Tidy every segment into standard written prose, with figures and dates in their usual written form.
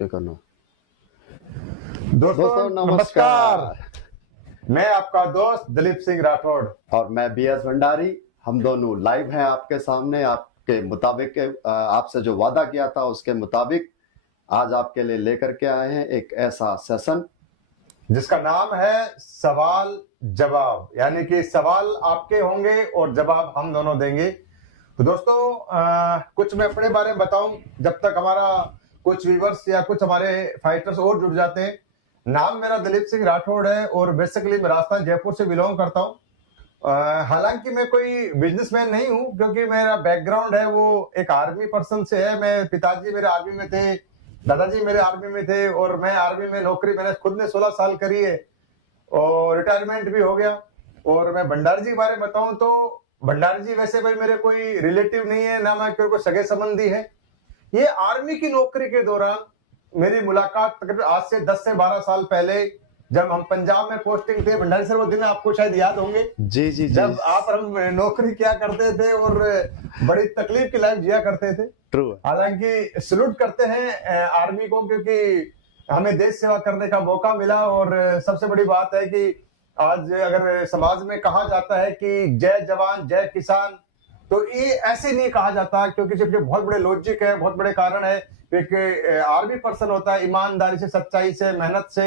Okay करना। दोस्तों नमस्कार। मैं आपका दोस्त दिलीप सिंह राठौड़ और मैं BS भंडारी। हम दोनों लाइव हैं आपके सामने। आपके मुताबिक आपसे जो वादा किया था उसके मुताबिक आज आपके लिए लेकर के आए हैं एक ऐसा सेशन जिसका नाम है सवाल जवाब, यानी कि सवाल आपके होंगे और जवाब हम दोनों देंगे। तो दोस्तों कुछ मैं अपने बारे में बताऊं जब तक हमारा कुछ व्यूवर्स या कुछ हमारे फाइटर्स और जुड़ जाते हैं। नाम मेरा दिलीप सिंह राठौड़ है और बेसिकली मैं राजस्थान जयपुर से बिलोंग करता हूं। हालांकि मैं कोई बिजनेसमैन नहीं हूं, क्योंकि मेरा बैकग्राउंड है वो एक आर्मी पर्सन से है। मैं पिताजी मेरे आर्मी में थे, दादाजी मेरे आर्मी में थे और मैं आर्मी में नौकरी मैंने खुद ने 16 साल करी है और रिटायरमेंट भी हो गया। और मैं भंडारी जी के बारे में बताऊं तो भंडारी जी वैसे भाई मेरे कोई रिलेटिव नहीं है, ना मैं कोई सगे संबंधी है। ये आर्मी की नौकरी के दौरान मेरी मुलाकात तकरीबन आज से 10 से 12 साल पहले, जब हम पंजाब में पोस्टिंग थे। भंडारी सर वो दिन आपको शायद याद होंगे। जी जी जब आप हम नौकरी किया करते थे और बड़ी तकलीफ की लाइफ जिया करते थे। ट्रू। हालांकि सल्यूट करते हैं आर्मी को, क्योंकि हमें देश सेवा करने का मौका मिला। और सबसे बड़ी बात है कि आज अगर समाज में कहा जाता है कि जय जवान जय किसान, तो ये ऐसे नहीं कहा जाता, क्योंकि जब बहुत बड़े लॉजिक है, बहुत बड़े कारण है। एक आर्मी पर्सन होता है, ईमानदारी से, सच्चाई से, मेहनत से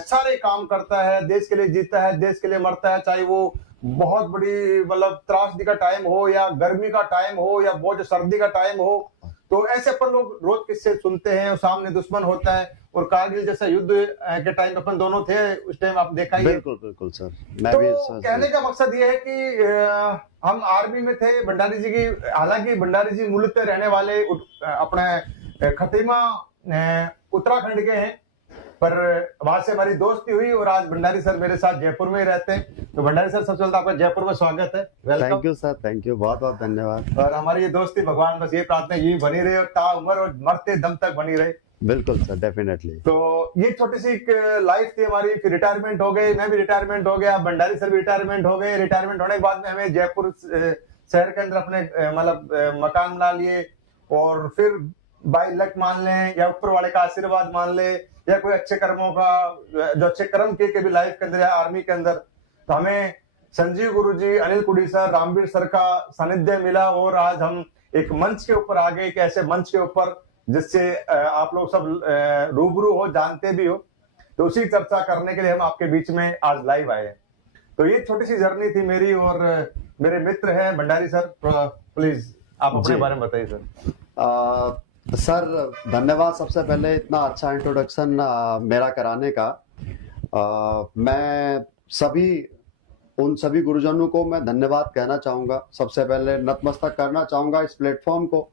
सारे काम करता है, देश के लिए जीता है, देश के लिए मरता है। चाहे वो बहुत बड़ी मतलब त्रासदी का टाइम हो या गर्मी का टाइम हो या बहुत सर्दी का टाइम हो, तो ऐसे अपन लोग रोज किस्से सुनते हैं। और सामने दुश्मन होता है और कारगिल जैसा युद्ध के टाइम अपन दोनों थे उस टाइम, आप देखा ही है। बिल्कुल बिल्कुल सर। मैं तो भी कहने का मकसद ये है कि हम आर्मी में थे। भंडारी जी की, हालांकि भंडारी जी मूलतः रहने वाले अपने खतीमा उत्तराखंड के हैं, पर वहां से हमारी दोस्ती हुई और आज भंडारी सर मेरे साथ जयपुर में ही रहते हैं। तो भंडारी सर सबसे पहले आपका जयपुर में स्वागत है। Welcome. Thank you sir, thank you, बहुत बहुत धन्यवाद। और हमारी ये दोस्ती भगवान बस ये प्रार्थना ये बनी रहे और ताउम्र और मरते दम तक बनी रहे। बिल्कुल सर, डेफिनेटली। तो ये छोटी सी लाइफ थी हमारी। फिर रिटायरमेंट हो गई, मैं भी रिटायरमेंट हो गया, भंडारी सर भी रिटायरमेंट हो गए। रिटायरमेंट होने के बाद में हमें जयपुर शहर के अंदर अपने मतलब मकान बना लिए। और फिर बाई लक मान लें या ऊपर वाले का आशीर्वाद मान ले या कोई अच्छे कर्मों का, जो अच्छे कर्म के भी लाइफ के अंदर या आर्मी के अंदर, तो हमें संजीव गुरुजी, अनिल कुड़ी सर, रामवीर सर का सानिध्य मिला। और आज हम एक मंच के ऊपर आ गए, एक ऐसे मंच के ऊपर जिससे आप लोग सब रूबरू हो, जानते भी हो। तो उसी चर्चा करने के लिए हम आपके बीच में आज लाइव आए हैं। तो ये छोटी सी जर्नी थी मेरी। और मेरे मित्र हैं भंडारी सर, प्लीज आप अपने बारे में बताइए सर। सर धन्यवाद सबसे पहले इतना अच्छा इंट्रोडक्शन मेरा कराने का। मैं उन सभी गुरुजनों को मैं धन्यवाद कहना चाहूँगा। सबसे पहले नतमस्तक करना चाहूँगा इस प्लेटफॉर्म को,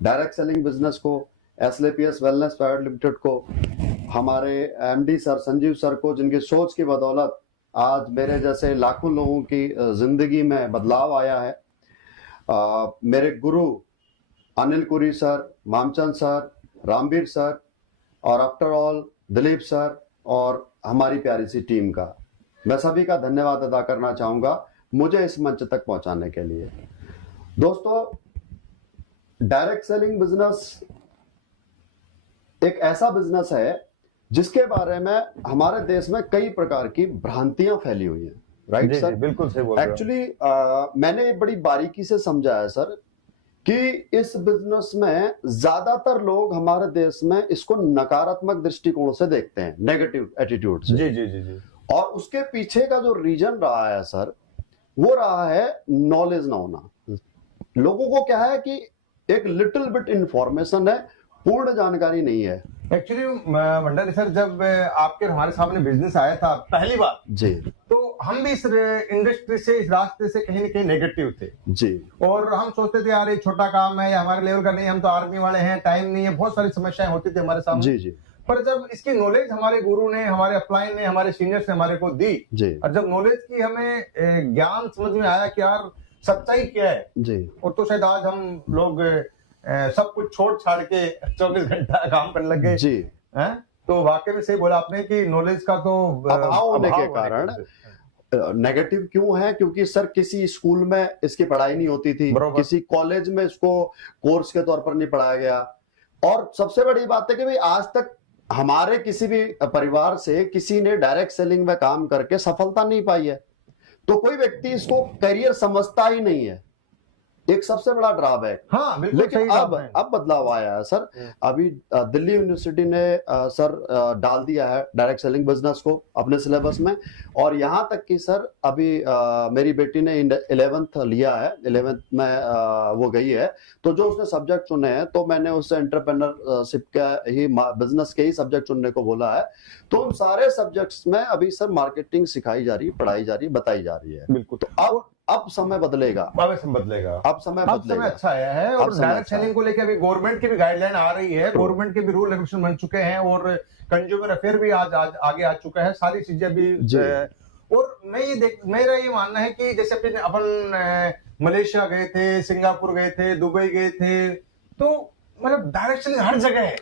डायरेक्ट सेलिंग बिजनेस को, SLPS वेलनेस प्राइवेट लिमिटेड को, हमारे MD सर संजीव सर को, जिनकी सोच की बदौलत आज मेरे जैसे लाखों लोगों की जिंदगी में बदलाव आया है। मेरे गुरु Anil Kuri sir, Mamchand sir, Ramveer sir और आफ्टर ऑल दिलीप सर और हमारी प्यारी सी टीम का मैं सभी का धन्यवाद अदा करना चाहूँगा मुझे इस मंच तक पहुँचाने के लिए। दोस्तों, डायरेक्ट सेलिंग बिजनेस एक ऐसा बिजनेस है जिसके बारे में हमारे देश में कई प्रकार की भ्रांतियां फैली हुई हैं। Right sir? बिल्कुल सही बोल रहे हो। एक्चुअली मैंने बड़ी बारीकी से समझा है सर कि इस बिजनेस में ज्यादातर लोग हमारे देश में इसको नकारात्मक दृष्टिकोण से देखते हैं, नेगेटिव एटीट्यूड से। जी जी जी जी। और उसके पीछे का जो रीजन रहा है सर, वो रहा है नॉलेज ना होना। लोगों को क्या है कि एक लिटिल बिट इंफॉर्मेशन है, पूर्ण जानकारी नहीं है। एक्चुअली भंडारी सर, जब आपके हमारे सामने बिजनेस आया था पहली बार जी, तो हम भी इस इंडस्ट्री से, इस रास्ते से कहीं ना कहीं नेगेटिव थे जी। और हम सोचते थे यार ये छोटा काम है या हमारे लेवल का नहीं, हम तो आर्मी वाले हैं, टाइम नहीं है, बहुत सारी समस्याएं होती थी हमारे सामने। जी जी। पर जब इसकी नॉलेज हमारे गुरु ने, हमारे अपलाइन ने, हमारे सीनियर्स ने हमारे को दी जी। और जब नॉलेज की हमें ज्ञान समझ में आया कि यार सच्चाई क्या है जी। और तो शायद आज हम लोग सब कुछ छोड़ छाड़ के 24 घंटा काम करने लगे जी। हैं। तो वाकई में सही बोला आपने कि नॉलेज का तो अभाव होने के कारण नेगेटिव क्यों है, क्योंकि सर किसी स्कूल में इसकी पढ़ाई नहीं होती थी, किसी कॉलेज में इसको कोर्स के तौर पर नहीं पढ़ाया गया और सबसे बड़ी बात है कि भाई आज तक हमारे किसी भी परिवार से किसी ने डायरेक्ट सेलिंग में काम करके सफलता नहीं पाई है, तो कोई व्यक्ति इसको करियर समझता ही नहीं है, एक सबसे बड़ा ड्रॉबैक। हाँ बिल्कुल लेकिन सही अब बदलाव आया है सर। अभी दिल्ली यूनिवर्सिटी ने सर डाल दिया है डायरेक्ट सेलिंग बिजनेस को अपने सिलेबस में, और यहां तक कि सर अभी मेरी बेटी ने 11th लिया है, 11th में वो गई है, तो जो उसने सब्जेक्ट चुने हैं तो मैंने उससे एंटरप्रेन्योरशिप का ही बिजनेस के ही सब्जेक्ट चुनने को बोला है। तो उन सारे सब्जेक्ट्स में अभी सर मार्केटिंग सिखाई जा रही है, पढ़ाई जा रही है, बताई जा रही है। बिल्कुल। तो अब समय बदलेगा, अब समय अच्छा आया है, और डायरेक्ट सेलिंग को लेकर अभी गवर्नमेंट की भी गाइडलाइन आ रही है, गवर्नमेंट के भी रूल रेगुलेशन बन चुके हैं, और कंज्यूमर अफेयर भी आज आगे आ चुका है, सारी चीजें भी। और मेरा ये मानना है कि जैसे अपन मलेशिया गए थे, सिंगापुर गए थे, दुबई गए थे, तो मतलब डायरेक्ट सेलिंग हर जगह है,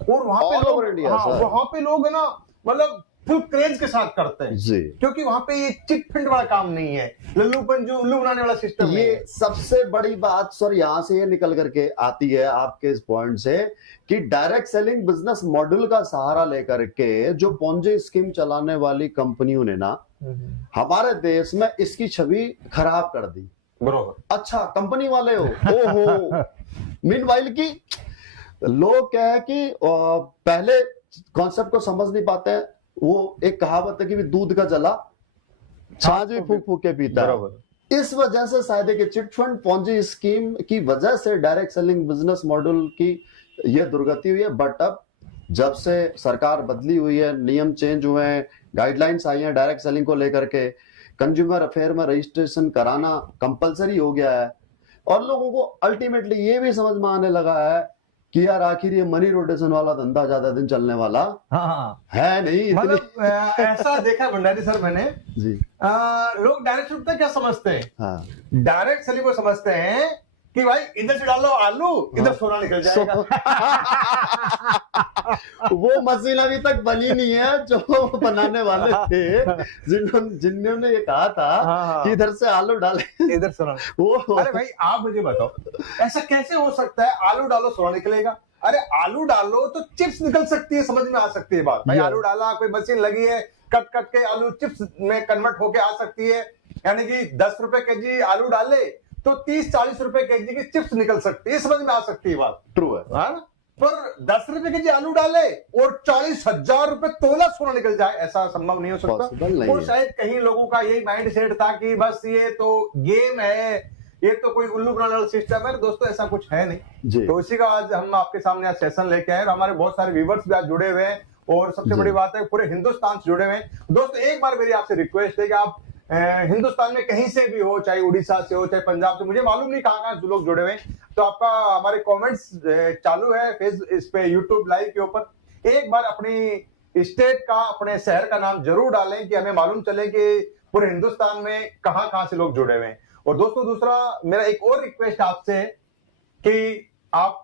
और वहां पे लोग है ना, मतलब फुल क्रेज के साथ करते हैं जी, क्योंकि वहां पे ये चिट फंड वाला काम नहीं है, लल्लूपन जो उल्लू बनाने वाला सिस्टम है। ये सबसे बड़ी बात सर यहां से ये निकल करके आती है आपके इस पॉइंट से कि डायरेक्ट सेलिंग बिजनेस मॉडल का सहारा लेकर के जो पोंजी स्कीम चलाने वाली कंपनियों ने ना हमारे देश में इसकी छवि खराब कर दी। बरोबर। अच्छा कंपनी वाले हो, ओहो। मीनवाइल की लोग क्या है कि पहले कॉन्सेप्ट को समझ नहीं पाते हैं। वो एक कहावत है कि दूध का जला छाछ भी फूक फूक के पीता है। इस वजह से शायद एक चिट फंड पोंजी स्कीम की वजह से डायरेक्ट सेलिंग बिजनेस मॉडल की ये दुर्गति हुई है। बट अब जब से सरकार बदली हुई है, नियम चेंज हुए हैं, गाइडलाइंस आई हैं डायरेक्ट सेलिंग को लेकर के, कंज्यूमर अफेयर में रजिस्ट्रेशन कराना कंपलसरी हो गया है, और लोगों को अल्टीमेटली ये भी समझ में आने लगा है कि यार आखिर ये मनी रोटेशन वाला धंधा ज्यादा दिन चलने वाला है नहीं। मतलब ऐसा देखा भंडारी सर मैंने जी। लोग डायरेक्ट सेलिंग क्या समझते हैं? हाँ। डायरेक्ट सेलिंग को समझते हैं कि भाई इधर से डालो आलू, इधर सोना निकल जाएगा। वो मशीन अभी तक बनी नहीं है जो बनाने वाले थे, जिन्होंने ये कहा था कि इधर से आलू डाले इधर सोना। अरे भाई आप मुझे बताओ, ऐसा कैसे हो सकता है? आलू डालो सोना निकलेगा? अरे आलू डालो तो चिप्स निकल सकती है, समझ में आ सकती है बात। भाई आलू डाला, कोई मशीन लगी है, कट कट के आलू चिप्स में कन्वर्ट होके आ सकती है, यानी कि 10 रुपए केजी आलू डाले तो 30-40 रुपए केजी की चिप्स निकल सकती है, समझ में आ सकती है बात। ट्रू है। पर 10 रुपए केजी आलू डाले और 40,000 रुपए तोला सोना निकल जाए, ऐसा संभव नहीं हो सकता। और शायद कहीं लोगों का यही माइंड सेट था कि बस ये तो गेम है, ये तो कोई उल्लू बनाने वाला सिस्टम है। दोस्तों ऐसा कुछ है नहीं। तो इसी का आज हम आपके सामने आज सेशन लेके आए, और हमारे बहुत सारे व्यूवर्स भी आज जुड़े हुए हैं, और सबसे बड़ी बात है पूरे हिंदुस्तान से जुड़े हुए हैं। दोस्तों एक बार मेरी आपसे रिक्वेस्ट है कि आप हिंदुस्तान में कहीं से भी हो, चाहे उड़ीसा से हो, चाहे पंजाब से, मुझे मालूम नहीं कहाँ जो लोग जुड़े हुए हैं, तो आपका हमारे कमेंट्स चालू है इस पे यूट्यूब लाइव के ऊपर। एक बार अपनी स्टेट का, अपने शहर का नाम जरूर डालें कि हमें मालूम चले कि पूरे हिंदुस्तान में कहाँ से लोग जुड़े हुए हैं। और दोस्तों दूसरा मेरा एक और रिक्वेस्ट आपसे कि आप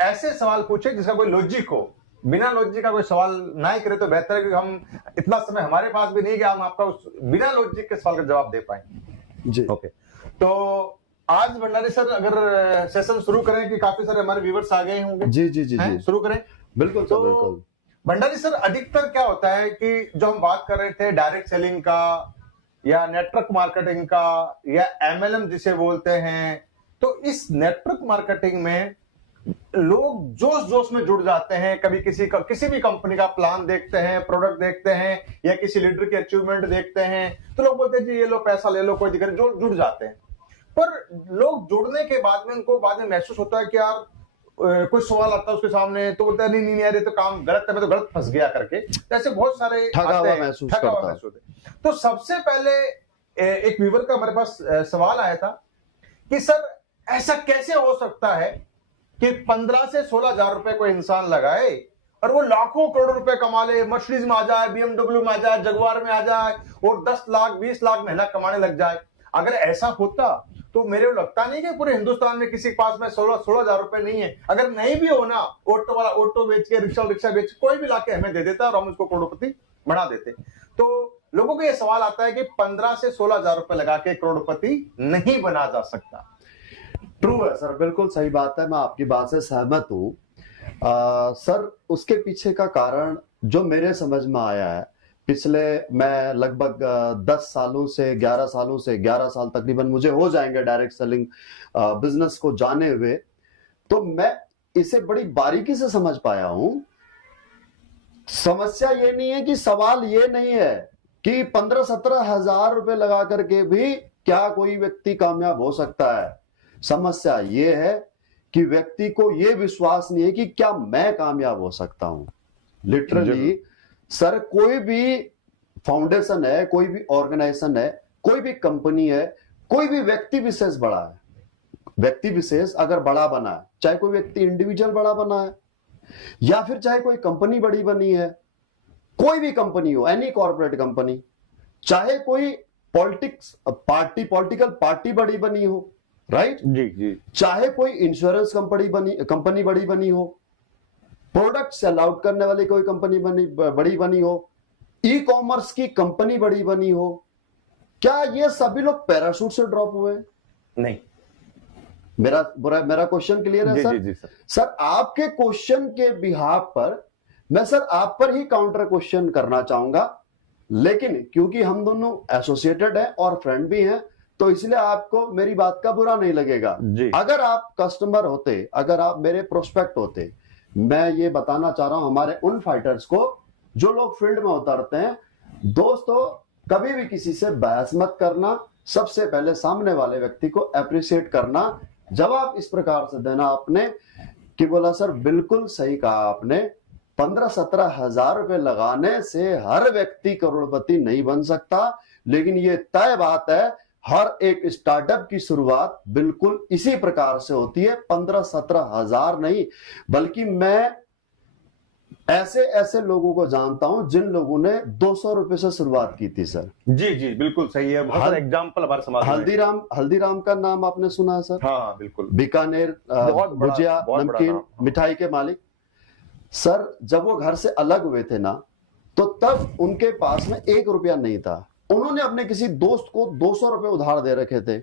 ऐसे सवाल पूछे जिसका कोई लॉजिक हो, बिना लॉजिक का कोई सवाल ना करे तो बेहतर है, क्योंकि हम इतना समय हमारे पास भी नहीं कि हम आपका उस बिना लॉजिक के सवाल का जवाब दे पाए जी। ओके। तो आज भंडारी सर अगर सेशन शुरू करें कि काफी सारे हमारे व्यूवर्स आ गए होंगे। जी जी जी जी शुरू करें। बिल्कुल सर, बिल्कुल। भंडारी सर अधिकतर क्या होता है कि जो हम बात कर रहे थे डायरेक्ट सेलिंग का या नेटवर्क मार्केटिंग का या MLM जिसे बोलते हैं, तो इस नेटवर्क मार्केटिंग में लोग जोश जोश में जुड़ जाते हैं। कभी किसी भी कंपनी का प्लान देखते हैं, प्रोडक्ट देखते हैं, या किसी लीडर की अचीवमेंट देखते हैं, तो लोग बोलते हैं जी ये लो पैसा ले लो, कोई दिक्कत, जुड़ जाते हैं। पर लोग जुड़ने के बाद में उनको बाद में महसूस होता है कि यार कोई सवाल आता है उसके सामने, तो बोलता है नहीं यार ये तो काम गलत है, मैं तो गलत फंस गया करके। ऐसे बहुत सारे ठगा हुआ महसूस करता है। तो सबसे पहले एक व्यूवर का हमारे पास सवाल आया था कि सर ऐसा कैसे हो सकता है कि 15 से 16 हजार रुपए कोई इंसान लगाए और वो लाखों करोड़ रुपए कमा ले, मर्सिडीज में आ जाए, BMW में आ जाए, जगुआर में आ जाए, और 10 लाख 20 लाख महीना कमाने लग जाए। अगर ऐसा होता तो मेरे को लगता नहीं कि पूरे हिंदुस्तान में किसी के पास में 16 हजार रुपए नहीं है। अगर नहीं भी हो ना, ऑटो वाला ऑटो बेच के, रिक्शा बेच, कोई भी लाके हमें दे देता और हम उसको करोड़पति बना देते। तो लोगों को यह सवाल आता है कि 15 से 16 हजार रुपए लगा के करोड़पति नहीं बना जा सकता। ट्रू है सर, बिल्कुल सही बात है, मैं आपकी बात से सहमत हूं। सर उसके पीछे का कारण जो मेरे समझ में आया है, पिछले मैं लगभग 10 सालों से 11 सालों से 11 साल तकरीबन मुझे हो जाएंगे डायरेक्ट सेलिंग बिजनेस को जाने हुए, तो मैं इसे बड़ी बारीकी से समझ पाया हूं। समस्या ये नहीं है कि सवाल ये नहीं है कि 15-17 हजार रुपए लगा करके भी क्या कोई व्यक्ति कामयाब हो सकता है। समस्या ये है कि व्यक्ति को ये विश्वास नहीं है कि क्या मैं कामयाब हो सकता हूं। लिटरली सर, कोई भी फाउंडेशन है, कोई भी ऑर्गेनाइजेशन है, कोई भी कंपनी है, कोई भी व्यक्ति विशेष बड़ा है, व्यक्ति विशेष अगर बड़ा बना है, चाहे कोई व्यक्ति इंडिविजुअल बड़ा बना है या फिर चाहे कोई कंपनी बड़ी बनी है, कोई भी कंपनी हो, एनी कॉर्पोरेट कंपनी, चाहे कोई पॉलिटिकल पार्टी बड़ी बनी हो, राइट जी जी, चाहे कोई इंश्योरेंस कंपनी बड़ी बनी हो, प्रोडक्ट सेल आउट करने वाली कोई कंपनी बड़ी बनी हो, ई कॉमर्स की कंपनी बड़ी बनी हो, क्या ये सभी लोग पैराशूट से ड्रॉप हुए? नहीं। मेरा क्वेश्चन क्लियर है? जी, सर जी, जी, सर। सर आपके क्वेश्चन के बिहाफ पर मैं सर आप पर ही काउंटर क्वेश्चन करना चाहूंगा, लेकिन क्योंकि हम दोनों एसोसिएटेड हैं और फ्रेंड भी हैं, तो इसलिए आपको मेरी बात का बुरा नहीं लगेगा। अगर आप कस्टमर होते, अगर आप मेरे प्रोस्पेक्ट होते, मैं ये बताना चाह रहा हूं हमारे उन फाइटर्स को जो लोग फील्ड में उतरते हैं, दोस्तों कभी भी किसी से बहस मत करना, सबसे पहले सामने वाले व्यक्ति को अप्रिशिएट करना, जवाब इस प्रकार से देना आपने कि बोला सर बिल्कुल सही कहा आपने, 15-17 हजार रुपए लगाने से हर व्यक्ति करोड़पति नहीं बन सकता, लेकिन ये तय बात है हर एक स्टार्टअप की शुरुआत बिल्कुल इसी प्रकार से होती है, 15-17 हजार नहीं, बल्कि मैं ऐसे ऐसे लोगों को जानता हूं जिन लोगों ने 200 रुपए से शुरुआत की थी सर। जी जी, बिल्कुल सही है। बहुत एग्जांपल हमारे समाज में। हल्दीराम का नाम आपने सुना है सर? हाँ बिल्कुल। बीकानेर भुजिया नमकीन मिठाई के मालिक सर, जब वो घर से अलग हुए थे ना, तो तब उनके पास में 1 रुपया नहीं था। उन्होंने अपने किसी दोस्त को 200 रुपए उधार दे रखे थे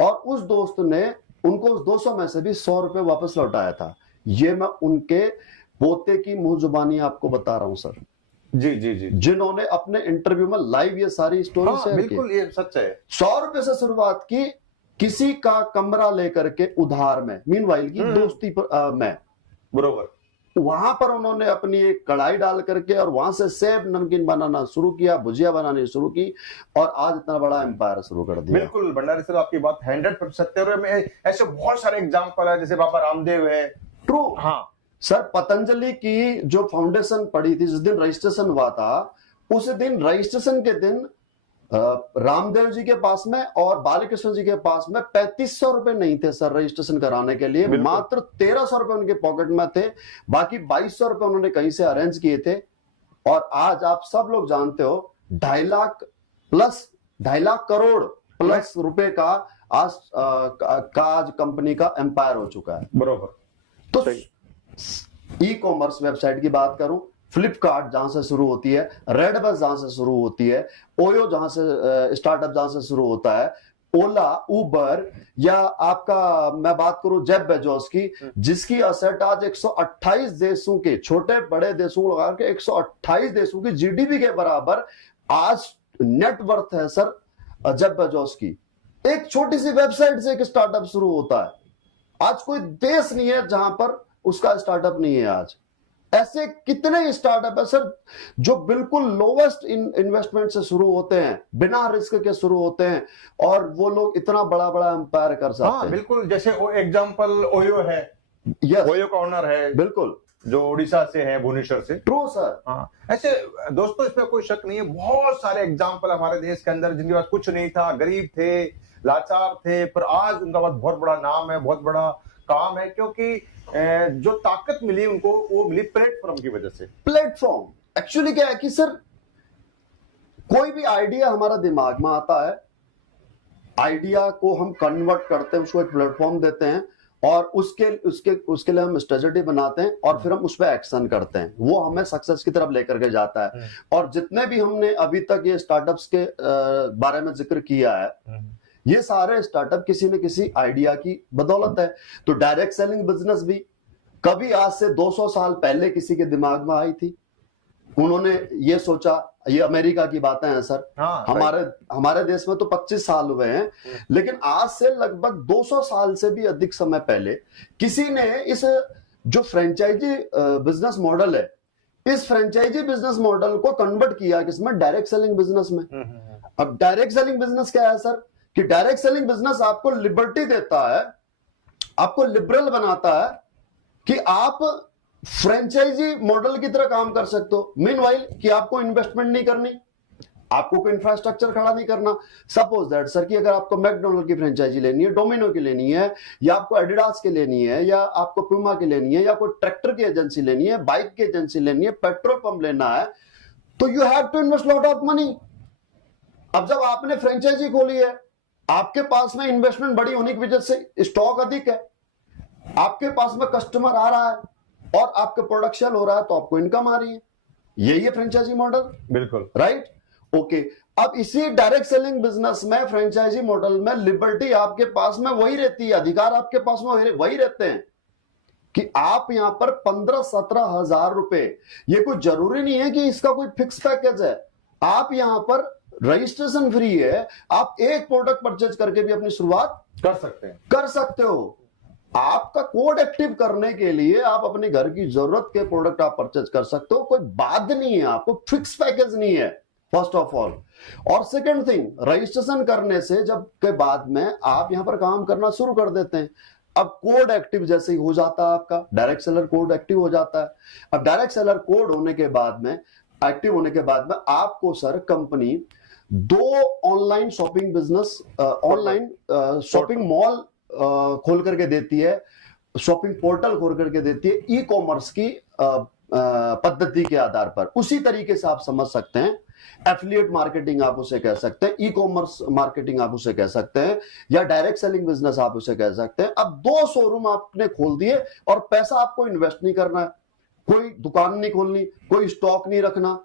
और उस दोस्त ने उनको उस 200 में से भी 100 रुपए वापस लौटाया था। ये मैं उनके पोते की मुंह जुबानी आपको बता रहा हूं सर। जी जी जी, जिन्होंने अपने इंटरव्यू में लाइव ये सारी स्टोरी शेयर की। बिल्कुल ये सच है। 100 रुपए से शुरुआत की, किसी का कमरा लेकर के उधार में, मीनवाइल की दोस्ती में, बरोबर, वहां पर उन्होंने अपनी एक कढ़ाई डाल करके और वहां से सेब नमकीन बनाना शुरू किया, भुजिया बनानी शुरू की और आज इतना बड़ा एम्पायर शुरू कर दिया। बिल्कुल भंडारी सर, आपकी बात 100% सत्य है। ऐसे बहुत सारे एग्जांपल है, जैसे बाबा रामदेव है। ट्रू। हाँ सर, पतंजलि की जो फाउंडेशन पड़ी थी, जिस दिन रजिस्ट्रेशन हुआ था, उस दिन रजिस्ट्रेशन के दिन रामदेव जी के पास में और बालकृष्ण जी के पास में 3500 रुपए नहीं थे सर रजिस्ट्रेशन कराने के लिए, मात्र 1300 रुपए उनके पॉकेट में थे, बाकी 2200 रुपए उन्होंने कहीं से अरेंज किए थे। और आज आप सब लोग जानते हो 2.5 लाख करोड़ प्लस रुपए का आज कंपनी का एम्पायर हो चुका है। बरोबर। तो ई कॉमर्स वेबसाइट की बात करूं, फ्लिपकार्ट जहां से शुरू होती है, रेडबस जहां से शुरू होती है, ओयो जहां से स्टार्टअप जहां से शुरू होता है, ओला, उबर, या आपका मैं बात करूं जेफ बेजोस की, जिसकी असेट आज 128 देशों के, छोटे बड़े देशों को लगा के 128 देशों की जीडीपी के बराबर आज नेट वर्थ है सर जेफ बेजोस की। एक छोटी सी वेबसाइट से एक स्टार्टअप शुरू होता है। आज कोई देश नहीं है जहां पर उसका स्टार्टअप नहीं है। आज ऐसे कितने स्टार्टअप है सर जो बिल्कुल लोवेस्ट इन्वेस्टमेंट से शुरू होते हैं, बिना रिस्क के शुरू होते हैं, और वो लोग इतना बड़ा बड़ा एम्पायर कर सकते हैं। बिल्कुल, जैसे एग्जांपल ओयो है। यस, ओयो का ओनर है, बिल्कुल, जो उड़ीसा से है, भुवनेश्वर से। True sir. हाँ, ऐसे दोस्तों इसमें कोई शक नहीं है, बहुत सारे एग्जांपल हमारे देश के अंदर जिनके पास कुछ नहीं था, गरीब थे, लाचार थे, पर आज उनका पास बहुत बड़ा नाम है, बहुत बड़ा काम है, क्योंकि जो ताकत मिली उनको, वो मिली प्लेटफॉर्म की वजह से। प्लेटफॉर्म एक्चुअली क्या है कि सर कोई भी आइडिया हमारा दिमाग में आता है, आइडिया को हम कन्वर्ट करते हैं, उसको एक प्लेटफॉर्म देते हैं और उसके लिए हम स्ट्रेटेजी बनाते हैं और फिर हम उस पर एक्शन करते हैं, वो हमें सक्सेस की तरफ लेकर के जाता है। और जितने भी हमने अभी तक ये स्टार्टअप्स के बारे में जिक्र किया है, ये सारे स्टार्टअप किसी न किसी आइडिया की बदौलत है। तो डायरेक्ट सेलिंग बिजनेस भी कभी आज से 200 साल पहले किसी के दिमाग में आई थी? उन्होंने ये सोचा, ये अमेरिका की बातें हैं सर। हाँ, हमारे देश में तो 25 साल हुए हैं, लेकिन आज से लगभग 200 साल से भी अधिक समय पहले किसी ने इस जो फ्रेंचाइजी बिजनेस मॉडल है, इस फ्रेंचाइजी बिजनेस मॉडल को कन्वर्ट किया किसमें? डायरेक्ट सेलिंग बिजनेस में। अब डायरेक्ट सेलिंग बिजनेस क्या है सर? कि डायरेक्ट सेलिंग बिजनेस आपको लिबर्टी देता है, आपको लिबरल बनाता है कि आप फ्रेंचाइजी मॉडल की तरह काम कर सकते हो। मीनवाइल कि आपको इन्वेस्टमेंट नहीं करनी, आपको कोई इंफ्रास्ट्रक्चर खड़ा नहीं करना। सपोज दैट सर कि अगर आपको मैकडोनल्ड की फ्रेंचाइजी लेनी है, डोमिनो की लेनी है, या आपको एडिडास की लेनी है, या आपको प्यूमा की लेनी है, या कोई ट्रैक्टर की एजेंसी लेनी है, बाइक की एजेंसी लेनी है, पेट्रोल पंप लेना है, तो you have to invest lot of money. अब जब आपने फ्रेंचाइजी खोली है, आपके पास में इन्वेस्टमेंट बड़ी होने की वजह से स्टॉक अधिक है, आपके पास में कस्टमर आ रहा है और आपका प्रोडक्शन हो रहा है, तो आपको इनकम आ रही है। यही है फ्रेंचाइजी मॉडल। बिल्कुल राइट, ओके। अब इसी डायरेक्ट सेलिंग बिजनेस में, फ्रेंचाइजी मॉडल में, लिबर्टी आपके पास में वही रहती है, अधिकार आपके पास में वही रहते हैं कि आप यहां पर 15-17 हजार रुपए, ये कोई जरूरी नहीं है कि इसका कोई फिक्स पैकेज है। आप यहां पर रजिस्ट्रेशन फ्री है, आप एक प्रोडक्ट परचेज करके भी अपनी शुरुआत कर सकते हो। आपका कोड एक्टिव करने के लिए आप अपने घर की जरूरत के प्रोडक्ट आप परचेज कर सकते हो, कोई बाध्य नहीं है, आपको फिक्स पैकेज नहीं है, फर्स्ट ऑफ ऑल। और सेकंड थिंग, रजिस्ट्रेशन करने से जब के बाद में आप यहां पर काम करना शुरू कर देते हैं। अब कोड एक्टिव जैसे ही हो जाता है, आपका डायरेक्ट सेलर कोड एक्टिव हो जाता है। अब डायरेक्ट सेलर कोड होने के बाद में, एक्टिव होने के बाद में, आपको sir company 2 online shopping business, online shopping mall खोल करके देती है, शॉपिंग पोर्टल खोल करके देती है, ई कॉमर्स की पद्धति के आधार पर। उसी तरीके से आप समझ सकते हैं, एफिलिएट मार्केटिंग आप उसे कह सकते हैं, ई कॉमर्स मार्केटिंग आप उसे कह सकते हैं, या डायरेक्ट सेलिंग बिजनेस आप उसे कह सकते हैं। अब 2 शोरूम आपने खोल दिए और पैसा आपको इन्वेस्ट नहीं करना है, कोई दुकान नहीं खोलनी, कोई स्टॉक नहीं रखना।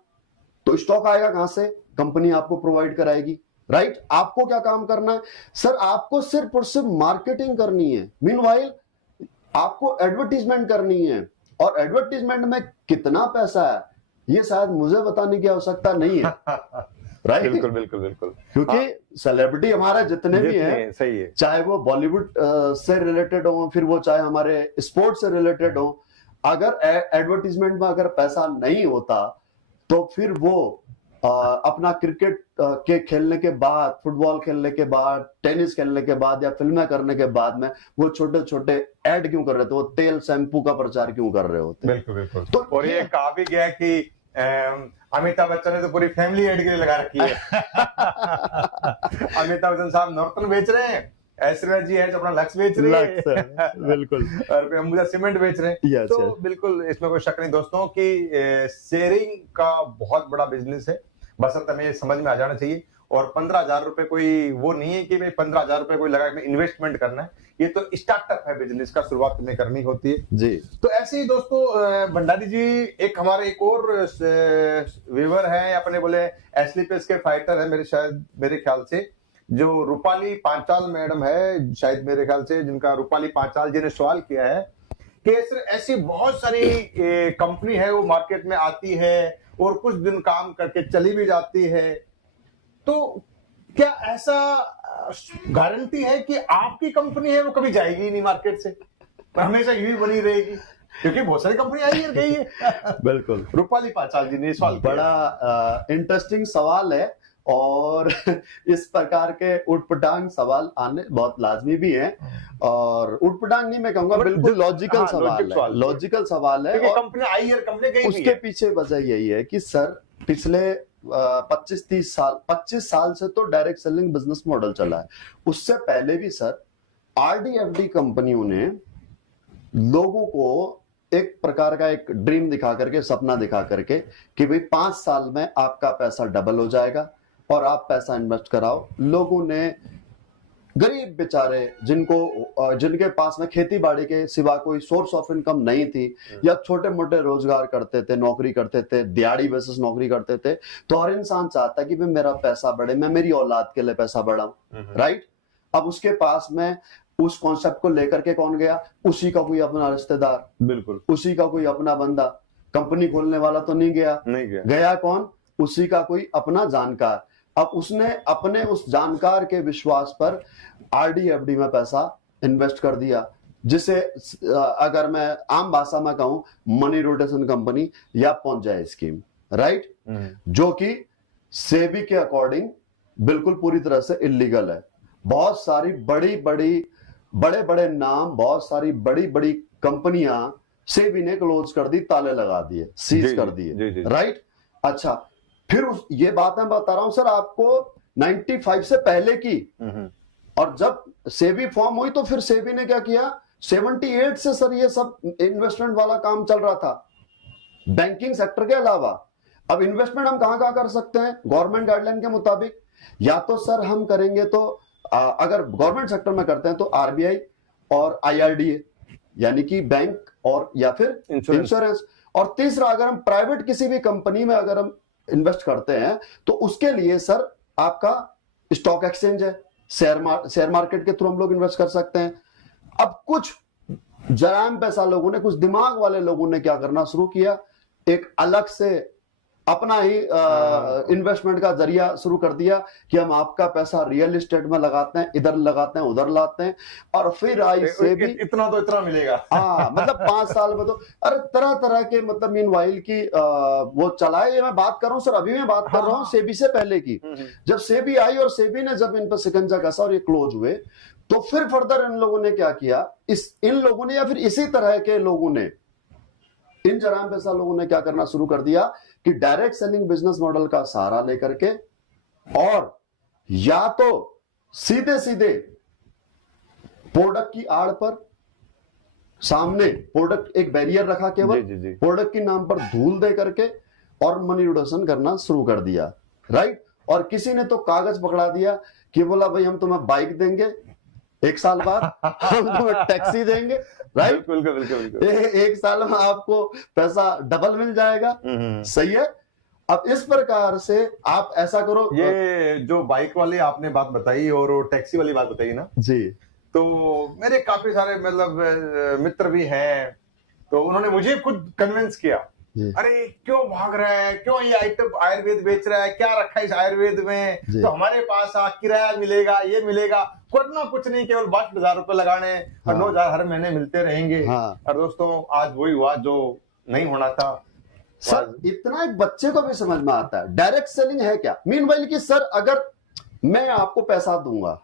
तो स्टॉक आएगा कहां से? कंपनी आपको प्रोवाइड कराएगी। राइट, आपको क्या काम करना है सर? आपको सिर्फ और सिर्फ मार्केटिंग करनी है। मीनवाइल आपको एडवर्टीजमेंट करनी है, और एडवर्टीजमेंट में कितना पैसा है ये शायद मुझे बताने की आवश्यकता नहीं है। राइट, बिल्कुल बिल्कुल बिल्कुल। क्योंकि सेलिब्रिटी हमारे जितने भी हैं, सही है, चाहे वो बॉलीवुड से रिलेटेड हो, फिर वो चाहे हमारे स्पोर्ट्स से रिलेटेड हो, अगर एडवर्टीजमेंट में अगर पैसा नहीं होता तो फिर वो अपना क्रिकेट के खेलने के बाद, फुटबॉल खेलने के बाद, टेनिस खेलने के बाद, या फिल्में करने के बाद में वो छोटे छोटे ऐड क्यों कर रहे थे? वो तेल शैम्पू का प्रचार क्यों कर रहे होते? बिल्कुल बिल्कुल। तो और ये कहा भी गया कि अमिताभ बच्चन ने तो पूरी फैमिली एड के लिए लगा रखी है। अमिताभ बच्चन साहब नॉर्टन बेच रहे हैं, ऐश्वर्या जी है जो अपना लक्स बेच रही है, बिल्कुल, और कोई अंबुजा सीमेंट बेच रहे हैं। तो बिल्कुल इसमें कोई शक नहीं दोस्तों कि शेयरिंग का बहुत बड़ा बिजनेस है, बस हमें ये समझ में आ जाना चाहिए। और 15,000 रुपए कोई वो नहीं है कि भाई 15,000 रुपए कोई लगा के इन्वेस्टमेंट करना है, ये तो स्टार्टअप है, बिजनेस का शुरुआत में करनी होती है जी। तो ऐसे ही दोस्तों भंडारी जी, एक हमारे एक और व्यूअर है, अपने बोले एसलीपीएस के फाइटर है, मेरे ख्याल से जो रूपाली पांचाल मैडम है, शायद मेरे ख्याल से, जिनका रूपाली पांचाल जी ने सवाल किया है कि ऐसी बहुत सारी कंपनी है वो मार्केट में आती है और कुछ दिन काम करके चली भी जाती है, तो क्या ऐसा गारंटी है कि आपकी कंपनी है वो कभी जाएगी ही नहीं मार्केट से, हमेशा यही बनी रहेगी? क्योंकि बहुत सारी कंपनी आई है गई है। बिल्कुल, रूपाली पांचाल जी ने सवाल किया। बड़ा इंटरेस्टिंग सवाल है, और इस प्रकार के उटपटांग सवाल आने बहुत लाजमी भी हैं, और उटपटांग नहीं मैं कहूंगा, बिल्कुल लॉजिकल सवाल है। और कंपनी आई है, कंपनी गई, उसके पीछे वजह यही है कि सर पिछले 25 साल से तो डायरेक्ट सेलिंग बिजनेस मॉडल चला है। उससे पहले भी सर आरडीएफडी कंपनियों ने लोगों को एक प्रकार का एक ड्रीम दिखा करके, सपना दिखा करके कि भाई 5 साल में आपका पैसा डबल हो जाएगा और आप पैसा इन्वेस्ट कराओ। लोगों ने, गरीब बेचारे जिनके पास में खेती बाड़ी के सिवा कोई सोर्स ऑफ इनकम नहीं थी, या छोटे मोटे रोजगार करते थे, नौकरी करते थे, दिहाड़ी बेसिस नौकरी करते थे, तो हर इंसान चाहता है कि भाई मेरा पैसा बढ़े, मैं मेरी औलाद के लिए पैसा बढ़ाऊं। राइट, अब उसके पास में उस कॉन्सेप्ट को लेकर के कौन गया? उसी का कोई अपना रिश्तेदार, बिल्कुल उसी का कोई अपना बंदा। कंपनी खोलने वाला तो नहीं गया, नहीं गया। गया कौन? उसी का कोई अपना जानकार। अब उसने अपने उस जानकार के विश्वास पर आरडी एफडी में पैसा इन्वेस्ट कर दिया, जिसे अगर मैं आम भाषा में कहूं मनी रोटेशन कंपनी या पहुंच जाए स्कीम, राइट? जो कि सेबी के अकॉर्डिंग बिल्कुल पूरी तरह से इलीगल है। बहुत सारी बड़े बड़े नाम, बहुत सारी बड़ी बड़ी कंपनियां सेबी ने क्लोज कर दी, ताले लगा दिए, सीज कर दिए, राइट? अच्छा, फिर ये बात मैं बता रहा हूं सर आपको 95 से पहले की। और जब सेबी फॉर्म हुई तो फिर सेबी ने क्या किया? 78 से सर ये सब इन्वेस्टमेंट वाला काम चल रहा था, बैंकिंग सेक्टर के अलावा। अब इन्वेस्टमेंट हम कहां कर सकते हैं? गवर्नमेंट गाइडलाइन के मुताबिक या तो सर हम करेंगे तो अगर गवर्नमेंट सेक्टर में करते हैं तो आरबीआई और आईआरडीए, यानी कि बैंक और या फिर इंश्योरेंस। और तीसरा, अगर हम प्राइवेट किसी भी कंपनी में अगर हम इन्वेस्ट करते हैं तो उसके लिए सर आपका स्टॉक एक्सचेंज है, शेयर मार्केट के थ्रू हम लोग इन्वेस्ट कर सकते हैं। अब कुछ जराम पैसा लोगों ने, कुछ दिमाग वाले लोगों ने क्या करना शुरू किया? एक अलग से अपना ही इन्वेस्टमेंट का जरिया शुरू कर दिया कि हम आपका पैसा रियल एस्टेट में लगाते हैं, इधर लगाते हैं, उधर लाते हैं। और फिर आई सेबी, इतना तो इतना मिलेगा। हाँ, मतलब 5 साल में तो अरे तरह तरह के, मतलब मीनवाइल की वो चलाए। ये मैं बात कर रहा हूँ सर, अभी मैं बात कर रहा हूँ सेबी से पहले की। जब सेबी आई और सेबी ने जब इन पर शिकंजा कसा और ये क्लोज हुए, तो फिर फर्दर इन लोगों ने क्या किया? इन लोगों ने या फिर इसी तरह के लोगों ने, इन जराम पैसा लोगों ने क्या करना शुरू कर दिया कि डायरेक्ट सेलिंग बिजनेस मॉडल का सहारा लेकर के, और या तो सीधे सीधे प्रोडक्ट की आड़ पर सामने प्रोडक्ट एक बैरियर रखा, केवल प्रोडक्ट के नाम पर धूल दे करके और मनी रोटेशन करना शुरू कर दिया, राइट? और किसी ने तो कागज पकड़ा दिया कि बोला भाई हम तुम्हें बाइक देंगे 1 साल बाद, हम तुम्हें टैक्सी देंगे, राइट? बिल्कुल। 1 साल में आपको पैसा डबल मिल जाएगा, सही है? अब इस प्रकार से आप ऐसा करो। ये जो बाइक वाली आपने बात बताई और टैक्सी वाली बात बताई ना जी, तो मेरे काफी सारे मतलब मित्र भी हैं, तो उन्होंने मुझे खुद कन्विंस किया, अरे क्यों भाग रहा है, क्यों ये आइटम आयुर्वेद बेच रहा है, क्या रखा है इस आयुर्वेद में, तो हमारे पास किराया मिलेगा, ये मिलेगा, करना कुछ नहीं, केवल 62,000 रुपए लगाने और 9,000 हर महीने मिलते रहेंगे। और दोस्तों आज वही हुआ जो नहीं होना था सर। इतना एक बच्चे को भी समझ में आता है डायरेक्ट सेलिंग है क्या। मीनवाइल कि सर अगर मैं आपको पैसा दूंगा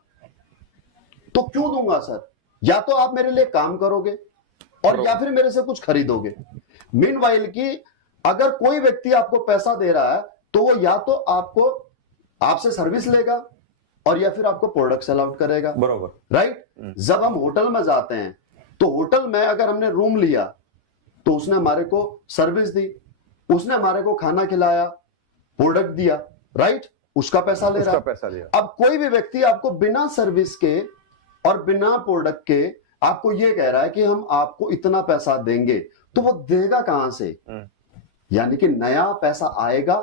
तो क्यों दूंगा सर? या तो आप मेरे लिए काम करोगे और या फिर मेरे से कुछ खरीदोगे। मीनवाइल कि अगर कोई व्यक्ति आपको पैसा दे रहा है तो वो या तो आपसे सर्विस लेगा और या फिर आपको प्रोडक्ट सेल आउट करेगा, बरोबर, राइट? जब हम होटल में जाते हैं तो होटल में अगर हमने रूम लिया तो उसने हमारे को सर्विस दी, उसने हमारे को खाना खिलाया, प्रोडक्ट दिया, राइट? उसका पैसा ले रहा है। अब कोई भी व्यक्ति आपको बिना सर्विस के और बिना प्रोडक्ट के आपको ये कह रहा है कि हम आपको इतना पैसा देंगे, तो वो देगा कहां से? यानी कि नया पैसा आएगा,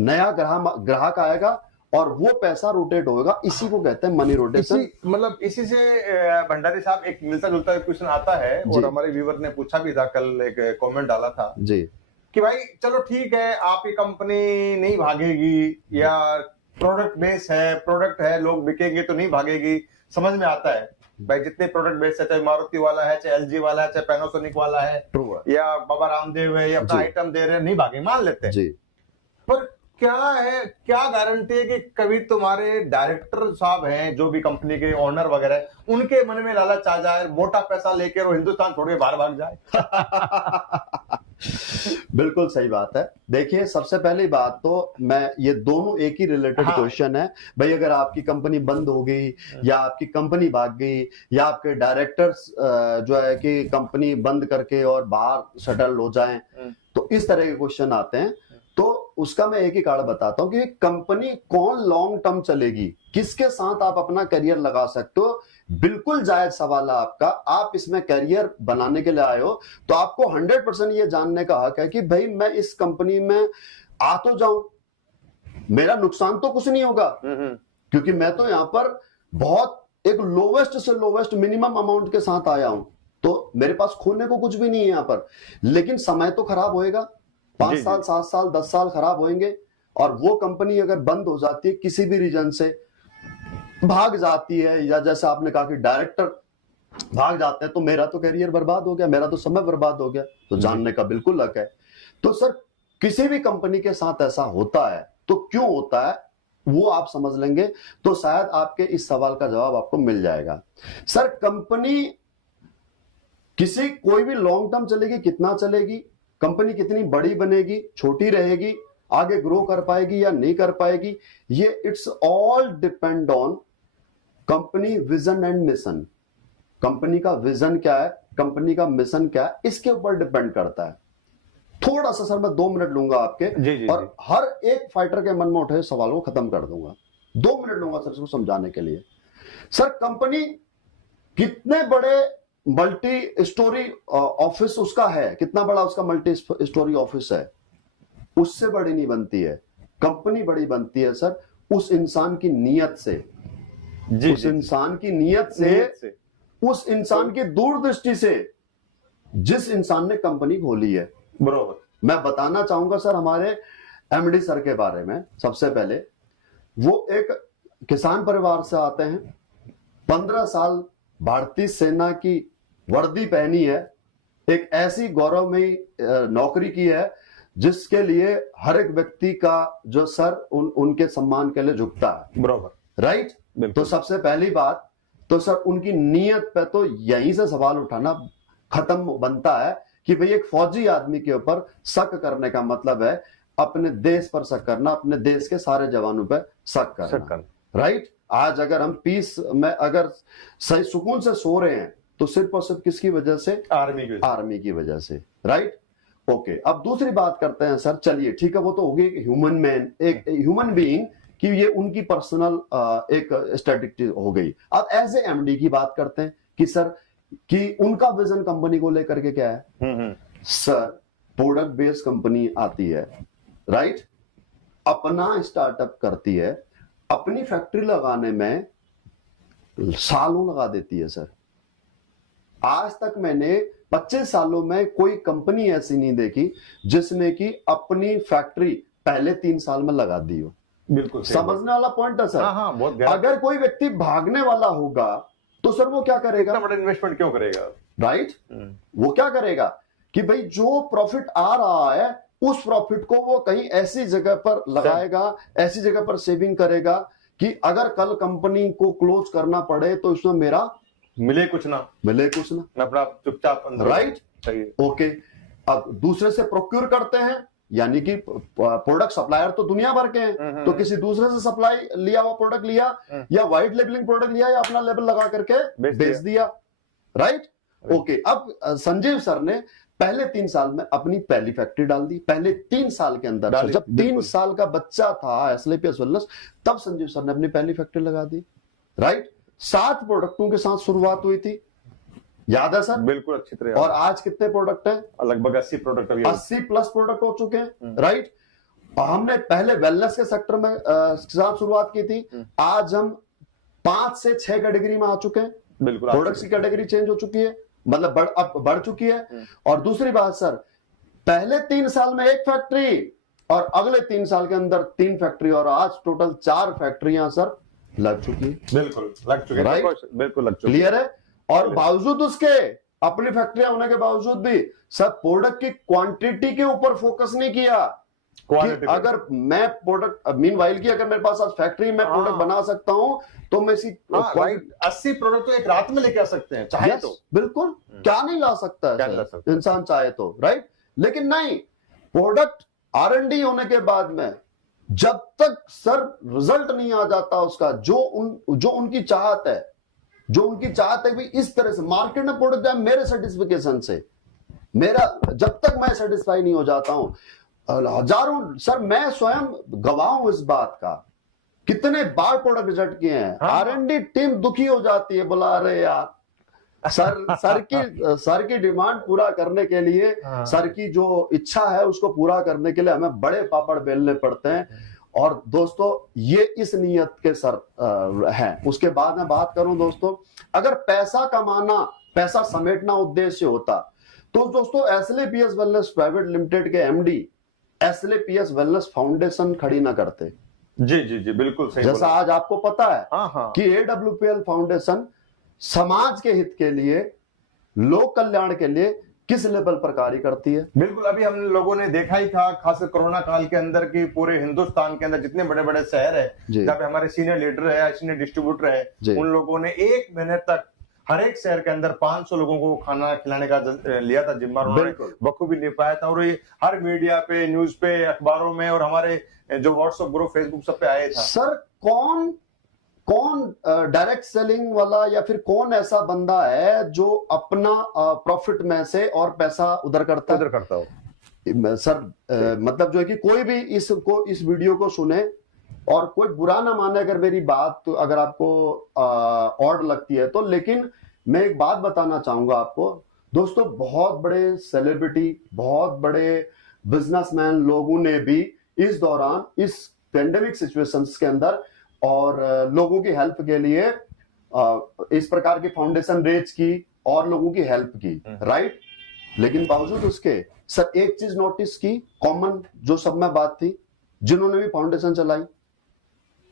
नया ग्राहक आएगा और वो पैसा रोटेट होगा। इसी को कहते हैं मनी रोटेशन। मतलब इसी से भंडारी साहब एक मिलता जुलता क्वेश्चन आता है, और हमारे व्यूवर ने पूछा भी था, कल एक कमेंट डाला था जी कि भाई चलो ठीक है, आपकी कंपनी नहीं भागेगी या प्रोडक्ट बेस है, प्रोडक्ट है, लोग बिकेंगे तो नहीं भागेगी, समझ में आता है भाई। जितने प्रोडक्ट बेस है, चाहे मारुति वाला है, चाहे एलजी वाला है, चाहे पैनासोनिक वाला है, या बाबा रामदेव है, या अपना आइटम दे रहे हैं, नहीं भागे, मान लेते हैं जी। पर क्या है, क्या गारंटी है कि कभी तुम्हारे डायरेक्टर साहब हैं, जो भी कंपनी के ओनर वगैरह, उनके मन में लालच आ जाए, मोटा पैसा लेकर वो हिंदुस्तान छोड़ के बाहर भाग जाए? बिल्कुल सही बात है। देखिए, सबसे पहली बात तो मैं, ये दोनों एक ही रिलेटेड क्वेश्चन है भाई। अगर आपकी कंपनी बंद हो गई या आपकी कंपनी भाग गई या आपके डायरेक्टर्स जो है कि कंपनी बंद करके और बाहर सेटल हो जाएं, तो इस तरह के क्वेश्चन आते हैं। तो उसका मैं एक ही कारण बताता हूं कि कंपनी कौन लॉन्ग टर्म चलेगी, किसके साथ आप अपना करियर लगा सकते हो। बिल्कुल जायज सवाल है आपका। आप इसमें करियर बनाने के लिए आए हो तो आपको 100% ये जानने का हक है कि भाई मैं इस कंपनी में आ तो जाऊं, मेरा नुकसान तो कुछ नहीं होगा, क्योंकि मैं तो यहां पर बहुत एक लोवेस्ट से लोवेस्ट मिनिमम अमाउंट के साथ आया हूं, तो मेरे पास खोने को कुछ भी नहीं है यहां पर। लेकिन समय तो खराब होएगा, 5 साल 7 साल 10 साल खराब होंगे, और वो कंपनी अगर बंद हो जाती है, किसी भी रीजन से भाग जाती है, या जैसे आपने कहा कि डायरेक्टर भाग जाते हैं, तो मेरा तो करियर बर्बाद हो गया, मेरा तो समय बर्बाद हो गया। तो जानने का बिल्कुल हक है। तो सर किसी भी कंपनी के साथ ऐसा होता है, तो क्यों होता है वो आप समझ लेंगे तो शायद आपके इस सवाल का जवाब आपको मिल जाएगा। सर कंपनी किसी कोई भी लॉन्ग टर्म चलेगी, कितना चलेगी, कंपनी कितनी बड़ी बनेगी, छोटी रहेगी, आगे ग्रो कर पाएगी या नहीं कर पाएगी, ये it's all depend on company vision and mission. Company का विजन क्या है, कंपनी का मिशन क्या है, इसके ऊपर डिपेंड करता है। थोड़ा सा सर मैं 2 मिनट लूंगा आपके, जी, और हर एक फाइटर के मन में उठे सवाल को खत्म कर दूंगा। 2 मिनट लूंगा सर इसको समझाने के लिए। सर कंपनी कितने बड़े मल्टी स्टोरी ऑफिस उसका है, कितना बड़ा उसका मल्टी स्टोरी ऑफिस है, उससे बड़ी नहीं बनती है। कंपनी बड़ी बनती है सर उस इंसान की नीयत से, उस इंसान की नीयत से, उस इंसान की दूरदृष्टि से, जिस इंसान ने कंपनी खोली है। बरोबर। मैं बताना चाहूंगा सर हमारे एमडी सर के बारे में। सबसे पहले वो एक किसान परिवार से आते हैं, 15 साल भारतीय सेना की वर्दी पहनी है, एक ऐसी गौरवमयी नौकरी की है जिसके लिए हर एक व्यक्ति का जो सर उनके सम्मान के लिए झुकता है। बरोबर। राइट। तो सबसे पहली बात तो सर उनकी नीयत पे तो यहीं से सवाल उठाना खत्म बनता है कि भाई एक फौजी आदमी के ऊपर शक करने का मतलब है अपने देश पर शक करना, अपने देश के सारे जवानों पर शक करना। राइट। आज अगर हम पीस में अगर सही सुकून से सो रहे हैं तो सिर्फ और सिर्फ किसकी वजह से, आर्मी की वजह से। राइट। ओके, अब दूसरी बात करते हैं सर। चलिए ठीक है, वो तो हो गई ह्यूमन मैन, एक ह्यूमन बीइंग कि ये उनकी पर्सनल एक स्ट्रेटेजी हो गई। अब एज ए एमडी की बात करते हैं कि सर कि उनका विजन कंपनी को लेकर के क्या है। सर प्रोडक्ट बेस्ड कंपनी आती है, राइट, अपना स्टार्टअप करती है, अपनी फैक्ट्री लगाने में सालों लगा देती है सर। आज तक मैंने 25 सालों में कोई कंपनी ऐसी नहीं देखी जिसने की अपनी फैक्ट्री पहले 3 साल में लगा दी हो। बिल्कुल समझने वाला पॉइंट है सर। हाँ, बहुत अगर कोई व्यक्ति भागने वाला होगा तो सर वो क्या करेगा, इतना बड़ा इन्वेस्टमेंट क्यों करेगा। राइट। वो क्या करेगा कि भाई जो प्रॉफिट आ रहा है उस प्रॉफिट को वो कहीं ऐसी जगह पर लगाएगा, ऐसी जगह पर सेविंग करेगा कि अगर कल कंपनी को क्लोज करना पड़े तो इसमें मेरा मिले कुछ ना, मैं अपना चुपचाप। राइट। ओके, अब दूसरे से प्रोक्योर करते हैं, यानी कि प्रोडक्ट सप्लायर तो दुनिया भर के हैं, तो किसी दूसरे से सप्लाई लिया हुआ प्रोडक्ट लिया या व्हाइट लेबलिंग प्रोडक्ट लिया या अपना लेबल लगा करके बेच दिया। राइट। ओके, अब संजीव सर ने पहले 3 साल में अपनी पहली फैक्ट्री डाल दी। पहले 3 साल के अंदर जब 3 साल का बच्चा था एसएलपीएस वेलनेस, तब संजीव सर ने अपनी पहली फैक्ट्री लगा दी। राइट। 7 प्रोडक्टों के साथ शुरुआत हुई थी, याद है सर। बिल्कुल अच्छी तरह। और आज कितने प्रोडक्ट हैं, लगभग 80 प्रोडक्ट, 80+ प्रोडक्ट हो चुके हैं। राइट। और हमने पहले वेलनेस के सेक्टर में साथ शुरुआत की थी, आज हम 5 से 6 कैटेगरी में आ चुके हैं। बिल्कुल प्रोडक्ट्स की कैटेगरी चेंज हो चुकी है, मतलब अब बढ़ चुकी है। और दूसरी बात सर, पहले 3 साल में 1 फैक्ट्री और अगले 3 साल के अंदर 3 फैक्ट्री, और आज टोटल 4 फैक्ट्रियां सर लग चुकी है। बिल्कुल लग चुकी है। राइट। बिल्कुल लग चुकी है। क्लियर है। और बावजूद उसके, अपनी फैक्ट्रियां होने के बावजूद भी सर प्रोडक्ट की क्वांटिटी के ऊपर फोकस नहीं किया। अगर मैं प्रोडक्ट मीनवाइल की अगर मेरे पास आज फैक्ट्री में प्रोडक्ट बना सकता हूं तो मैं इसी 80 प्रोडक्ट तो एक रात में लेके आ सकते हैं चाहे तो। बिल्कुल, क्या नहीं ला सकता है इंसान चाहे तो। राइट। लेकिन नहीं, प्रोडक्ट R&D होने के बाद में जब तक सर रिजल्ट नहीं आ जाता उसका, जो उनकी चाहत है, जो उनकी चाहत है भी इस तरह से मार्केट में प्रोडक्ट जाए मेरे सर्टिफिकेशन से, मेरा जब तक मैं सेटिस्फाई नहीं हो जाता हूं, हजारों सर मैं स्वयं गवाह हूं इस बात का, कितने बार प्रोडक्ट रिजेक्ट किए हैं। R&D टीम दुखी हो जाती है, बोला अरे यार सर की डिमांड पूरा करने के लिए, सर की जो इच्छा है उसको पूरा करने के लिए हमें बड़े पापड़ बेलने पड़ते हैं। और दोस्तों ये इस नियत के है। उसके बाद मैं बात करूं दोस्तों, अगर पैसा कमाना, पैसा समेटना उद्देश्य होता तो दोस्तों एसएलपीएस वेलनेस प्राइवेट लिमिटेड के एमडी एसएलपीएस वेलनेस फाउंडेशन खड़ी ना करते। जी जी जी, बिल्कुल सही जैसा बोला। आज आपको पता है हाँ हाँ, कि एडब्ल्यूपीएल फाउंडेशन समाज के हित के लिए, लोक कल्याण के लिए किस लेवल पर कार्य करती है। बिल्कुल। अभी हम लोगों ने देखा ही था, खासकर कोरोना काल के अंदर की पूरे हिंदुस्तान के अंदर जितने बड़े बड़े शहर है, जब हमारे सीनियर लीडर है, सीनियर डिस्ट्रीब्यूटर है, उन लोगों ने 1 महीने तक हर एक शहर के अंदर 500 लोगों को खाना खिलाने का लिया था जिम्मा, उन्होंने बखूबी निभाया था। और ये हर मीडिया पे, न्यूज पे, अखबारों में और हमारे जो व्हाट्सएप ग्रुप, फेसबुक सब पे आया था। सर कौन डायरेक्ट सेलिंग वाला या फिर कौन ऐसा बंदा है जो अपना प्रॉफिट में से और पैसा उधर करता हो सर? मतलब जो है कि कोई भी इस वीडियो को सुने और कोई बुरा ना माने अगर मेरी बात, तो अगर आपको ऑड लगती है तो, लेकिन मैं एक बात बताना चाहूंगा आपको दोस्तों, बहुत बड़े सेलिब्रिटी, बहुत बड़े बिजनेसमैन लोगों ने भी इस दौरान, इस पेंडेमिक सिचुएशंस के अंदर और लोगों की हेल्प के लिए इस प्रकार की फाउंडेशन रेज की और लोगों की हेल्प की, राइट। लेकिन बावजूद उसके सर एक चीज नोटिस की, कॉमन जो सब में बात थी, जिन्होंने भी फाउंडेशन चलाई,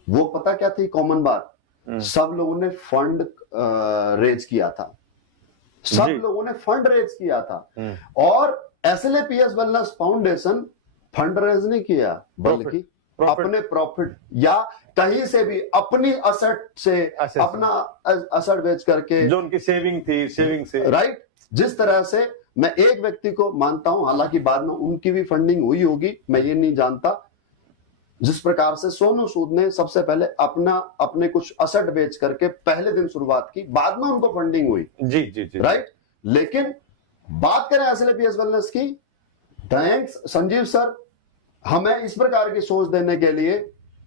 वो पता क्या थी कॉमन बात? सब लोगों ने फंड रेज किया था, सब लोगों ने फंड रेज किया था। और एसएलपीएस वेलनेस फाउंडेशन फंड रेज नहीं किया, बल्कि अपने प्रॉफिट या कहीं से भी अपनी असेट से, अपना असेट बेच करके, जो उनकी सेविंग थी, सेविंग से, राइट। जिस तरह से मैं एक व्यक्ति को मानता हूं, हालांकि बाद में उनकी भी फंडिंग हुई होगी, मैं ये नहीं जानता, जिस प्रकार से सोनू सूद ने सबसे पहले अपने कुछ असेट बेच करके पहले दिन शुरुआत की, बाद में उनको फंडिंग हुई। जी जी जी, राइट। लेकिन बात करें एसएलपीएस वेलनेस की, थैंक्स संजीव सर हमें इस प्रकार की सोच देने के लिए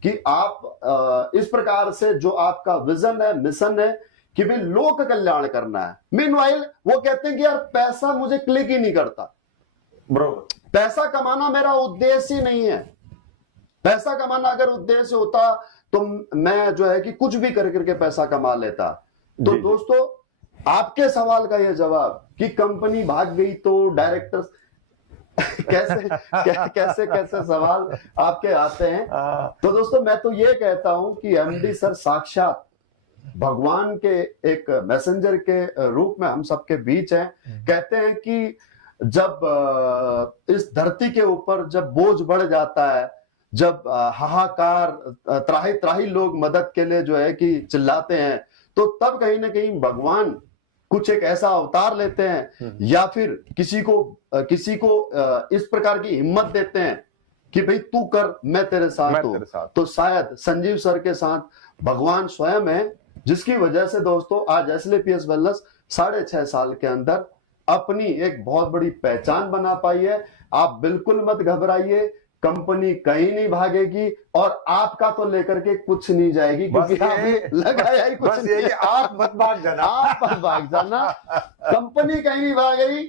कि आप इस प्रकार से जो आपका विजन है, मिशन है कि भाई लोक कल्याण करना है। मीनवाइल वो कहते हैं कि यार पैसा मुझे क्लिक ही नहीं करता, बरोबर, पैसा कमाना मेरा उद्देश्य ही नहीं है। पैसा कमाना अगर उद्देश्य होता तो मैं जो है कि कुछ भी कर करके पैसा कमा लेता। तो दोस्तों आपके सवाल का यह जवाब कि कंपनी भाग गई तो डायरेक्टर्स कैसे सवाल आपके आते हैं। तो दोस्तों मैं तो ये कहता हूं कि एमडी सर साक्षात भगवान के एक मैसेंजर के रूप में हम सबके बीच हैं। कहते हैं कि जब इस धरती के ऊपर जब बोझ बढ़ जाता है, जब हाहाकार, त्राही त्राही लोग मदद के लिए जो है कि चिल्लाते हैं, तो तब कहीं ना कहीं भगवान कुछ एक ऐसा अवतार लेते हैं या फिर किसी को इस प्रकार की हिम्मत देते हैं कि भाई तू कर, मैं तेरे साथ हूं। तो शायद संजीव सर के साथ भगवान स्वयं है, जिसकी वजह से दोस्तों आज एसएलपीएस वेलनेस 6.5 साल के अंदर अपनी एक बहुत बड़ी पहचान बना पाई है। आप बिल्कुल मत घबराइए, कंपनी कहीं नहीं भागेगी और आपका तो लेकर के कुछ नहीं जाएगी, क्योंकि आपने लगाया ही कुछ नहीं है। आप मत भाग जाना, आप मत भाग जाना, कंपनी कहीं नहीं भागेगी।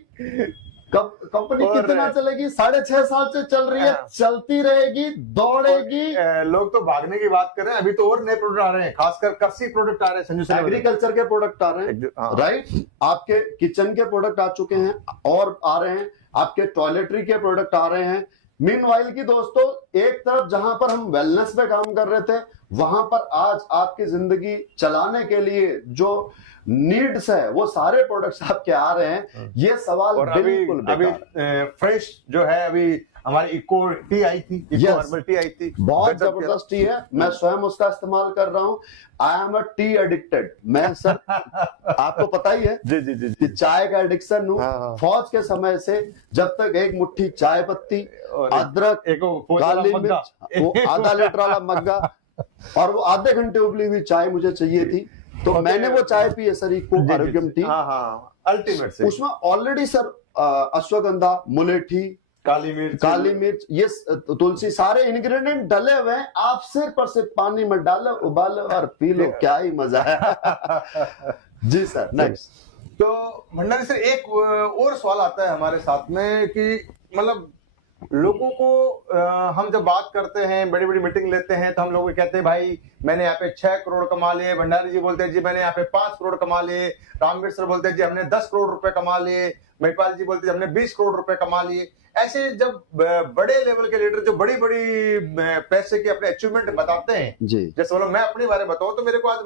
कंपनी कितना चलेगी? 6.5 साल से चल रही है, चलती रहेगी, दौड़ेगी। लोग तो भागने की बात कर रहे हैं, अभी तो और नए प्रोडक्ट आ रहे हैं, खासकर कृषि प्रोडक्ट आ रहे हैं, संजू सर, एग्रीकल्चर के प्रोडक्ट आ रहे हैं, राइट। आपके किचन के प्रोडक्ट आ चुके हैं और आ रहे हैं, आपके टॉयलेटरी के प्रोडक्ट आ रहे हैं। मीनवाइल की दोस्तों एक तरफ जहां पर हम वेलनेस पे काम कर रहे थे, वहां पर आज आपकी जिंदगी चलाने के लिए जो नीड्स है वो सारे प्रोडक्ट्स आपके आ रहे हैं। ये सवाल बिल्कुल अभी फ्रेश जो है, अभी हमारी इको टी आई थी, इको हर्बल टी आई थी, बहुत जबरदस्त टी है, मैं स्वयं उसका इस्तेमाल कर रहा हूं। I am a T addicted. मैं सर आपको पता ही है जी जी जी जी, चाय का एडिक्शन हूं। फौज के समय से जब तक एक मुट्ठी चाय पत्ती, अदरक, काली मिर्च, वो आधा लीटर वाला मग्गा और वो आधे घंटे उबली हुई चाय मुझे चाहिए थी, तो मैंने वो चाय पी है सर, इको आरोग्यम टी, अल्टीमेट से। उसमें ऑलरेडी सर अश्वगंधा, मुलेठी, काली मिर्च, ये तुलसी, सारे इंग्रेडिएंट डले हुए हैं। आप सिर्फ पर सिर्फ पानी में डालो, उबालो और पी लो, क्या ही मजा है। जी सर, नेक्स्ट। तो भंडारी सर एक और सवाल आता है हमारे साथ में कि मतलब लोगों को हम जब बात करते हैं, बड़ी बड़ी मीटिंग लेते हैं, तो हम लोग कहते हैं भाई मैंने यहाँ पे 6 करोड़ कमा लिए, भंडारी जी बोलते हैं जी मैंने यहाँ पे 5 करोड़ कमा लिए, रामवीर सर बोलते हैं जी हमने 10 करोड़ रुपए कमा लिए, महिपाल जी बोलते हैं हमने 20 करोड़ रुपए कमा लिए। ऐसे जब बड़े लेवल के लीडर जो बड़ी बड़ी पैसे के अपने अचीवमेंट बताते हैं, जी जैसे बोलो मैं अपने बारे में बताऊं तो मेरे को आज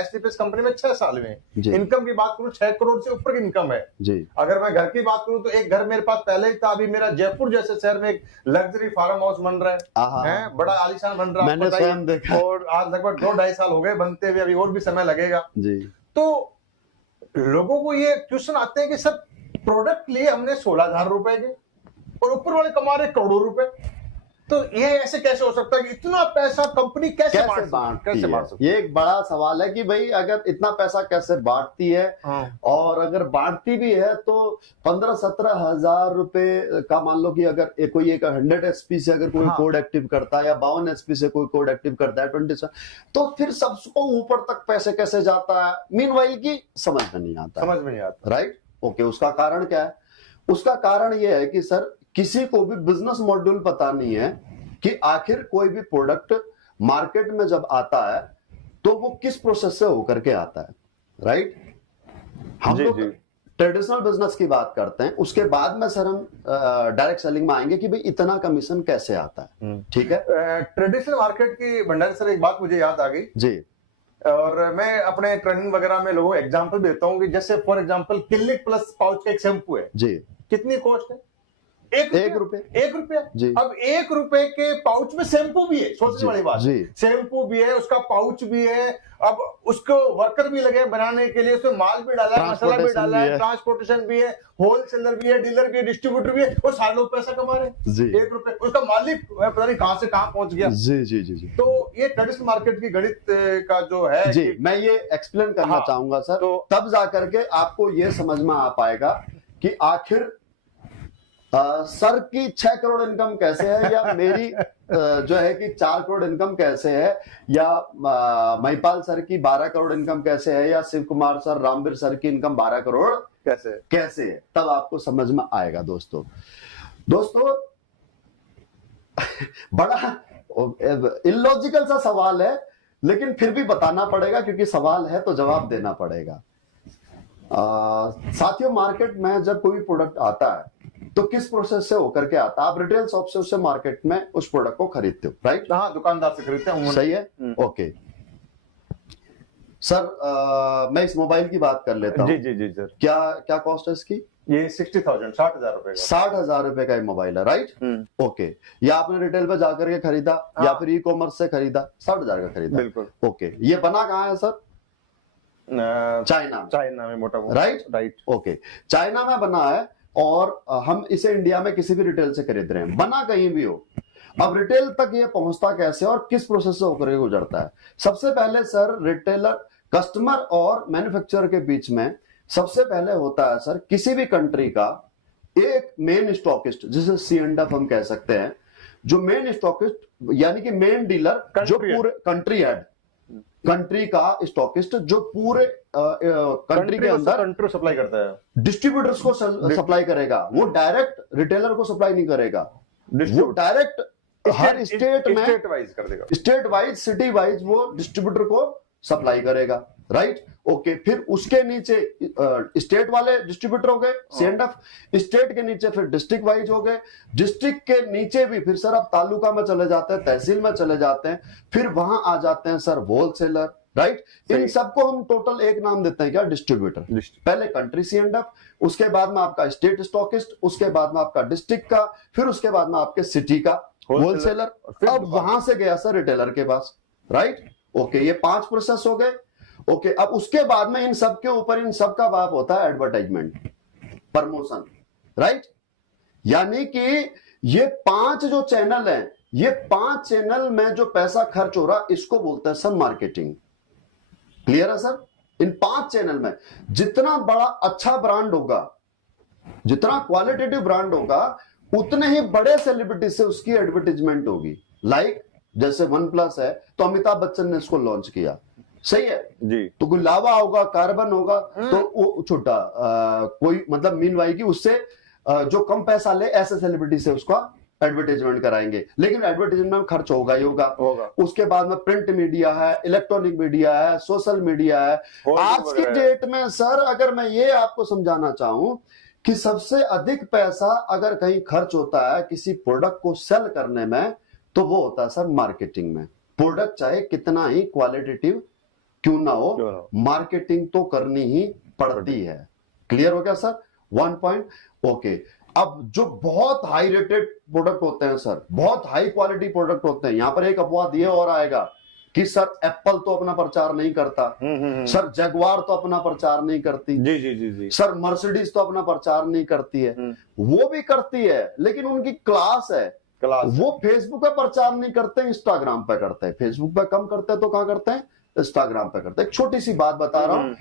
एसटीपीएस कंपनी में 6 साल में जी इनकम की बात करूं 6 करोड़ से ऊपर की इनकम है। जी अगर मैं घर की बात करूं तो एक घर मेरे पास पहले ही था, अभी मेरा जयपुर जैसे शहर में एक लग्जरी फार्म हाउस बन रहा आहा। है, बड़ा आलीशान बन रहा है, मैंने आपको बताइए। स्वयं देखा। और आज लगभग 2-2.5 साल हो गए बनते हुए, अभी और भी समय लगेगा। जी तो लोगों को ये क्वेश्चन आते हैं कि सर प्रोडक्ट लिए हमने 16,000 रुपए के और ऊपर वाले कमा रहे करोड़ों रुपए, तो ये ऐसे कैसे हो सकता है कि इतना पैसा कंपनी कैसे बांटती बांट है? सकती है? ये एक बड़ा सवाल है कि भाई अगर इतना पैसा कैसे बांटती है, हाँ। और अगर बांटती भी है तो 15-17 हजार रुपए का मान लो कि अगर कोई एक 100 एसपी से अगर कोई हाँ। कोड एक्टिव करता है या 52 एसपी से कोई कोड एक्टिव करता है 20 से, तो फिर सबको ऊपर तक पैसे कैसे जाता है, मीनवाइल की समझ में नहीं आता, समझ में नहीं आता। राइट? ओके, उसका कारण क्या है? उसका कारण यह है कि सर किसी को भी बिजनेस मॉड्यूल पता नहीं है कि आखिर कोई भी प्रोडक्ट मार्केट में जब आता है तो वो किस प्रोसेस से होकर के आता है, राइट? हम जी, लोग जी। ट्रेडिशनल बिजनेस की बात करते हैं, उसके बाद में सर हम डायरेक्ट सेलिंग में आएंगे कि भाई इतना कमीशन कैसे आता है, ठीक है? ट्रेडिशनल मार्केट की भंडारी सर एक बात मुझे याद आ गई, जी और मैं अपने ट्रेनिंग वगैरह में लोगों को एग्जांपल देता हूँ कि जैसे for example clinic plus pouch का एक शैम्पू है, जी कितनी कॉस्ट है? एक ₹1। रुपए। ₹1। जी। अब ₹1 के पाउच में शैम्पू भी है, सोचने जी, वाली बात। जी। शैम्पू भी है, उसका पाउच भी है, अब उसको वर्कर भी लगे बनाने के लिए, उसमें माल भी डाला है, मसाला भी डाला है, ट्रांसपोर्टेशन भी है, होलसेलर भी है, डीलर भी है, डिस्ट्रीब्यूटर भी है, और सारे लोग पैसा कमा रहे हैं। जी। ₹1, उसका मालिक पता नहीं कहां से कहां पहुंच गया। जी जी जी जी तो ये ट्रेडिशनल मार्केट की गणित का जो है जी मैं ये एक्सप्लेन करना हाँ, चाहूंगा सर, तो तब जाकर के आपको ये समझ में आ पाएगा कि आखिर सर की 6 करोड़ इनकम कैसे है, या मेरी जो है कि 4 करोड़ इनकम कैसे है, या महिपाल सर की 12 करोड़ इनकम कैसे है, या शिव कुमार सर, रामवीर सर की इनकम 12 करोड़ कैसे है, तब आपको समझ में आएगा दोस्तों। बड़ा इलॉजिकल सा सवाल है, लेकिन फिर भी बताना पड़ेगा क्योंकि सवाल है तो जवाब देना पड़ेगा। साथियों, मार्केट में जब कोई प्रोडक्ट आता है तो किस प्रोसेस से होकर के आता है? आप रिटेल शॉप से उससे मार्केट में उस प्रोडक्ट को खरीदते हो, राइट? हाँ, दुकानदार से खरीदते हैं। सही है, ओके सर। मैं इस मोबाइल की बात कर लेता हूँ। जी जी जी सर। क्या क्या कॉस्ट है इसकी? ये 60,000 60,000 रुपए का। 60,000 रुपए का ये मोबाइल है, राइट? ओके, या आपने रिटेल पे जाकर के खरीदा, हाँ। या फिर ई कॉमर्स से खरीदा, 60,000 का खरीदा, बिल्कुल। ओके। ये बना कहाँ है सर? चाइना में मोटा मोटा, राइट? ओके, चाइना में बना है, और हम इसे इंडिया में किसी भी रिटेल से खरीद रहे हैं, बना कहीं भी हो। अब रिटेल तक ये पहुंचता कैसे और किस प्रोसेस से होकर गुजरता है? सबसे पहले सर, रिटेलर, कस्टमर और मैन्युफैक्चरर के बीच में सबसे पहले होता है सर किसी भी कंट्री का एक मेन स्टॉकिस्ट, जिसे C&F हम कह सकते हैं, जो मेन स्टॉकिस्ट यानी कि मेन डीलर, जो पूरे कंट्री हेड, कंट्री का स्टॉकिस्ट जो पूरे कंट्री के अंदर कंट्री सप्लाई करता है, डिस्ट्रीब्यूटर्स को सप्लाई करेगा। वो डायरेक्ट रिटेलर को सप्लाई नहीं करेगा, वो डायरेक्ट हर स्टेट में स्टेट वाइज कर देगा, स्टेट वाइज, सिटी वाइज वो डिस्ट्रीब्यूटर को सप्लाई करेगा, राइट? ओके, फिर उसके नीचे स्टेट वाले डिस्ट्रीब्यूटर हो गए C&F, स्टेट के नीचे फिर डिस्ट्रिक्ट वाइज हो गए, डिस्ट्रिक्ट के नीचे भी फिर सर आप तालुका में चले जाते हैं, तहसील में चले जाते हैं, फिर वहां आ जाते हैं सर होलसेलर, राइट? इन सबको हम टोटल एक नाम देते हैं, क्या? डिस्ट्रीब्यूटर। पहले कंट्री C&F, उसके बाद में आपका स्टेट स्टॉकिस्ट, उसके बाद में आपका डिस्ट्रिक्ट का, फिर उसके बाद में आपके सिटी का होलसेलर, अब वहां से गया सर रिटेलर के पास, राइट? ओके, ये 5 प्रोसेस हो गए। ओके, अब उसके बाद में इन सब के ऊपर इन सब का बाप होता है एडवर्टाइजमेंट, प्रमोशन, राइट? यानी कि ये 5 जो चैनल हैं, ये 5 चैनल में जो पैसा खर्च हो रहा, इसको बोलते हैं सर मार्केटिंग। क्लियर है सर? इन 5 चैनल में जितना बड़ा अच्छा ब्रांड होगा, जितना क्वालिटेटिव ब्रांड होगा, उतने ही बड़े सेलिब्रिटी से उसकी एडवर्टाइजमेंट होगी। लाइक जैसे OnePlus है तो अमिताभ बच्चन ने इसको लॉन्च किया, सही है जी। तो कोई लावा होगा, कार्बन होगा, तो वो छोटा कोई मतलब मीनवाई की उससे जो कम पैसा ले, ऐसे सेलिब्रिटी से उसका एडवर्टाइजमेंट कराएंगे, लेकिन एडवर्टाइजमेंट में खर्च होगा ही होगा। होगा। उसके बाद में प्रिंट मीडिया है, इलेक्ट्रॉनिक मीडिया है, सोशल मीडिया है। आज की डेट में सर अगर मैं ये आपको समझाना चाहूं कि सबसे अधिक पैसा अगर कहीं खर्च होता है किसी प्रोडक्ट को सेल करने में, तो वो होता है सर मार्केटिंग में। प्रोडक्ट चाहे कितना ही क्वालिटेटिव क्यों ना हो, मार्केटिंग तो करनी ही पड़ती है। क्लियर हो गया सर? 1 पॉइंट। ओके, अब जो बहुत हाई रेटेड प्रोडक्ट होते हैं सर, बहुत हाई क्वालिटी प्रोडक्ट होते हैं, यहां पर एक अपवाद ये और आएगा कि सर एप्पल तो अपना प्रचार नहीं करता, सर जगुआर तो अपना प्रचार नहीं करती, जी जी जी जी, सर मर्सिडीज तो अपना प्रचार नहीं करती है। वो भी करती है लेकिन उनकी क्लास है, वो फेसबुक पे प्रचार नहीं करते, इंस्टाग्राम पे करते हैं। फेसबुक पे कम करते हैं तो कहां करते हैं? इंस्टाग्राम पे करते हैं। एक छोटी सी बात बता रहा हूं,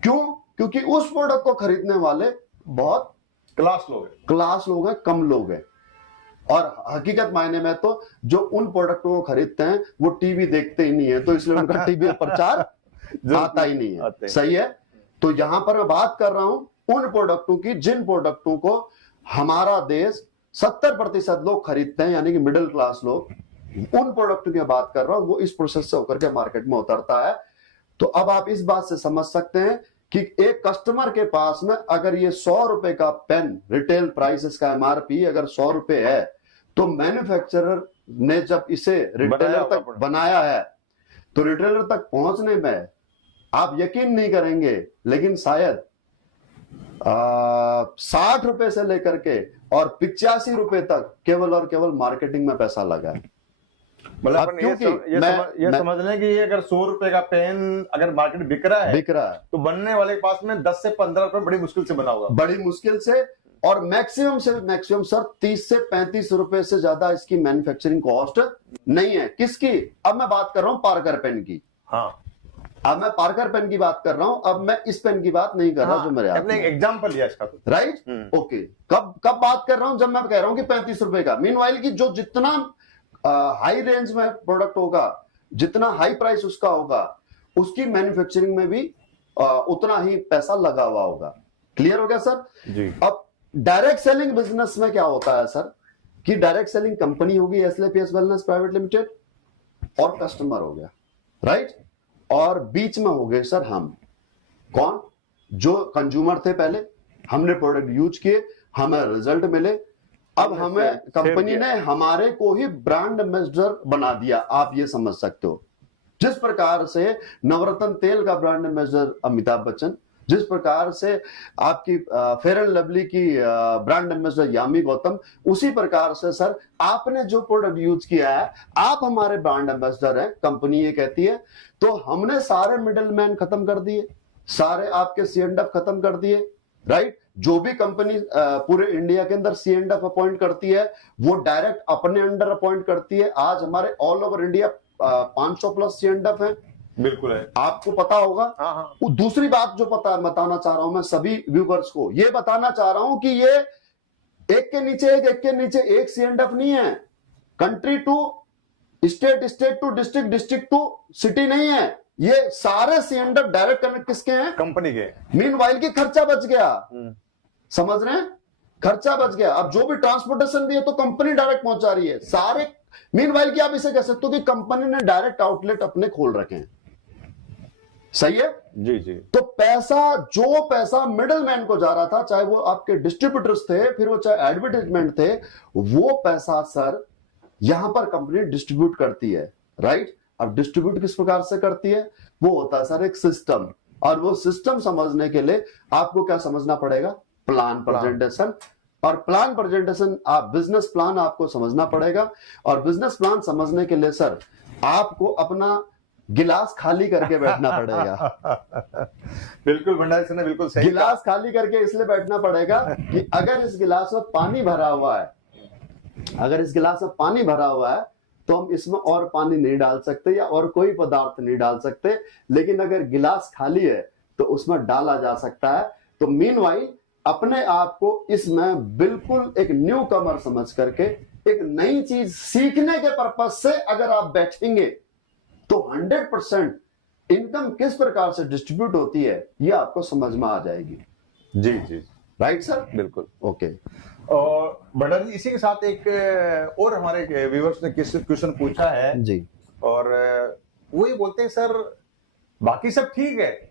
क्यों? क्योंकि उस प्रोडक्ट को खरीदने वाले बहुत क्लास लोग हैं, कम लोग हैं। और हकीकत मायने में तो जो उन प्रोडक्टों को खरीदते हैं वो टीवी देखते ही नहीं है, तो इसलिए उनका टीवी पर प्रचार आता ही नहीं है। सही है? तो यहां पर मैं बात कर रहा हूं उन प्रोडक्टों की जिन प्रोडक्टों को हमारा देश 70% लोग खरीदते हैं, यानी कि मिडिल क्लास लोग। उन प्रोडक्टों की बात कर रहा हूं, वो इस प्रोसेस से होकर के मार्केट में उतरता है। तो अब आप इस बात से समझ सकते हैं कि एक कस्टमर के पास में अगर ये 100 रुपए का पेन, रिटेल प्राइस इसका एमआरपी अगर 100 रुपए है, तो मैन्युफैक्चरर ने जब इसे रिटेलर तक बनाया है, तो रिटेलर तक पहुंचने में आप यकीन नहीं करेंगे, लेकिन शायद 60 रुपए से लेकर के और 85 रुपए तक केवल और केवल मार्केटिंग में पैसा लगा है। मतलब ये समझ लें कि अगर 100 रुपए का पेन अगर मार्केट बिक रहा है तो बनने वाले के पास में 10 से 15 रुपए बड़ी मुश्किल से बना होगा, बड़ी मुश्किल से। और मैक्सिमम से मैक्सिमम सर 30 से 35 रुपए से ज्यादा इसकी मैन्युफैक्चरिंग कॉस्ट नहीं है। किसकी? अब मैं बात कर रहा हूं पार्कर पेन की। हाँ, अब मैं पार्कर पेन की बात कर रहा हूं, अब मैं इस पेन की बात नहीं कर रहा जो मेरे हाथ में। एग्जांपल लिया इसका, राइट? ओके, कब बात कर रहा हूं? जब मैं कह रहा हूं कि 35 रुपए का। मीनवाइल की जो जितना हाई रेंज में प्रोडक्ट होगा, जितना हाई प्राइस उसका होगा, उसकी मैन्युफैक्चरिंग में भी उतना ही पैसा लगा हुआ होगा। क्लियर हो गया सर जी? अब डायरेक्ट सेलिंग बिजनेस में क्या होता है सर कि डायरेक्ट सेलिंग कंपनी होगी एसएलपीएस वेलनेस प्राइवेट लिमिटेड, और कस्टमर हो गया, राइट? और बीच में हो गए सर हम। कौन? जो कंज्यूमर थे, पहले हमने प्रोडक्ट यूज किए, हमें रिजल्ट मिले, अब हमें कंपनी ने हमारे को ही ब्रांड एम्बेसडर बना दिया। आप ये समझ सकते हो, जिस प्रकार से नवरत्न तेल का ब्रांड एम्बेसडर अमिताभ बच्चन, जिस प्रकार से आपकी फेयर एंड लवली की ब्रांड एम्बेसडर यामी गौतम, उसी प्रकार से सर आपने जो प्रोडक्ट यूज किया है आप हमारे ब्रांड एम्बेसडर हैं। कंपनी ये कहती है, तो हमने सारे मिडिल मैन खत्म कर दिए, सारे आपके C&F खत्म कर दिए, राइट? जो भी कंपनी पूरे इंडिया के अंदर C&F अपॉइंट करती है वो डायरेक्ट अपने अंडर अपॉइंट करती है। आज हमारे all over India 500 plus C&F है। बिल्कुल है, आपको पता होगा। हाँ। दूसरी बात जो बताना चाह रहा हूं मैं सभी व्यूवर्स को, ये बताना चाह रहा हूं कि ये एक के नीचे एक C&F नहीं है। Country to state, state to district, district to city नहीं है। ये सारे C&F डायरेक्ट कनेक्ट किसके हैं? कंपनी के। मीनवाइल की खर्चा बच गया, समझ रहे हैं? खर्चा बच गया। अब जो भी ट्रांसपोर्टेशन भी है तो कंपनी डायरेक्ट पहुंचा रही है सारे। मीनवाइल की आप इसे कह सकते हो कि कंपनी ने डायरेक्ट आउटलेट अपने खोल रखे हैं। सही है? जी जी। तो जो पैसा मिडल मैन को जा रहा था, चाहे वो आपके डिस्ट्रीब्यूटर्स थे, फिर वो चाहे एडवर्टाइजमेंट थे, वो पैसा सर यहां पर कंपनी डिस्ट्रीब्यूट करती है, राइट? अब डिस्ट्रीब्यूट किस प्रकार से करती है? वो होता है सर एक सिस्टम, और वो सिस्टम समझने के लिए आपको क्या समझना पड़ेगा? Plan presentation. और प्लान प्रेजेंटेशन, आप बिजनेस प्लान आपको समझना पड़ेगा। और बिजनेस प्लान समझने के लिए सर आपको अपना गिलास खाली करके बैठना पड़ेगा। बिल्कुल भंडारी सर ने बिल्कुल सही गिलास खाली करके इसलिए बैठना पड़ेगा कि अगर इस गिलास में पानी भरा हुआ है, अगर इस गिलास में पानी भरा हुआ है तो हम इसमें और पानी नहीं डाल सकते या और कोई पदार्थ नहीं डाल सकते, लेकिन अगर गिलास खाली है तो उसमें डाला जा सकता है। तो मीनवाइल अपने आप को इसमें बिल्कुल एक न्यू कमर समझ करके एक नई चीज सीखने के पर्पज से अगर आप बैठेंगे तो 100% इनकम किस प्रकार से डिस्ट्रीब्यूट होती है ये आपको समझ में आ जाएगी। जी जी। Right sir? बिल्कुल। ओके। और बड़ा जी, इसी के साथ एक और हमारे व्यूअर्स ने क्वेश्चन पूछा है जी। और वो ये बोलते हैं सर बाकी सब ठीक है,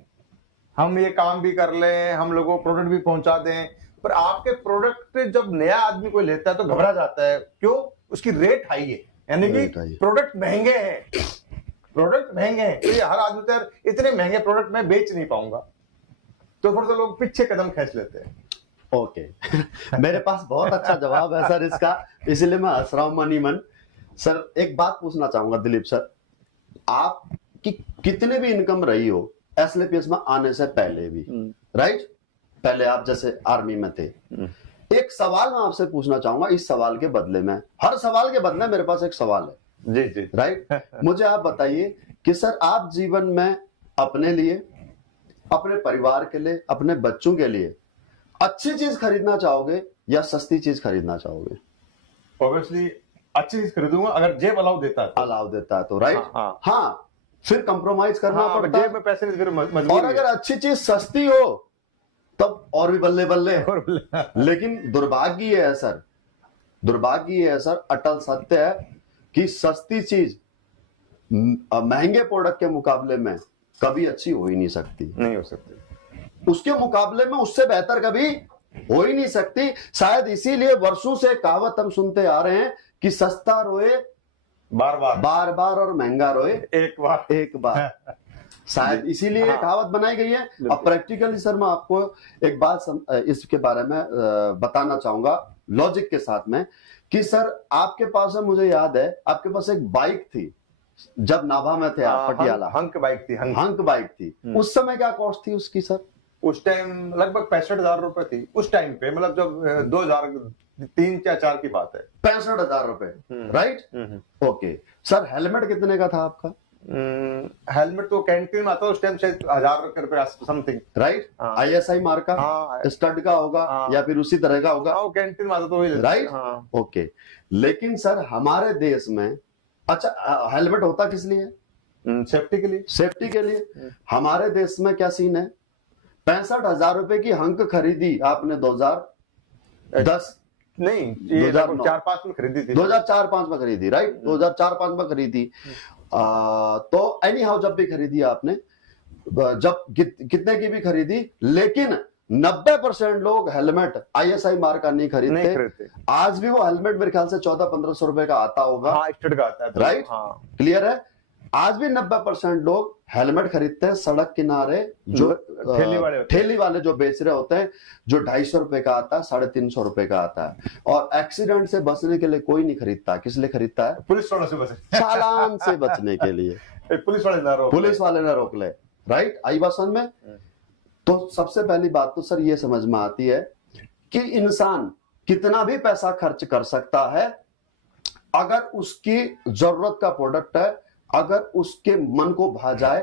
हम ये काम भी कर लें, हम लोगों को प्रोडक्ट भी पहुंचा दें, पर आपके प्रोडक्ट जब नया आदमी कोई लेता है तो घबरा जाता है। क्यों? उसकी रेट हाई है, यानी Rate कि high है। प्रोडक्ट महंगे हैं, प्रोडक्ट महंगे हैं, तो ये हर आदमी तो यार इतने महंगे प्रोडक्ट मैं बेच नहीं पाऊंगा, तो थोड़ा सा लोग पीछे कदम खींच लेते हैं। ओके। मेरे पास बहुत अच्छा जवाब है सर इसका, इसलिए मैं हंस रहा हूं मनी मन। सर एक बात पूछना चाहूंगा दिलीप सर, आपकी कितने भी इनकम रही हो एसएलपीएस में आने से पहले भी, राइट? पहले आप जैसे आर्मी में थे, एक सवाल मैं आपसे पूछना चाहूंगा इस सवाल के बदले में, हर सवाल के बदले मेरे पास एक सवाल है। जी जी। राइट? मुझे आप बताइए कि सर आप जीवन में अपने लिए, अपने परिवार के लिए, अपने बच्चों के लिए अच्छी चीज खरीदना चाहोगे या सस्ती चीज खरीदना चाहोगे? ऑब्वियसली अच्छी चीज खरीदूंगा अगर जेब अलाउ देता है तो। अलाउ देता है तो, राइट? हाँ। हाँ, फिर कंप्रोमाइज करना हाँ, पड़ता जेब में पैसे नहीं, फिर है। मजबूरी और अगर अच्छी चीज सस्ती हो तब और भी बल्ले बल्ले। लेकिन दुर्भाग्य ये है सर, दुर्भाग्य ये है सर, अटल सत्य है कि सस्ती चीज महंगे प्रोडक्ट के मुकाबले में कभी अच्छी हो ही नहीं सकती, नहीं हो सकती, उसके मुकाबले में उससे बेहतर कभी हो ही नहीं सकती। शायद इसीलिए वर्षों से कहावत हम सुनते आ रहे हैं कि सस्ता रोए बार बार, बार बार और महंगा रोए एक बार, एक बार। शायद इसीलिए ये कहावत बनाई गई है। अब प्रैक्टिकली सर मैं आपको एक बात इसके बारे में बताना चाहूंगा लॉजिक के साथ में कि सर आपके पास है, मुझे याद है आपके पास एक बाइक थी जब नाभा में थे आप, पटियाला। हंक बाइक थी, हंक बाइक थी। उस समय क्या कॉस्ट थी उसकी सर? उस टाइम लगभग 65,000 रुपए थी उस टाइम पे, मतलब जब 2003 या 4 की बात है। 65,000 रुपए, राइट? ओके सर, हेलमेट कितने का था आपका? हेलमेट तो कैंटीन में आता उस टाइम से 1,000 रुपए समथिंग, राइट? आईएसआई मार्क का, स्टड का होगा या फिर उसी तरह का होगा, वो कैंटीन में आता तो वही, राइट? ओके। लेकिन सर हमारे देश में, अच्छा हेलमेट होता किस लिए? सेफ्टी के लिए। सेफ्टी के लिए। हमारे देश में क्या सीन है, 65,000 रुपए की हंक खरीदी आपने 2010 नहीं, 2004-5 में खरीदी थी, 2004-5 में खरीदी, राइट? 2004-5 में खरीदी। तो एनी हाउ जब भी खरीदी आपने, जब कितने की भी खरीदी, लेकिन 90% लोग हेलमेट आईएसआई मार्क का नहीं खरीदते। आज भी वो हेलमेट मेरे ख्याल से 1400-1500 रुपए का आता होगा, हाँ, स्टड का आता है, राइट? क्लियर है? आज भी 90% लोग हेलमेट खरीदते हैं सड़क किनारे, जो ठेली वाले जो बेच रहे होते हैं, जो 250 रुपए का आता है, 350 रुपए का आता है। और एक्सीडेंट से बचने के लिए कोई नहीं खरीदता, किस लिए खरीदता है? पुलिस वालों से बचने, चालान से बचने के लिए। पुलिस वाले ना रोक ले, राइट? आई बात समझ में? तो सबसे पहली बात तो सर ये समझ में आती है कि इंसान कितना भी पैसा खर्च कर सकता है, अगर उसकी जरूरत का प्रोडक्ट है, अगर उसके मन को भा जाए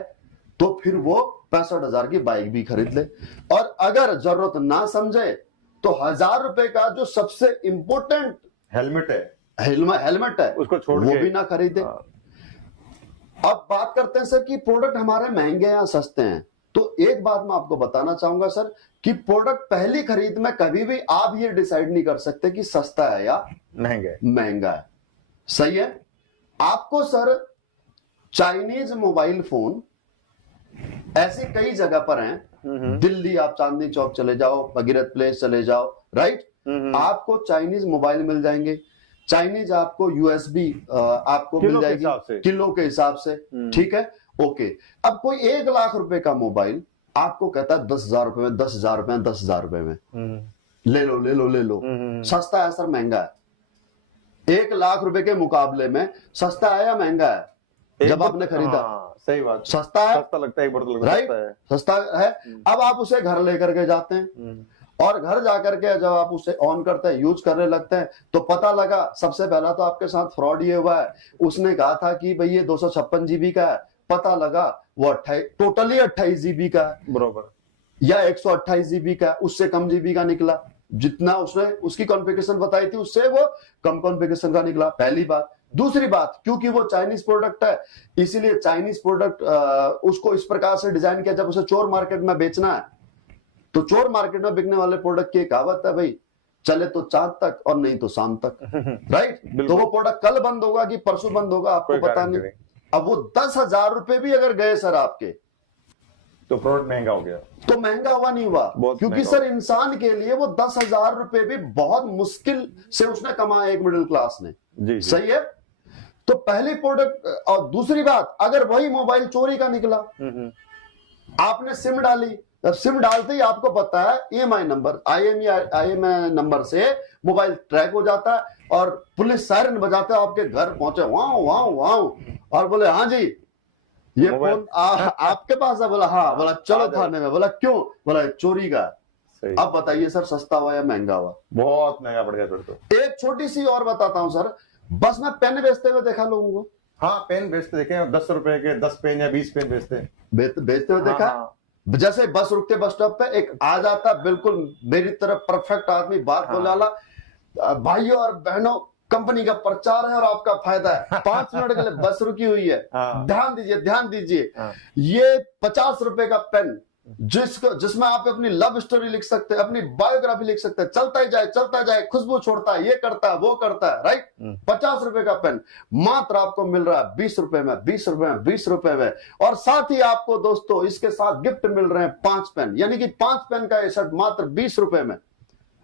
तो फिर वो 65,000 की बाइक भी खरीद ले। और अगर जरूरत ना समझे तो 1,000 रुपए का जो सबसे इंपॉर्टेंट हेलमेट है उसको छोड़ वो भी ना खरीदे। अब बात करते हैं सर कि प्रोडक्ट हमारे महंगे या सस्ते हैं, तो एक बात मैं आपको बताना चाहूंगा सर कि प्रोडक्ट पहली खरीद में कभी भी आप ये डिसाइड नहीं कर सकते कि सस्ता है या महंगा है। सही है? आपको सर चाइनीज मोबाइल फोन ऐसे कई जगह पर हैं, दिल्ली आप चांदनी चौक चले जाओ, भगीरथ प्लेस चले जाओ, राइट? आपको चाइनीज मोबाइल मिल जाएंगे, चाइनीज आपको यूएसबी आपको मिल जाएगी किलो के हिसाब से, ठीक है? ओके। अब कोई 1 लाख रुपए का मोबाइल आपको कहता है 10,000 रुपए में, 10,000 रुपए में, 10,000 रुपए में ले लो ले लो ले लो। सस्ता है सर महंगा है? 1 लाख रुपए के मुकाबले में सस्ता है या महंगा है? जब आपने खरीदा, सही बात, सस्ता है, सस्ता लगता है, एक बार तो राइट? सस्ता है। अब आप उसे घर लेकर के जाते हैं और घर जाकर के जब आप उसे ऑन करते हैं, यूज करने लगते हैं, तो पता लगा सबसे पहला तो आपके साथ फ्रॉड ये हुआ है, उसने कहा था कि भाई ये 256 जीबी का है, पता लगा वो टोटली 28 जीबी का है, बरोबर, या 128 जीबी का, उससे कम जीबी का निकला। जितना उसने उसकी कॉन्फ़िगरेशन बताई थी उससे वो कम कॉन्फ़िगरेशन का निकला, पहली बात। दूसरी बात, क्योंकि वो चाइनीज प्रोडक्ट है, इसीलिए चाइनीज प्रोडक्ट उसको इस प्रकार से डिजाइन किया, जब उसे चोर मार्केट में बेचना है तो चोर मार्केट में बिकने वाले प्रोडक्ट की एक कहावत है भाई, चले तो चांद तक और नहीं तो शाम तक, राइट। तो वो प्रोडक्ट कल बंद होगा कि परसों बंद होगा आपको पता नहीं। अब वो 10,000 रुपए भी अगर गए सर आपके, तो प्रोडक्ट महंगा हो गया, तो महंगा हुआ नहीं हुआ, क्योंकि सर इंसान के लिए वो 10,000 रुपए भी बहुत मुश्किल से उसने कमाया एक मिडिल क्लास ने। जी, सही है। तो पहली प्रोडक्ट, और दूसरी बात, अगर वही मोबाइल चोरी का निकला, आपने सिम डाली, अब सिम डालते ही आपको पता है ईएमआई नंबर, आईएमआई नंबर से मोबाइल ट्रैक हो जाता है और पुलिस सायरन बजाते है, आपके घर पहुंचे वाओ वाओ वाओ और बोले हाँ जी ये फोन आपके पास है। बोला हाँ, बोला चलो थाने में। बोला क्यों? बोला चोरी का। अब बताइए सर, सस्ता हुआ या महंगा हुआ? बहुत महंगा पड़ गया फिर तो। एक छोटी सी और बताता हूं सर, बस में पेन बेचते हुए देखा लोगों को। हाँ, पेन बेचते देखे, 10 रुपए के 10 पेन या 20 पेन बेचते हुए देखा। हाँ। जैसे बस रुकते बस स्टॉप पे एक आ जाता बिल्कुल मेरी तरफ परफेक्ट आदमी, बात बोले वाला, भाइयों और बहनों कंपनी का प्रचार है और आपका फायदा है, 5 मिनट के लिए बस रुकी हुई है, ध्यान दीजिए ध्यान दीजिए। ये 50 रुपए का पेन जिसमें आप अपनी लव स्टोरी लिख सकते हैं, अपनी बायोग्राफी लिख सकते हैं, चलता जाए, खुशबू छोड़ता है, ये करता है वो करता है, राइट। 50 रुपए का पेन मात्र आपको मिल रहा है 20 रुपए में, 20 रुपए में, 20 रुपए में। और साथ ही आपको दोस्तों इसके साथ गिफ्ट मिल रहे हैं 5 पेन, यानी कि 5 पेन का ये सेट मात्र 20 रुपए में।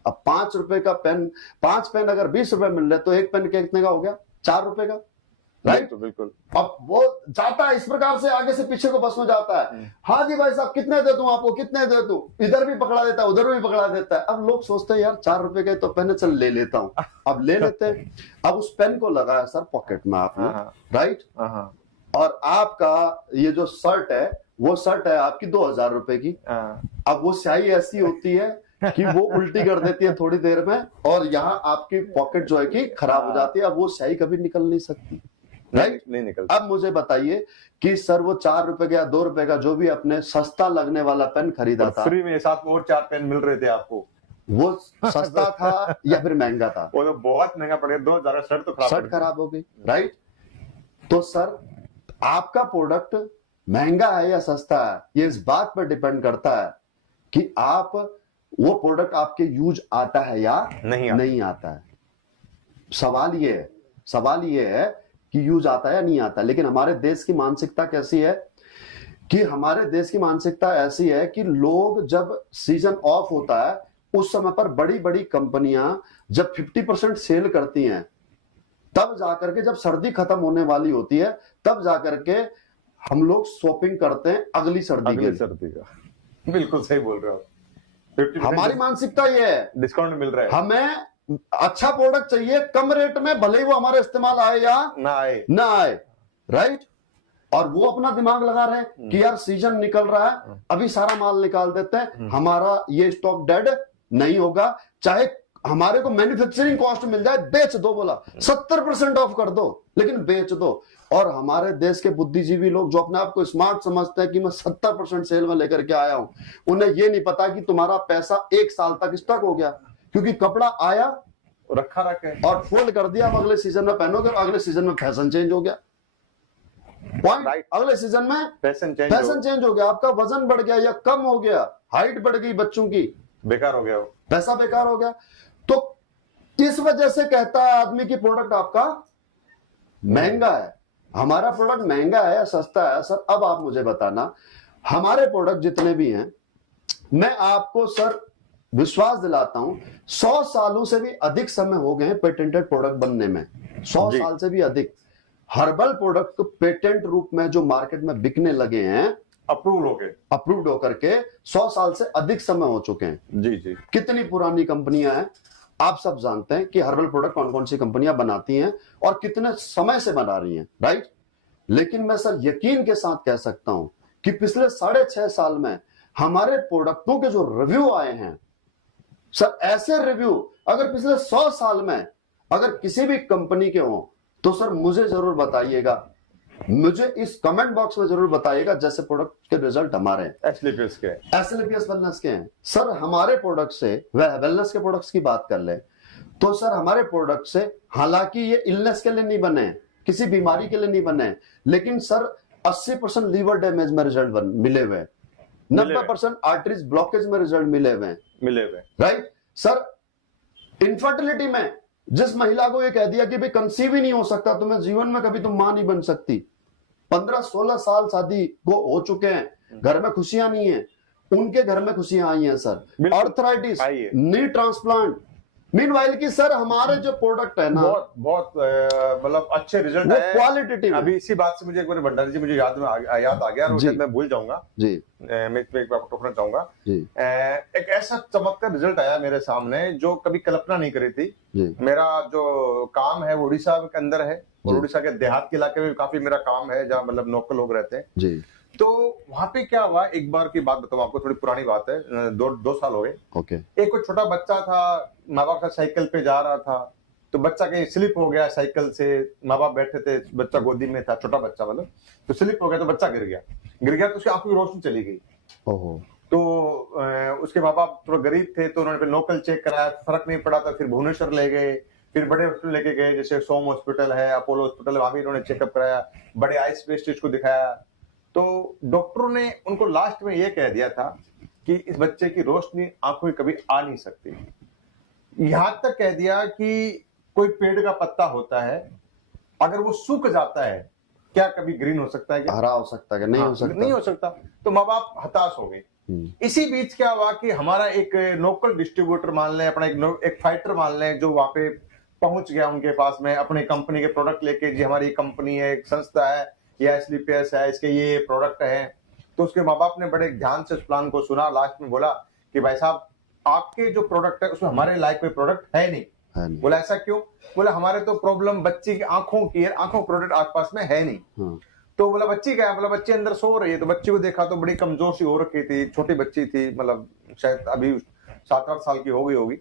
अब 5 रुपए का पेन, 5 पेन अगर 20 रुपए मिल रहे तो एक पेन कितने का हो गया? 4 रुपए का, राइट। तो बिल्कुल। अब वो जाता है इस प्रकार से, आगे से पीछे को बस में जाता है, हाँ जी भाई साहब कितने दे दूं आपको, कितने दे दूं, इधर भी पकड़ा देता है उधर भी पकड़ा देता है। अब लोग सोचते हैं यार 4 रुपए के तो पेन, चल ले लेता हूं। अब ले लेते हैं, अब उस पेन को लगाया सर पॉकेट में आपने, राइट। और आपका ये जो शर्ट है, वो शर्ट है आपकी 2000 रुपए की। अब वो स्याही ऐसी होती है कि वो उल्टी कर देती है थोड़ी देर में, और यहाँ आपकी पॉकेट जो है कि खराब हो जाती है। अब वो स्याही कभी निकल नहीं सकती, राइट, नहीं निकलता। अब मुझे बताइए कि सर वो 4 रुपए का या 2 रुपए का जो भी अपने सस्ता लगने वाला पेन खरीदा था, फ्री में साथ में और 4 पेन मिल रहे थे आपको, वो सस्ता था या फिर महंगा था? वो तो बहुत महंगा पड़ गया, 2000 शर्ट तो शर्ट खराब हो गई, राइट। तो सर आपका प्रोडक्ट महंगा है या सस्ता है, ये इस बात पर डिपेंड करता है कि आप वो प्रोडक्ट आपके यूज आता है या नहीं आता है। सवाल ये है कि यूज आता है या नहीं आता। लेकिन हमारे देश की मानसिकता कैसी है कि हमारे देश की मानसिकता ऐसी है कि लोग जब सीजन ऑफ होता है उस समय पर बड़ी बड़ी कंपनियां जब 50% सेल करती हैं, तब जाकर के, जब सर्दी खत्म होने वाली होती है तब जाकर के हम लोग शॉपिंग करते हैं अगली सर्दी का। बिल्कुल सही बोल रहे हो। हमारी मानसिकता ये है, डिस्काउंट मिल रहा है, हमें अच्छा प्रोडक्ट चाहिए कम रेट में, भले ही वो हमारे इस्तेमाल आए या ना आए, राइट। और वो अपना दिमाग लगा रहे हैं कि यार सीजन निकल रहा है, अभी सारा माल निकाल देते हैं, हमारा ये स्टॉक डेड नहीं होगा, चाहे हमारे को मैन्युफैक्चरिंग कॉस्ट मिल जाए, बेच दो। बोला 70% ऑफ कर दो, लेकिन बेच दो। और हमारे देश के बुद्धिजीवी लोग जो अपने आप को स्मार्ट समझते हैं कि मैं 70% सेल में लेकर के आया हूं, उन्हें ये नहीं पता कि तुम्हारा पैसा 1 साल तक स्टक हो गया, क्योंकि कपड़ा आया रखा और फोल्ड कर दिया, अब अगले सीजन में पहनोगे, अगले सीजन में फैशन चेंज हो गया, पॉइंट, अगले सीजन में फैशन चेंज हो गया, आपका वजन बढ़ गया या कम हो गया, हाइट बढ़ गई बच्चों की, बेकार हो गया, पैसा बेकार हो गया। तो इस वजह से कहता है आदमी की प्रोडक्ट आपका महंगा है। हमारा प्रोडक्ट महंगा है या सस्ता है? सर अब आप मुझे बताना, हमारे प्रोडक्ट जितने भी हैं, मैं आपको सर विश्वास दिलाता हूं 100 सालों से भी अधिक समय हो गए हैं पेटेंटेड प्रोडक्ट बनने में, 100 साल से भी अधिक। हर्बल प्रोडक्ट पेटेंट रूप में जो मार्केट में बिकने लगे हैं, अप्रूव्ड होकर के 100 साल से अधिक समय हो चुके हैं। जी। कितनी पुरानी कंपनियां हैं, आप सब जानते हैं कि हर्बल प्रोडक्ट कौन कौन सी कंपनियां बनाती हैं और कितने समय से बना रही हैं, राइट। लेकिन मैं सर यकीन के साथ कह सकता हूं कि पिछले 6.5 साल में हमारे प्रोडक्टों के जो रिव्यू आए हैं सर, ऐसे रिव्यू अगर पिछले 100 साल में अगर किसी भी कंपनी के हो तो सर मुझे जरूर बताइएगा, मुझे इस कमेंट बॉक्स में जरूर बताइएगा जैसे प्रोडक्ट के रिजल्ट हमारे एसएलपीएस वेलनेस के हैं। सर हमारे प्रोडक्ट से, वह वेलनेस के प्रोडक्ट्स की बात कर ले तो सर हमारे प्रोडक्ट से, हालांकि ये इलनेस के लिए नहीं बने, किसी बीमारी के लिए नहीं बने, लेकिन सर 80% लीवर डैमेज में रिजल्ट मिले हुए, 90% आर्टरीज ब्लॉकेज में रिजल्ट मिले हुए हैं, मिले हुए। Right sir. इनफर्टिलिटी में जिस महिला को ये कह दिया कि भाई कंसीव ही नहीं हो सकता, तुम्हें जीवन में कभी तुम मां नहीं बन सकती, 15-16 साल शादी को हो चुके हैं, घर में खुशियां नहीं है, उनके घर में खुशियां आई हैं सर। आर्थराइटिस, नी ट्रांसप्लांट, मीनवाइल की सर हमारे जो प्रोडक्ट है ना, बहुत बहुत मतलब अच्छे रिजल्ट है, क्वालिटेटिव। अभी इसी बात से मुझे एक बार भंडारी जी मुझे याद आ गया और मैं भूल जाऊंगा जी, मैं एक बार टोकना चाहूंगा जी। एक ऐसा चमत्कार रिजल्ट आया मेरे सामने जो कभी कल्पना नहीं करी थी जी। मेरा जो काम है वो उड़ीसा के अंदर है और उड़ीसा के देहात के इलाके में काफी मेरा काम है जहाँ मतलब लोकल लोग रहते हैं जी। तो वहां पे क्या हुआ, एक बार की बात बताऊं आपको, थोड़ी पुरानी बात है, 2 साल हो गए। ओके। एक कोई छोटा बच्चा था, माँ बाप का साइकिल पे जा रहा था, तो बच्चा कहीं स्लिप हो गया साइकिल से, माँ बाप बैठे थे, बच्चा गोदी में था, छोटा बच्चा मतलब, तो स्लिप हो गया तो बच्चा गिर गया तो उसकी आंखों की रोशनी चली गई। ओहो। तो उसके माँ बाप थोड़ा गरीब थे तो उन्होंने लोकल चेक कराया, फर्क नहीं पड़ा था, फिर भुवनेश्वर ले गए, फिर बड़े हॉस्पिटल लेके गए, जैसे सोम हॉस्पिटल है, अपोलो हॉस्पिटल है, वहां भी उन्होंने चेकअप कराया, बड़े आई स्पेशलिस्ट को दिखाया। तो डॉक्टरों ने उनको लास्ट में ये कह दिया था कि इस बच्चे की रोशनी आंखों में कभी आ नहीं सकती। यहां तक कह दिया कि कोई पेड़ का पत्ता होता है, अगर वो सूख जाता है क्या कभी ग्रीन हो सकता है, क्या हरा हो सकता है, नहीं हो सकता, नहीं हो सकता। तो माँ बाप हताश हो गए। इसी बीच क्या हुआ कि हमारा एक लोकल डिस्ट्रीब्यूटर मान लें, अपना एक फाइटर मान लें, जो वहां पे पहुंच गया उनके पास में अपनी कंपनी के प्रोडक्ट लेके, जी हमारी कंपनी है, एक संस्था है, या एसलीपीएस है, इसके ये प्रोडक्ट है। तो उसके माँ बाप ने बड़े ध्यान से उस प्लान को सुना, लास्ट में बोला कि भाई साहब आपके जो प्रोडक्ट है उसमें हमारे लायक कोई प्रोडक्ट है नहीं। बोला ऐसा क्यों? बोला हमारे तो प्रॉब्लम बच्ची की आंखों की है, आंखों प्रोडक्ट आस पास में है नहीं। तो बोला बच्ची क्या है? बोला बच्ची अंदर सो रही है। तो बच्ची को देखा तो बड़ी कमजोर सी हो रखी थी, छोटी बच्ची थी, मतलब शायद अभी 7-8 साल की हो गई होगी।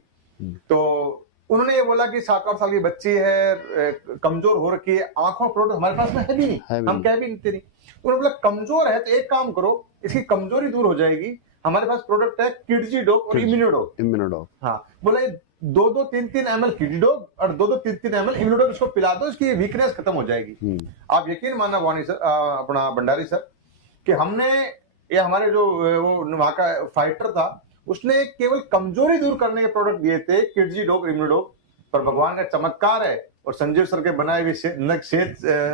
तो उन्होंने ये बोला कि 7-8 साल की बच्ची है, कमजोर हो रखी है, आंखों प्रोडक्ट हमारे पास में है भी नहीं, हम कह भी नहीं तेरी। उन्होंने बोला कमजोर है तो एक काम करो, इसकी कमजोरी दूर हो जाएगी, हमारे पास प्रोडक्ट है किडजी डॉग और इम्यूनोडॉग। हाँ, बोला 2-2, 3-3 ml किडजी डॉग और 2-2, 3-3 ml इम्यूनोडॉग इसको पिला दो, इसकी वीकनेस खत्म हो जाएगी। आप यकीन मानना वानी सर, अपना भंडारी सर, कि हमने ये हमारे जो वो वहां का फाइटर था, उसने केवल कमजोरी दूर करने के प्रोडक्ट दिए थे, किडजी डॉग, इम्यूनोडॉग, पर भगवान का चमत्कार है और संजीव सर के बनाए हुए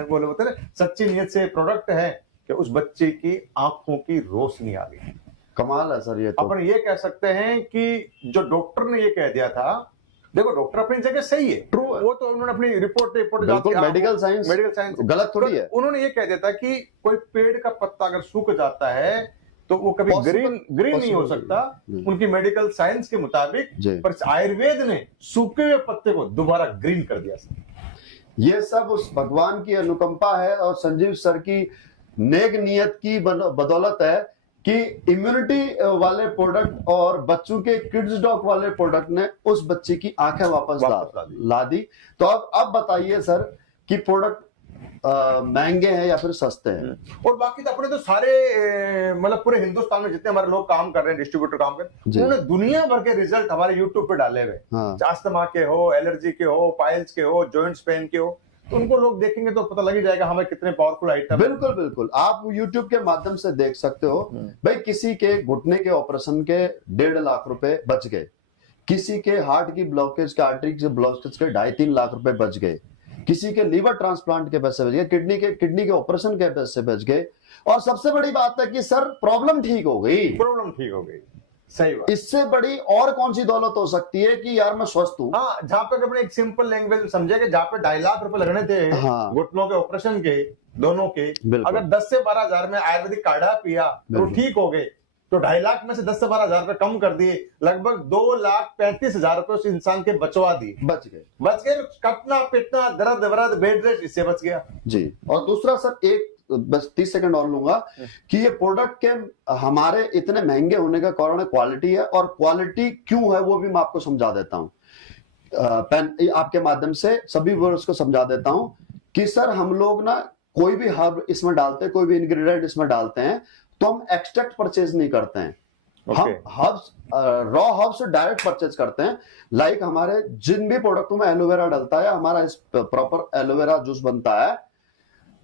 बोले होते हैं सच्ची नीयत से प्रोडक्ट है कि उस बच्चे की आंखों की रोशनी आ गई। कमाल है सर। ये तो अपन ये कह सकते हैं कि जो डॉक्टर ने ये कह दिया था, देखो डॉक्टर अपनी जगह सही है, ट्रू है, वो तो उन्होंने अपनी रिपोर्ट मेडिकल साइंस गलत थोड़ी है। उन्होंने ये कह दिया था कि कोई पेड़ का पत्ता अगर सूख जाता है तो वो कभी ग्रीन नहीं हो सकता उनकी मेडिकल साइंस के मुताबिक, पर आयुर्वेद ने सूखे हुए पत्ते को दोबारा ग्रीन कर दिया। ये सब उस भगवान की अनुकंपा है और संजीव सर की नेक नियत की बदौलत है कि इम्यूनिटी वाले प्रोडक्ट और बच्चों के किड्स डॉग वाले प्रोडक्ट ने उस बच्चे की आंखें वापस ला दी। तो अब बताइए सर कि प्रोडक्ट महंगे हैं या फिर सस्ते हैं? और बाकी तो अपने तो सारे मतलब पूरे हिंदुस्तान में जितने हमारे लोग काम कर रहे हैं, डिस्ट्रीब्यूटर काम कर रहे हैं, उन्होंने दुनिया भर के रिजल्ट हमारे यूट्यूब पे डाले हुए। अस्थमा के हो, एलर्जी के हो, पाइल्स के हो, जॉइंट्स पेन के हो, तो उनको लोग देखेंगे तो पता लग ही जाएगा हमें कितने पावरफुल आइटम। बिल्कुल आप यूट्यूब के माध्यम से देख सकते हो। भाई किसी के घुटने के ऑपरेशन के 1.5 लाख रुपए बच गए, किसी के हार्ट की ब्लॉकेज के, आर्टरी के ब्लॉकेज के 2.5-3 लाख रुपए बच गए, किसी के लीवर ट्रांसप्लांट के पैसे बच गए, किडनी के ऑपरेशन के पैसे बच गए, और सबसे बड़ी बात है कि सर प्रॉब्लम ठीक हो गई। सही बात। इससे बड़ी और कौन सी दौलत हो सकती है कि यार मैं स्वस्थ हूँ। हाँ, जहाँ पे अपने एक सिंपल लैंग्वेज में समझे कि जहाँ पे 2.5 लाख रुपए लगने थे घुटनों के ऑपरेशन के दोनों के, अगर 10 से 12 हजार में आयुर्वेदिक काढ़ा पिया तो ठीक हो गए, तो 2.5 लाख में से 10 से 12 हजार रुपए कम कर दिए, लगभग 2,35,000 रुपए उस इंसान के बचवा दिए, बच गए। कटना पिटना, दर्द वरद, बेड रेस्ट, इससे बच गया जी। और दूसरा सर, एक बस 30 सेकंड और लूंगा कि ये प्रोडक्ट के हमारे इतने महंगे होने का कारण क्वालिटी है, और क्वालिटी क्यों है वो भी मैं आपको समझा देता हूँ, आपके माध्यम से सभी व्यूअर्स को समझा देता हूँ कि सर हम लोग ना कोई भी हर्ब इसमें डालते हैं, कोई भी इंग्रेडिएंट इसमें डालते हैं तो हम एक्सट्रैक्ट परचेज नहीं करते हैं। हम herbs, raw herbs direct purchase करते हैं। लाइक हमारे जिन भी प्रोडक्टों में एलोवेरा डलता है, हमारा इस प्रॉपर एलोवेरा जूस बनता है,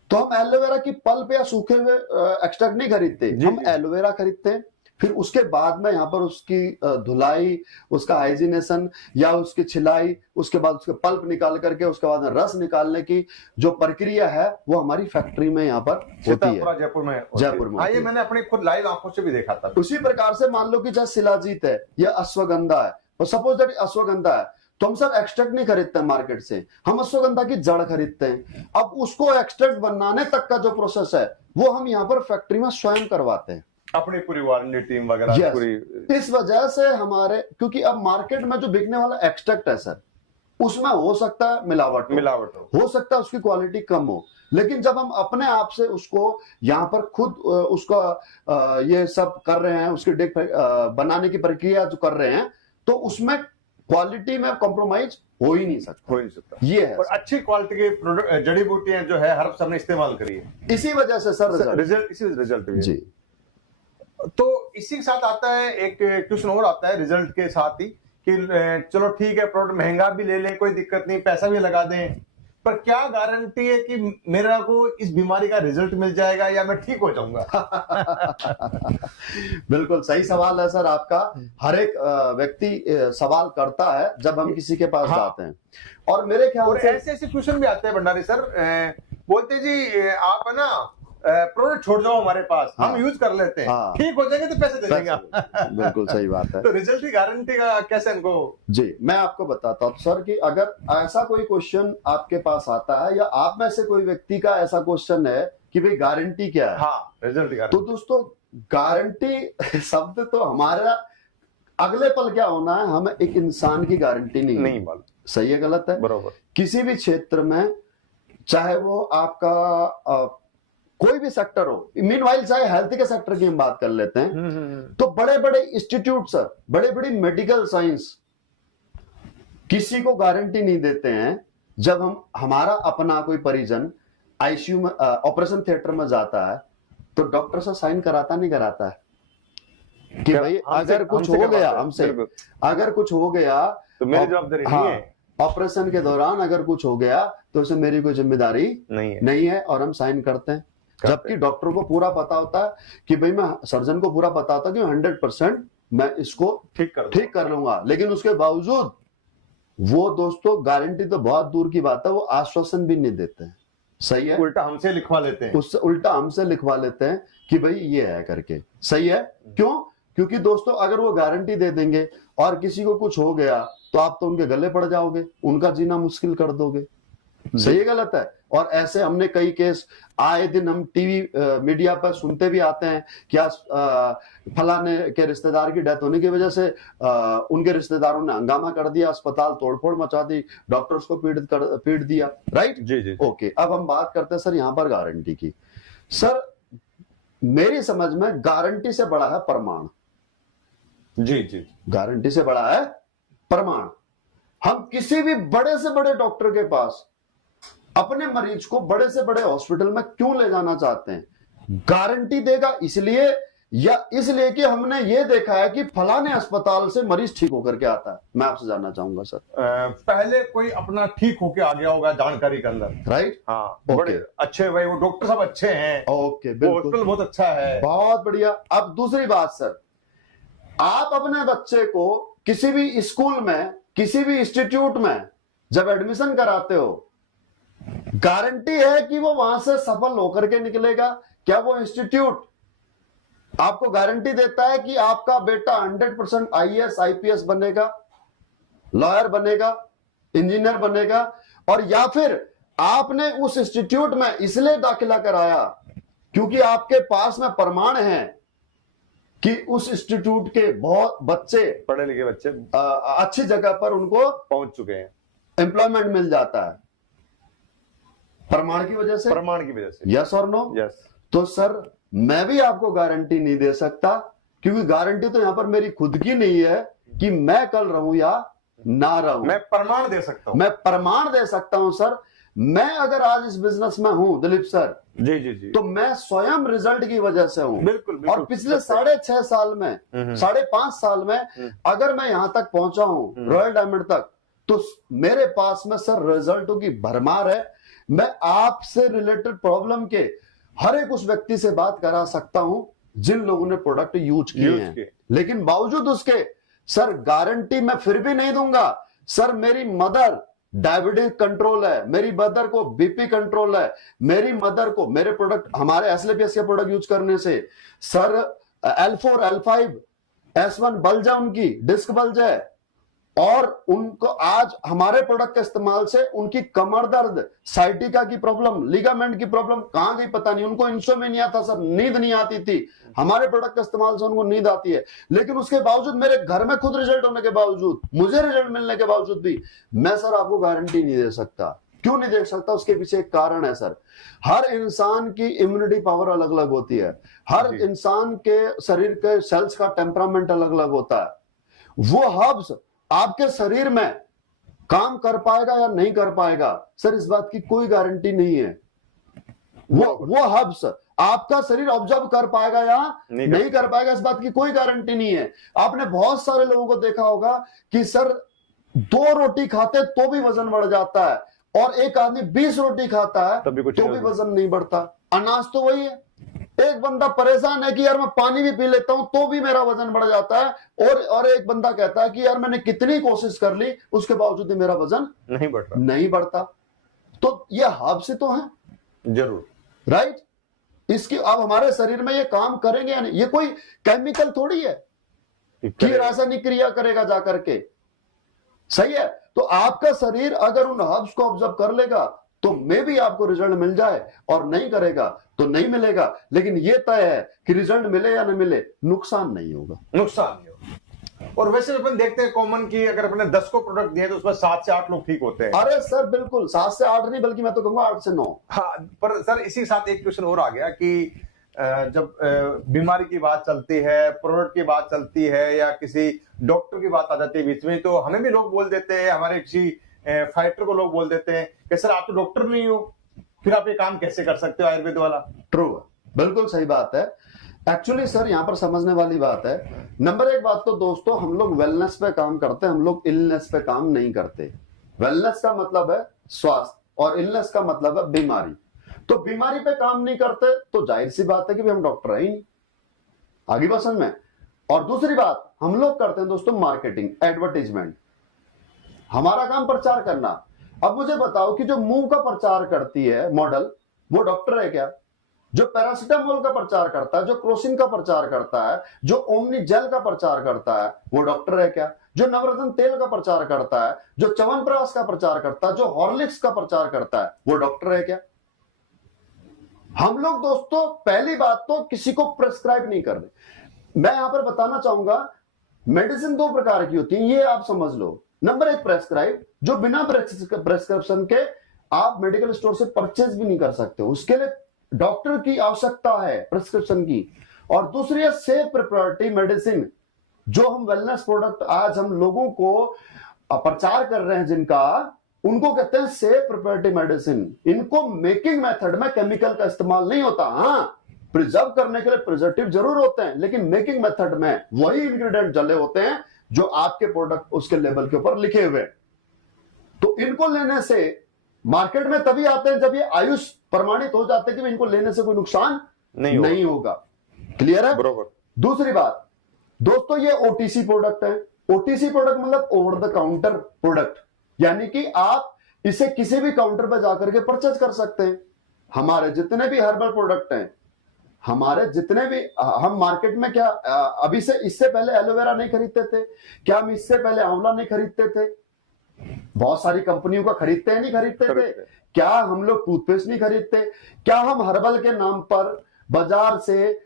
तो हम एलोवेरा की पल्प या सूखे हुए एक्सट्रैक्ट नहीं खरीदते, हम एलोवेरा खरीदते हैं, फिर उसके बाद में यहाँ पर उसकी धुलाई, उसका हाइजीनेशन या उसकी छिलाई, उसके बाद उसके पल्प निकाल करके उसके बाद रस निकालने की जो प्रक्रिया है वो हमारी फैक्ट्री में यहाँ पर होती है, जयपुर में होती जयपुर में हाँ, होती ये है। मैंने अपनी खुद लाइव आंखों से भी देखा था। उसी प्रकार से मान लो कि चाहे शिलाजीत है या अश्वगंधा है, और सपोज दैट अश्वगंधा है तो हम सर एक्सट्रैक्ट नहीं खरीदते हैं मार्केट से, हम अश्वगंधा की जड़ खरीदते हैं। अब उसको एक्सट्रैक्ट बनाने तक का जो प्रोसेस है वो हम यहाँ पर फैक्ट्री में स्वयं करवाते हैं, अपनी पूरी वारंटी टीम वगैरह Yes. पूरी। इस वजह से हमारे, क्योंकि अब मार्केट में जो बिकने वाला एक्सट्रैक्ट है सर, उसमें हो सकता है मिलावट हो सकता है उसकी क्वालिटी कम हो, लेकिन जब हम अपने आप से उसको यहाँ पर खुद उसका ये सब कर रहे हैं, उसकी बनाने की प्रक्रिया जो कर रहे हैं, तो उसमें क्वालिटी में कॉम्प्रोमाइज हो ही नहीं सकता। ये है और अच्छी क्वालिटी की प्रोडक्ट जड़ी बूटियां जो है हर्ब्स हमने इस्तेमाल करी है, इसी वजह से सर रिजल्ट जी। तो इसी के साथ आता है एक क्वेश्चन और आता है रिजल्ट के साथ ही कि चलो ठीक है प्रोडक्ट महंगा भी ले लें, कोई दिक्कत नहीं, पैसा भी लगा दें, पर क्या गारंटी है कि मेरा को इस बीमारी का रिजल्ट मिल जाएगा या मैं ठीक हो जाऊंगा? बिल्कुल सही सवाल है सर आपका। हर एक व्यक्ति सवाल करता है जब हम किसी के पास जाते हैं, और मेरे ख्याल से ऐसे क्वेश्चन भी आते हैं भंडारी सर, बोलते जी आप है ना प्रोडक्ट छोड़ जाओ हमारे पास, हम यूज कर लेते हैं, ठीक हो जाएंगे तो पैसे दे देंगे। बिल्कुल सही बात है। तो रिजल्ट की गारंटी का कैसे इनको? जी मैं आपको बताता हूँ सर कि अगर ऐसा कोई क्वेश्चन आपके पास आता है या आप में से कोई व्यक्ति का ऐसा क्वेश्चन है कि भाई गारंटी क्या है, हाँ, रिजल्ट तो दोस्तों गारंटी शब्द तो हमारा अगले पल क्या होना है, हमें एक इंसान की गारंटी नहीं मालूम, सही है गलत है, बरोबर। किसी भी क्षेत्र में, चाहे वो आपका कोई भी सेक्टर हो, मीनवाइल चाहे हेल्थ के सेक्टर की हम बात कर लेते हैं, तो बड़े बड़े इंस्टीट्यूट सर, बड़े बड़ी मेडिकल साइंस किसी को गारंटी नहीं देते हैं। जब हमारा अपना कोई परिजन आईसीयू में ऑपरेशन थिएटर में जाता है तो डॉक्टर से साइन कराता नहीं कराता है कि भाई अगर कुछ हो गया हमसे, अगर कुछ हो गया तो मेरी जवाबदारी नहीं है, ऑपरेशन के दौरान अगर कुछ हो गया तो उसे मेरी कोई जिम्मेदारी नहीं है, और हम साइन करते हैं। जबकि डॉक्टर को पूरा पता होता है कि भाई मैं, सर्जन को पूरा पता होता है कि 100% मैं इसको ठीक कर लूंगा, लेकिन उसके बावजूद वो दोस्तों गारंटी तो बहुत दूर की बात है, वो आश्वासन भी नहीं देते हैं, सही है, उल्टा हमसे लिखवा लेते हैं, उससे उल्टा हमसे लिखवा लेते हैं कि भाई ये है करके, सही है। क्यों? क्योंकि दोस्तों अगर वो गारंटी दे देंगे और किसी को कुछ हो गया तो आप तो उनके गले पड़ जाओगे, उनका जीना मुश्किल कर दोगे, सही है गलत है। और ऐसे हमने कई केस आए दिन हम टीवी मीडिया पर सुनते भी आते हैं कि आज फलाने के रिश्तेदार की डेथ होने की वजह से उनके रिश्तेदारों ने हंगामा कर दिया, अस्पताल तोड़फोड़ मचा दी, डॉक्टर्स को पीट दिया, राइट जी। ओके, अब हम बात करते हैं सर यहाँ पर गारंटी की। सर मेरी समझ में गारंटी से बड़ा है प्रमाण। जी, गारंटी से बड़ा है प्रमाण। हम किसी भी बड़े से बड़े डॉक्टर के पास अपने मरीज को बड़े से बड़े हॉस्पिटल में क्यों ले जाना चाहते हैं? गारंटी देगा इसलिए, या इसलिए कि हमने ये देखा है कि फलाने अस्पताल से मरीज ठीक होकर के आता है। मैं आपसे जानना चाहूंगा सर, पहले कोई अपना ठीक होके आ गया होगा जानकारी के अंदर, राइट? हाँ, बड़े अच्छे भाई, वो डॉक्टर सब अच्छे हैं, ओके, बिल्कुल, हॉस्पिटल बहुत अच्छा है, बहुत बढ़िया। अब दूसरी बात सर, आप अपने बच्चे को किसी भी स्कूल में, किसी भी इंस्टीट्यूट में जब एडमिशन कराते हो, गारंटी है कि वो वहां से सफल होकर के निकलेगा? क्या वो इंस्टीट्यूट आपको गारंटी देता है कि आपका बेटा 100% आईएएस आईपीएस बनेगा, लॉयर बनेगा, इंजीनियर बनेगा? और या फिर आपने उस इंस्टीट्यूट में इसलिए दाखिला कराया क्योंकि आपके पास में प्रमाण है कि उस इंस्टीट्यूट के बहुत बच्चे, पढ़े लिखे बच्चे अच्छी जगह पर उनको पहुंच चुके हैं, एम्प्लॉयमेंट मिल जाता है प्रमाण की वजह से? यस और नो? यस। तो सर मैं भी आपको गारंटी नहीं दे सकता, क्योंकि गारंटी तो यहां पर मेरी खुद की नहीं है कि मैं कल रहूं या ना रहूं। मैं प्रमाण दे सकता हूं, मैं प्रमाण दे सकता हूं सर। मैं अगर आज इस बिजनेस में हूं दिलीप सर, जी, तो मैं स्वयं रिजल्ट की वजह से हूं। बिल्कुल। और पिछले 6.5 साल में, 5.5 साल में अगर मैं यहां तक पहुंचा हूं, रॉयल डायमंड तक, तो मेरे पास में सर रिजल्टों की भरमार है। मैं आपसे रिलेटेड प्रॉब्लम के हर एक उस व्यक्ति से बात करा सकता हूं जिन लोगों ने प्रोडक्ट यूज किए हैं, लेकिन बावजूद उसके सर गारंटी मैं फिर भी नहीं दूंगा। सर मेरी मदर डायबिटीज कंट्रोल है, मेरी मदर को बीपी कंट्रोल है, मेरी मदर को मेरे प्रोडक्ट, हमारे एसएलपीएस के प्रोडक्ट यूज करने से sir L4 L5 S1 bulge है, उनकी डिस्क बल्ज है, और उनको आज हमारे प्रोडक्ट के इस्तेमाल से उनकी कमर दर्द, साइटिका की प्रॉब्लम, लिगामेंट की प्रॉब्लम कहां गई पता नहीं। उनको इंसोमेनिया था सर, नींद नहीं आती थी, हमारे प्रोडक्ट के इस्तेमाल से उनको नींद आती है। लेकिन उसके बावजूद मेरे घर में खुद रिजल्ट होने के बावजूद, मुझे रिजल्ट मिलने के बावजूद भी मैं सर आपको गारंटी नहीं दे सकता। क्यों नहीं दे सकता? उसके पीछे एक कारण है सर। हर इंसान की इम्यूनिटी पावर अलग अलग होती है, हर इंसान के शरीर के सेल्स का टेम्परामेंट अलग अलग होता है। वो हर्ब्स आपके शरीर में काम कर पाएगा या नहीं कर पाएगा सर, इस बात की कोई गारंटी नहीं है। वो हर्ब्स आपका शरीर ऑब्जर्व कर पाएगा या नहीं कर पाएगा, इस बात की कोई गारंटी नहीं है। आपने बहुत सारे लोगों को देखा होगा कि सर 2 रोटी खाते तो भी वजन बढ़ जाता है, और एक आदमी 20 रोटी खाता है तो भी वजन नहीं बढ़ता। अनाज तो वही है। एक बंदा परेशान है कि यार मैं पानी भी पी लेता हूं तो भी मेरा वजन बढ़ जाता है, और एक बंदा कहता है कि यार मैंने कितनी कोशिश कर ली उसके बावजूद भी मेरा वजन नहीं बढ़ता। तो ये हर्ब्स से तो है जरूर, राइट। इसकी अब हमारे शरीर में ये काम करेंगे या नहीं, ये कोई केमिकल थोड़ी है कि रासायनिक क्रिया करेगा जाकर के, सही है। तो आपका शरीर अगर उन हर्ब्स को ऑब्जर्व कर लेगा तो मे भी आपको रिजल्ट मिल जाए, और नहीं करेगा तो नहीं मिलेगा। लेकिन ये तय है कि रिजल्ट मिले या न मिले, नुकसान नहीं होगा। और वैसे अपन देखते हैं कॉमन की, अगर अपने 10 को प्रोडक्ट दिए तो उसमें 7 से 8 लोग ठीक होते हैं। अरे सर बिल्कुल 7 से 8 नहीं, बल्कि मैं तो कहूंगा 8 से 9। हाँ, पर सर इसी साथ एक क्वेश्चन और आ गया कि जब बीमारी की बात चलती है, प्रोडक्ट की बात चलती है, या किसी डॉक्टर की बात आ जाती है बीच में, तो हमें भी लोग बोल देते हैं, हमारे किसी फाइटर को लोग बोल देते हैं कि सर आप तो डॉक्टर नहीं हो, फिर आप ये काम कैसे कर सकते हो आयुर्वेद वाला। ट्रू, बिल्कुल सही बात है। एक्चुअली सर यहाँ पर समझने वाली बात है। नंबर 1 बात तो दोस्तों, हम लोग वेलनेस पे काम करते हैं, हम लोग इलनेस पे काम नहीं करते। वेलनेस का मतलब है स्वास्थ्य और इलनेस का मतलब है बीमारी। तो बीमारी पे काम नहीं करते तो जाहिर सी बात है कि हम डॉक्टर है ही नहीं। आगे बात समझ में। और दूसरी बात, हम लोग करते हैं दोस्तों मार्केटिंग, एडवर्टीजमेंट, हमारा काम प्रचार करना। अब मुझे बताओ कि जो मुंह का प्रचार करती है मॉडल, वो डॉक्टर है क्या? जो पैरासिटामोल का प्रचार करता है, जो क्रोसिन का प्रचार करता है, जो ओमनी जेल का प्रचार करता है, वो डॉक्टर है क्या? जो नवरत्न तेल का प्रचार करता है, जो च्यवनप्राश का प्रचार करता है, जो हॉर्लिक्स का प्रचार करता है, वो डॉक्टर है क्या? हम लोग दोस्तों पहली बात तो किसी को प्रेस्क्राइब नहीं कर रहे। मैं यहां पर बताना चाहूंगा, मेडिसिन 2 प्रकार की होती है, ये आप समझ लो। नंबर 1 प्रेस्क्राइब, जो बिना प्रेस्क्रिप्शन के आप मेडिकल स्टोर से परचेज भी नहीं कर सकते, उसके लिए डॉक्टर की आवश्यकता है प्रिस्क्रिप्शन की। और दूसरी है सेफ प्रिपरेटरी मेडिसिन, जो हम वेलनेस प्रोडक्ट आज हम लोगों को प्रचार कर रहे हैं जिनका, उनको कहते हैं सेफ प्रिपरेटरी मेडिसिन। इनको मेकिंग मेथड में केमिकल का इस्तेमाल नहीं होता। हाँ, प्रिजर्व करने के लिए प्रिजर्वेटिव जरूर होते हैं, लेकिन मेकिंग मेथड में वही इंग्रेडिएंट डले होते हैं जो आपके प्रोडक्ट उसके लेबल के ऊपर लिखे हुए। तो इनको लेने से मार्केट में तभी आते हैं जब ये आयुष प्रमाणित हो जाते हैं कि इनको लेने से कोई नुकसान नहीं होगा। क्लियर है? बरोबर। दूसरी बात दोस्तों, ये ओटीसी प्रोडक्ट है। ओटीसी प्रोडक्ट मतलब ओवर द काउंटर प्रोडक्ट, यानी कि आप इसे किसी भी काउंटर पर जाकर के परचेज कर सकते हैं। हमारे जितने भी हर्बल प्रोडक्ट हैं, हमारे जितने भी, हम मार्केट में क्या अभी से इससे पहले एलोवेरा नहीं खरीदते थे क्या? हम इससे पहले आंवला नहीं खरीदते थे? बहुत सारी कंपनियों का खरीदते हैं, नहीं खरीदते थे क्या? हम लोग टूथपेस्ट नहीं खरीदते क्या? हम हर्बल के नाम पर बाजार से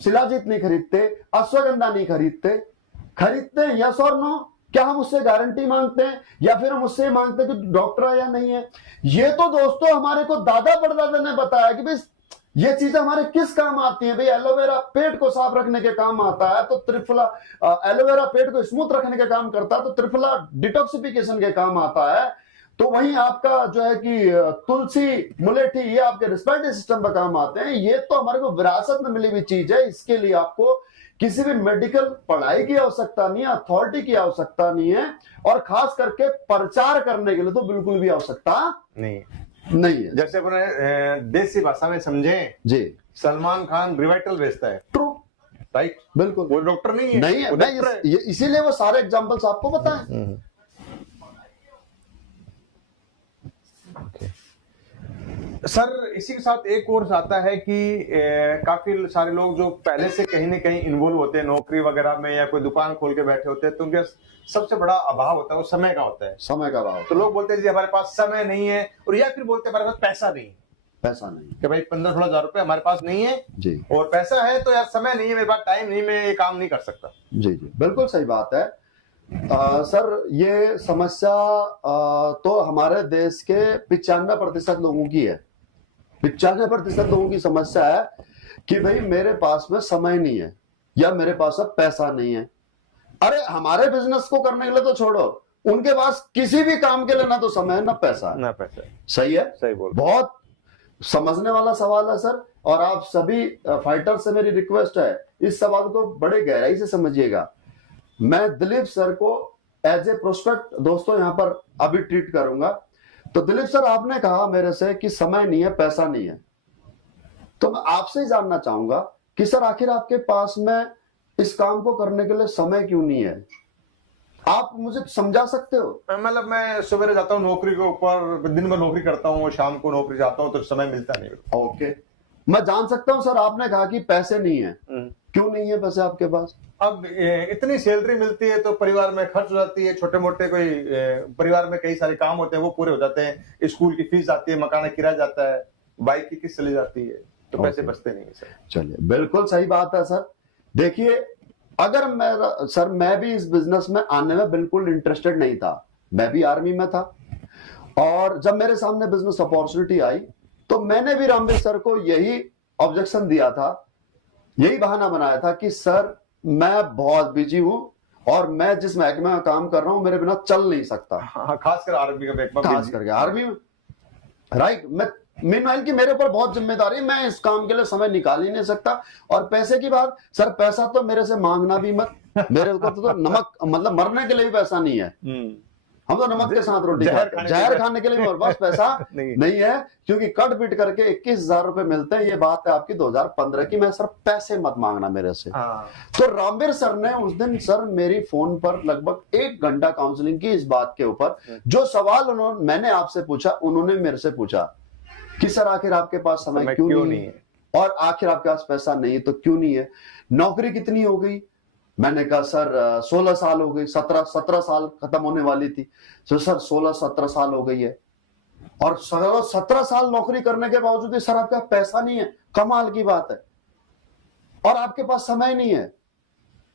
शिलाजीत नहीं खरीदते, अश्वगंधा नहीं खरीदते हैं? यस और नो? क्या हम उससे गारंटी मांगते हैं, या फिर हम उससे मांगते हैं कि डॉक्टर है या नहीं है? ये तो दोस्तों हमारे को दादा परदादा ने बताया कि भाई ये चीजें हमारे किस काम आती हैं। भाई एलोवेरा पेट को साफ रखने के काम आता है, तो त्रिफला एलोवेरा पेट को स्मूथ रखने के काम करता है, तो त्रिफला डिटॉक्सिफिकेशन के काम आता है। तो वहीं आपका जो है कि तुलसी, मुलेठी, ये आपके रिस्पिरेटरी सिस्टम पर काम आते हैं। ये तो हमारे को विरासत में मिली हुई चीज है। इसके लिए आपको किसी भी मेडिकल पढ़ाई की आवश्यकता नहीं है, अथॉरिटी की आवश्यकता नहीं है, और खास करके प्रचार करने के लिए तो बिल्कुल भी आवश्यकता नहीं है। जैसे अपने देसी भाषा में समझे जी, सलमान खान रिवाइटल बेचता है, ट्रू, राइट? बिल्कुल। वो डॉक्टर नहीं है, नहीं है, वो मैं डॉक्टर है। इसीलिए वो सारे एग्जांपल्स आपको बताएं। Okay. सर इसी के साथ एक और आता है कि काफी सारे लोग जो पहले से कहीं ना कहीं इन्वॉल्व होते हैं नौकरी वगैरह में या कोई दुकान खोल के बैठे होते हैं, तो उनके सबसे बड़ा अभाव होता है वो समय का होता है। समय का अभाव। तो लोग बोलते हैं जी हमारे पास समय नहीं है, और या फिर बोलते हैं हमारे पास पैसा नहीं है, पैसा नहीं कि भाई 15-16 हजार रुपए हमारे पास नहीं है जी, और पैसा है तो यार समय नहीं है, मेरे पास टाइम नहीं, मैं ये काम नहीं कर सकता। जी जी, बिल्कुल सही बात है। सर ये समस्या तो हमारे देश के 95% लोगों की है। 95% लोगों की समस्या है कि भाई मेरे पास में समय नहीं है या मेरे पास अब पैसा नहीं है। अरे हमारे बिजनेस को करने के लिए तो छोड़ो, उनके पास किसी भी काम के लिए ना तो समय है ना पैसा है। ना पैसा। सही है, सही बोल। बहुत समझने वाला सवाल है सर, और आप सभी फाइटर से मेरी रिक्वेस्ट है इस सवाल को बड़े गहराई से समझिएगा। मैं दिलीप सर को एज ए प्रोस्पेक्ट दोस्तों यहां पर अभी ट्रीट करूंगा। तो दिलीप सर, आपने कहा मेरे से कि समय नहीं है, पैसा नहीं है, तो मैं आपसे ही जानना चाहूंगा कि सर आखिर आपके पास में इस काम को करने के लिए समय क्यों नहीं है? आप मुझे समझा सकते हो? मतलब मैं सवेरे जाता हूँ नौकरी के ऊपर, दिन भर नौकरी करता हूँ, शाम को नौकरी जाता हूँ, तो समय मिलता नहीं। ओके, मैं जान सकता हूँ सर, आपने कहा कि पैसे नहीं है, क्यों नहीं है पैसे आपके पास? अब इतनी सैलरी मिलती है तो परिवार में खर्च हो जाती है, छोटे मोटे कोई परिवार में कई सारे काम होते हैं वो पूरे हो जाते हैं, स्कूल की फीस आती है, मकान किराया जाता है, बाइक की किस्त चली जाती है, तो पैसे बचते नहीं है सर। चलिए, बिल्कुल सही बात है सर। देखिए, अगर मैं भी इस बिजनेस में आने में बिल्कुल इंटरेस्टेड नहीं था, मैं भी आर्मी में था, और जब मेरे सामने बिजनेस अपॉर्चुनिटी आई तो मैंने भी रामवीर सर को यही ऑब्जेक्शन दिया था, यही बहाना बनाया था कि सर मैं बहुत बिजी हूं और मैं जिस महकमे में काम कर रहा हूं मेरे बिना चल नहीं सकता। हाँ, खासकर आर्मी का, खास करके आर्मी में, राइट। मीनवाइल की मेरे ऊपर बहुत जिम्मेदारी है, मैं इस काम के लिए समय निकाल ही नहीं सकता। और पैसे की बात, सर पैसा तो मेरे से मांगना भी मत, मेरे को तो नमक, मतलब मरने के लिए भी पैसा नहीं है, हम तो नमक के साथ रोटी जहर खाने के लिए मेरे पास पैसा नहीं है, क्योंकि कट पीट करके 21,000 रुपए मिलते हैं। ये बात है आपकी 2015 की। मैं सर पैसे मत मांगना मेरे से। तो रामवीर सर ने उस दिन सर मेरी फोन पर लगभग 1 घंटा काउंसलिंग की इस बात के ऊपर। जो सवाल मैंने आपसे पूछा, उन्होंने मेरे से पूछा कि सर आखिर आपके पास समय क्यों नहीं है, और आखिर आपके पास पैसा नहीं है तो क्यों नहीं है, नौकरी कितनी हो गई? मैंने कहा सर 16 साल हो गई, 17 साल खत्म होने वाली थी। तो सर 16-17 साल हो गई है, और 17 साल नौकरी करने के बावजूद भी सर आपका पैसा नहीं है। कमाल की बात है, और आपके पास समय नहीं है।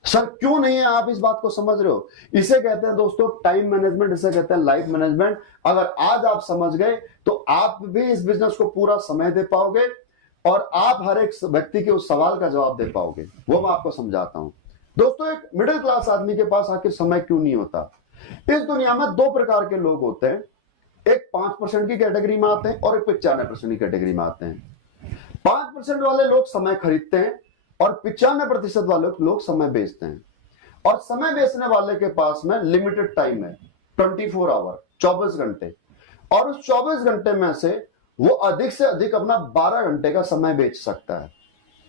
सर क्यों नहीं है, आप इस बात को समझ रहे हो? इसे कहते हैं दोस्तों टाइम मैनेजमेंट, इसे कहते हैं लाइफ मैनेजमेंट। अगर आज आप समझ गए तो आप भी इस बिजनेस को पूरा समय दे पाओगे, और आप हर एक व्यक्ति के उस सवाल का जवाब दे पाओगे। वो मैं आपको समझाता हूं दोस्तों। एक मिडिल क्लास आदमी के पास आखिर समय क्यों नहीं होता? इस दुनिया में 2 प्रकार के लोग होते हैं, एक 5% की कैटेगरी में आते हैं और एक 95% की कैटेगरी में आते हैं। 5% वाले लोग समय खरीदते हैं और 95% वाले लोग समय बेचते हैं। और समय बेचने वाले के पास में लिमिटेड टाइम है, 24 आवर, 24 घंटे, और उस 24 घंटे में से वो अधिक से अधिक अपना 12 घंटे का समय बेच सकता है।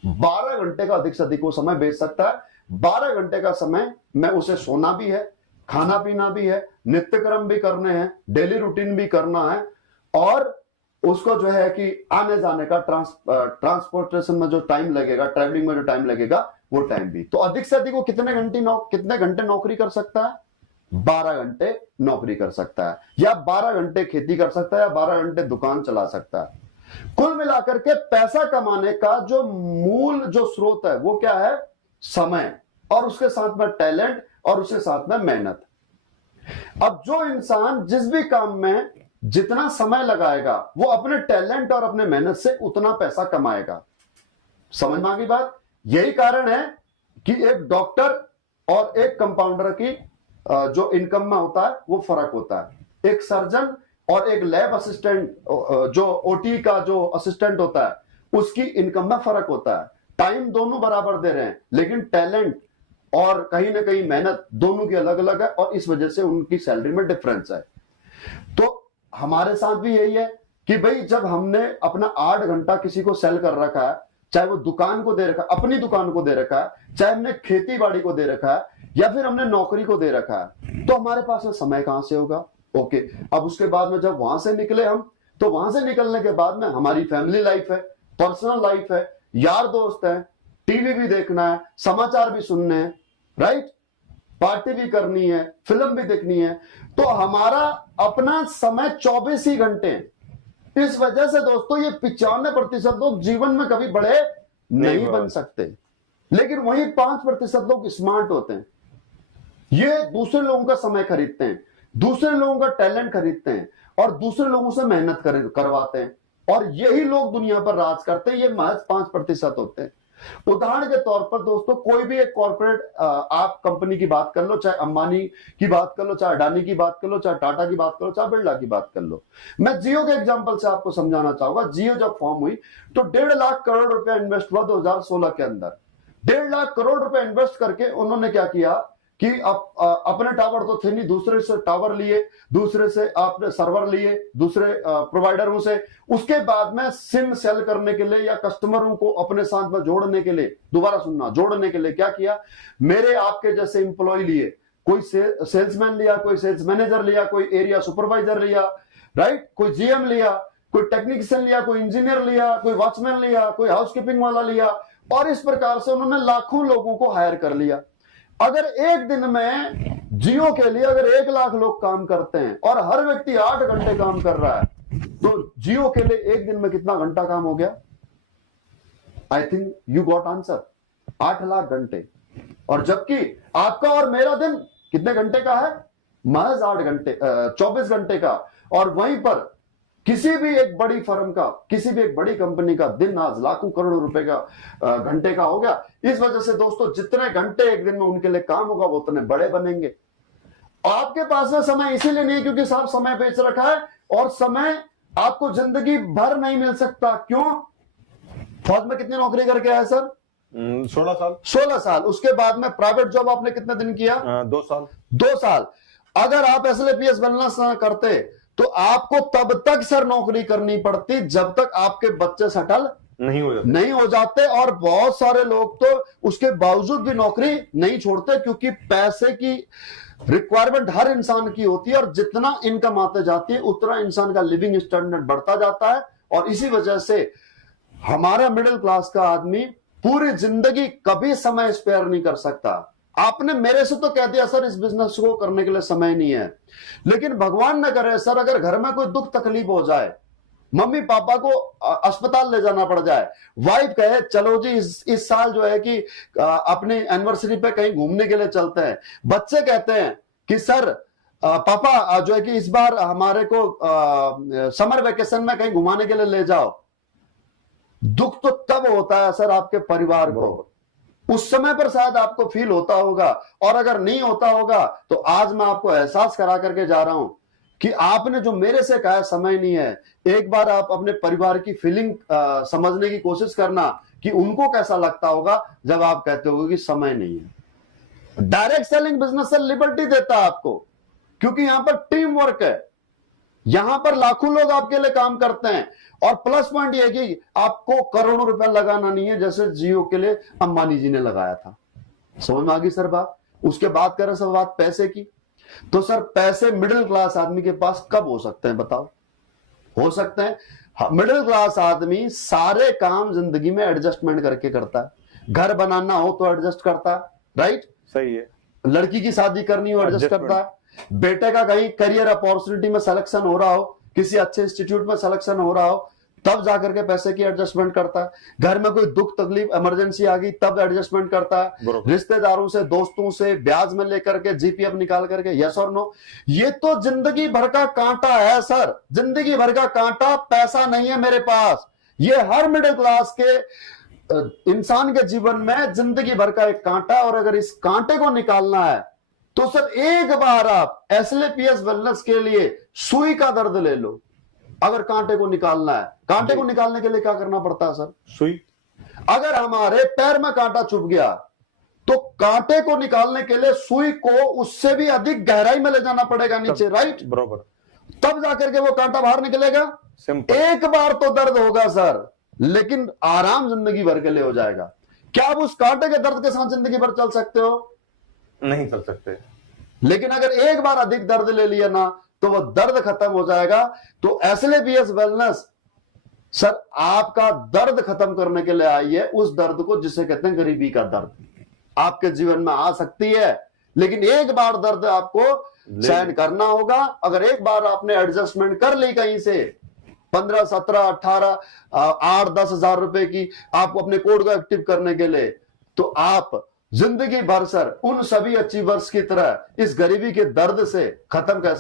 12 घंटे का अधिक से अधिक वो समय बेच सकता है। 12 घंटे का समय में उसे सोना भी है, खाना पीना भी है, नित्य कर्म भी करने हैं, डेली रूटीन भी करना है, और उसको जो है कि आने जाने का ट्रांसपोर्टेशन में जो टाइम लगेगा, ट्रैवलिंग में जो टाइम लगेगा, वो टाइम भी। तो अधिक से अधिक वो कितने घंटे नौकरी कर सकता है? 12 घंटे नौकरी कर सकता है, या 12 घंटे खेती कर सकता है, या 12 घंटे दुकान चला सकता है। कुल मिलाकर के पैसा कमाने का जो मूल जो स्रोत है वो क्या है? समय, और उसके साथ में टैलेंट, और उसके साथ में मेहनत। अब जो इंसान जिस भी काम में जितना समय लगाएगा वो अपने टैलेंट और अपने मेहनत से उतना पैसा कमाएगा। समझ में आ गई बात? यही कारण है कि एक डॉक्टर और एक कंपाउंडर की जो इनकम में होता है वो फर्क होता है। एक सर्जन और एक लैब असिस्टेंट, जो ओटी का जो असिस्टेंट होता है, उसकी इनकम में फर्क होता है। टाइम दोनों बराबर दे रहे हैं, लेकिन टैलेंट और कहीं ना कहीं मेहनत दोनों की अलग अलग है, और इस वजह से उनकी सैलरी में डिफरेंस है। तो हमारे साथ भी यही है कि भाई जब हमने अपना 8 घंटा किसी को सेल कर रखा है, चाहे वो दुकान को दे रखा है, अपनी दुकान को दे रखा है, चाहे हमने खेती बाड़ी को दे रखा है, या फिर हमने नौकरी को दे रखा है, तो हमारे पास में समय कहां से होगा? ओके, अब उसके बाद में जब वहां से निकले हम, तो वहां से निकलने के बाद में हमारी फैमिली लाइफ है, पर्सनल लाइफ है, यार दोस्त है, टीवी भी देखना है, समाचार भी सुनने हैं, राइट, पार्टी भी करनी है, फिल्म भी देखनी है, तो हमारा अपना समय 24 ही घंटे हैं। इस वजह से दोस्तों ये 95% लोग जीवन में कभी बड़े नहीं बन सकते, लेकिन वही 5% लोग स्मार्ट होते हैं। ये दूसरे लोगों का समय खरीदते हैं, दूसरे लोगों का टैलेंट खरीदते हैं और दूसरे लोगों से मेहनत करवाते हैं, और यही लोग दुनिया पर राज करते हैं। ये महज 5% होते हैं। उदाहरण के तौर पर दोस्तों, कोई भी एक कॉर्पोरेट आप कंपनी की बात कर लो, चाहे अंबानी की बात कर लो, चाहे अडानी की बात कर लो, चाहे टाटा की बात कर लो, चाहे बिरला की बात कर लो। मैं जियो के एग्जांपल से आपको समझाना चाहूंगा। जियो जब फॉर्म हुई तो 1.5 लाख करोड़ रुपया इन्वेस्ट हुआ 2016 के अंदर। 1.5 लाख करोड़ रुपए इन्वेस्ट करके उन्होंने क्या किया कि अपने टावर तो थे नहीं, दूसरे से टावर लिए, दूसरे से आपने सर्वर लिए, दूसरे प्रोवाइडरों से। उसके बाद में सिम सेल करने के लिए या कस्टमरों को अपने साथ में जोड़ने के लिए, दोबारा सुनना, जोड़ने के लिए क्या किया, मेरे आपके जैसे इंप्लॉय लिए, कोई सेल्समैन लिया, कोई सेल्स मैनेजर लिया, कोई एरिया सुपरवाइजर लिया, राइट, कोई जीएम लिया, कोई टेक्नीशियन लिया, कोई इंजीनियर लिया, कोई वॉचमैन लिया, कोई हाउसकीपिंग वाला लिया, और इस प्रकार से उन्होंने लाखों लोगों को हायर कर लिया। अगर एक दिन में जियो के लिए अगर 1 लाख लोग काम करते हैं और हर व्यक्ति 8 घंटे काम कर रहा है, तो जियो के लिए एक दिन में कितना घंटा काम हो गया? I think you got answer, 8 lakh घंटे। और जबकि आपका और मेरा दिन कितने घंटे का है? महज 8 घंटे, 24 घंटे का। और वहीं पर किसी भी एक बड़ी फर्म का, किसी भी एक बड़ी कंपनी का दिन आज लाखों करोड़ों रुपए का घंटे का हो गया। इस वजह से दोस्तों, जितने घंटे एक दिन में उनके लिए काम होगा वो उतने बड़े बनेंगे। आपके पास में समय इसीलिए नहीं है क्योंकि साहब समय बेच रखा है, और समय आपको जिंदगी भर नहीं मिल सकता। क्यों? फौज में कितनी नौकरी करके आए सर? 16 साल। 16 साल। उसके बाद में प्राइवेट जॉब आपने कितने दिन किया? 2 साल। 2 साल। अगर आप एसएलपीएस वेलनेस ना करते तो आपको तब तक सर नौकरी करनी पड़ती जब तक आपके बच्चे सेटल नहीं हो जाते। और बहुत सारे लोग तो उसके बावजूद भी नौकरी नहीं छोड़ते, क्योंकि पैसे की रिक्वायरमेंट हर इंसान की होती है, और जितना इनकम आते जाती है उतना इंसान का लिविंग स्टैंडर्ड बढ़ता जाता है। और इसी वजह से हमारा मिडिल क्लास का आदमी पूरी जिंदगी कभी समय स्पेयर नहीं कर सकता। आपने मेरे से तो कह दिया सर इस बिजनेस को करने के लिए समय नहीं है, लेकिन भगवान न करे सर, अगर घर में कोई दुख तकलीफ हो जाए, मम्मी पापा को अस्पताल ले जाना पड़ जाए, वाइफ कहे चलो जी इस साल जो है कि अपनी एनिवर्सरी पे कहीं घूमने के लिए चलते हैं, बच्चे कहते हैं कि सर पापा जो है कि इस बार हमारे को समर वेकेशन में कहीं घुमाने के लिए ले जाओ। दुख तो तब होता है सर आपके परिवार को, उस समय पर शायद आपको फील होता होगा, और अगर नहीं होता होगा तो आज मैं आपको एहसास करा करके जा रहा हूं कि आपने जो मेरे से कहा समय नहीं है, एक बार आप अपने परिवार की फीलिंग समझने की कोशिश करना कि उनको कैसा लगता होगा जब आप कहते हो कि समय नहीं है। डायरेक्ट सेलिंग बिजनेस से लिबर्टी देता है आपको, क्योंकि यहां पर टीम वर्क है, यहां पर लाखों लोग आपके लिए काम करते हैं। और प्लस पॉइंट यह कि आपको करोड़ों रुपए लगाना नहीं है, जैसे जियो के लिए अंबानी जी ने लगाया था। समझ में आ गई सर बात? उसके बाद करें सब बात पैसे की, तो सर पैसे मिडिल क्लास आदमी के पास कब हो सकते हैं बताओ? हो सकते हैं। मिडिल क्लास आदमी सारे काम जिंदगी में एडजस्टमेंट करके करता है। घर बनाना हो तो एडजस्ट करता है, राइट, सही है। लड़की की शादी करनी हो एडजस्ट करता है, बेटे का कहीं करियर अपॉर्चुनिटी में सिलेक्शन हो रहा हो, किसी अच्छे इंस्टीट्यूट में सिलेक्शन हो रहा हो, तब जाकर के पैसे की एडजस्टमेंट करता है। घर में कोई दुख तकलीफ इमरजेंसी आ गई तब एडजस्टमेंट करता है। रिश्तेदारों से, दोस्तों से ब्याज में लेकर के, जीपीएफ निकाल करके, यस और नो। ये तो जिंदगी भर का कांटा है सर, जिंदगी भर का कांटा। पैसा नहीं है मेरे पास। ये हर मिडिल क्लास के इंसान के जीवन में जिंदगी भर का एक कांटा, और अगर इस कांटे को निकालना है तो सर एक बार आप एसएलपीएस वेलनेस के लिए सुई का दर्द ले लो। अगर कांटे को निकालना है, कांटे को निकालने के लिए क्या करना पड़ता है सर? सुई। अगर हमारे पैर में कांटा चुभ गया तो कांटे को निकालने के लिए सुई को उससे भी अधिक गहराई में ले जाना पड़ेगा नीचे, राइट, बरोबर, तब जाकर के वो कांटा बाहर निकलेगा। सिंपल। एक बार तो दर्द होगा सर, लेकिन आराम जिंदगी भर के लिए हो जाएगा। क्या आप उस कांटे के दर्द के साथ जिंदगी भर चल सकते हो? नहीं चल सकते। लेकिन अगर एक बार अधिक दर्द ले लिया ना तो वो दर्द खत्म हो जाएगा। तो SLAPS वेलनेस सर आपका दर्द खत्म करने के लिए आई है, उस दर्द को जिसे कहते हैं गरीबी का दर्द। आपके जीवन में आ सकती है, लेकिन एक बार दर्द आपको सहन करना होगा। अगर एक बार आपने एडजस्टमेंट कर ली कहीं से 15, 17, 18, 8, 10 हजार रुपए की आपको अपने कोड को एक्टिव करने के लिए, तो आप जिंदगी भर सर उन सभी अचीवर्स की तरह इस गरीबी के दर्द से खत्म कर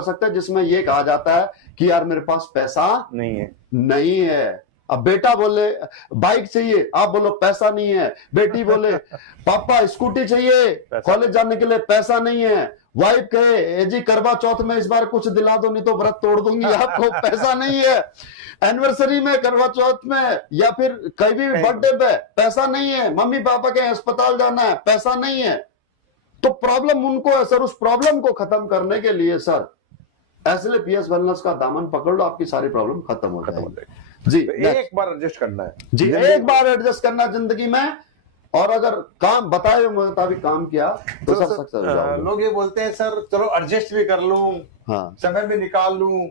सकते हैं जिसमें ये कहा जाता है कि यार मेरे पास पैसा नहीं है। अब बेटा बोले बाइक चाहिए, आप बोलो पैसा नहीं है। बेटी बोले पापा स्कूटी चाहिए, कॉलेज जाने के लिए पैसा नहीं है। वाइफ कहे जी करवा चौथ में इस बार कुछ दिला दो नहीं तो व्रत तोड़ दूंगी, आपको पैसा नहीं है। एनिवर्सरी में, करवा चौथ में, या फिर कहीं भी बर्थडे पे पैसा नहीं है। मम्मी पापा के अस्पताल जाना है, पैसा नहीं है। तो प्रॉब्लम उनको है सर। उस प्रॉब्लम को खत्म करने के लिए सर SLAPS वेलनेस का दामन पकड़ लो, आपकी सारी प्रॉब्लम खत्म हो जाएगी जी। तो एक बार एडजस्ट करना है जी, एक बार एडजस्ट करना जिंदगी में, और अगर काम बताए मुताबिक काम किया तो सर सक्सेस हो जाओगे। लोग ये बोलते हैं सर चलो एडजस्ट भी कर लूं, हाँ, समय भी निकाल लूं,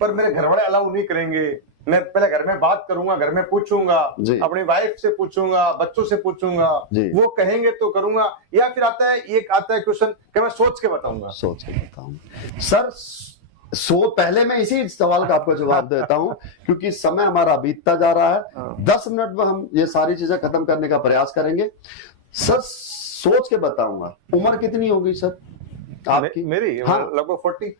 पर मेरे घर वाले अलाउ नहीं करेंगे। मैं पहले घर में बात करूंगा, घर में पूछूंगा, अपनी वाइफ से पूछूंगा, बच्चों से पूछूंगा, वो कहेंगे तो करूंगा। या फिर आता है क्वेश्चन कि मैं सोच के बताऊंगा। सोच के बताऊंगा सर। पहले मैं इसी सवाल का आपको जवाब देता हूं क्योंकि समय हमारा बीतता जा रहा है। 10 मिनट में हम ये सारी चीजें खत्म करने का प्रयास करेंगे। सर सोच के बताऊंगा। उम्र कितनी होगी सर आपकी? मेरी हाँ, लगभग 40।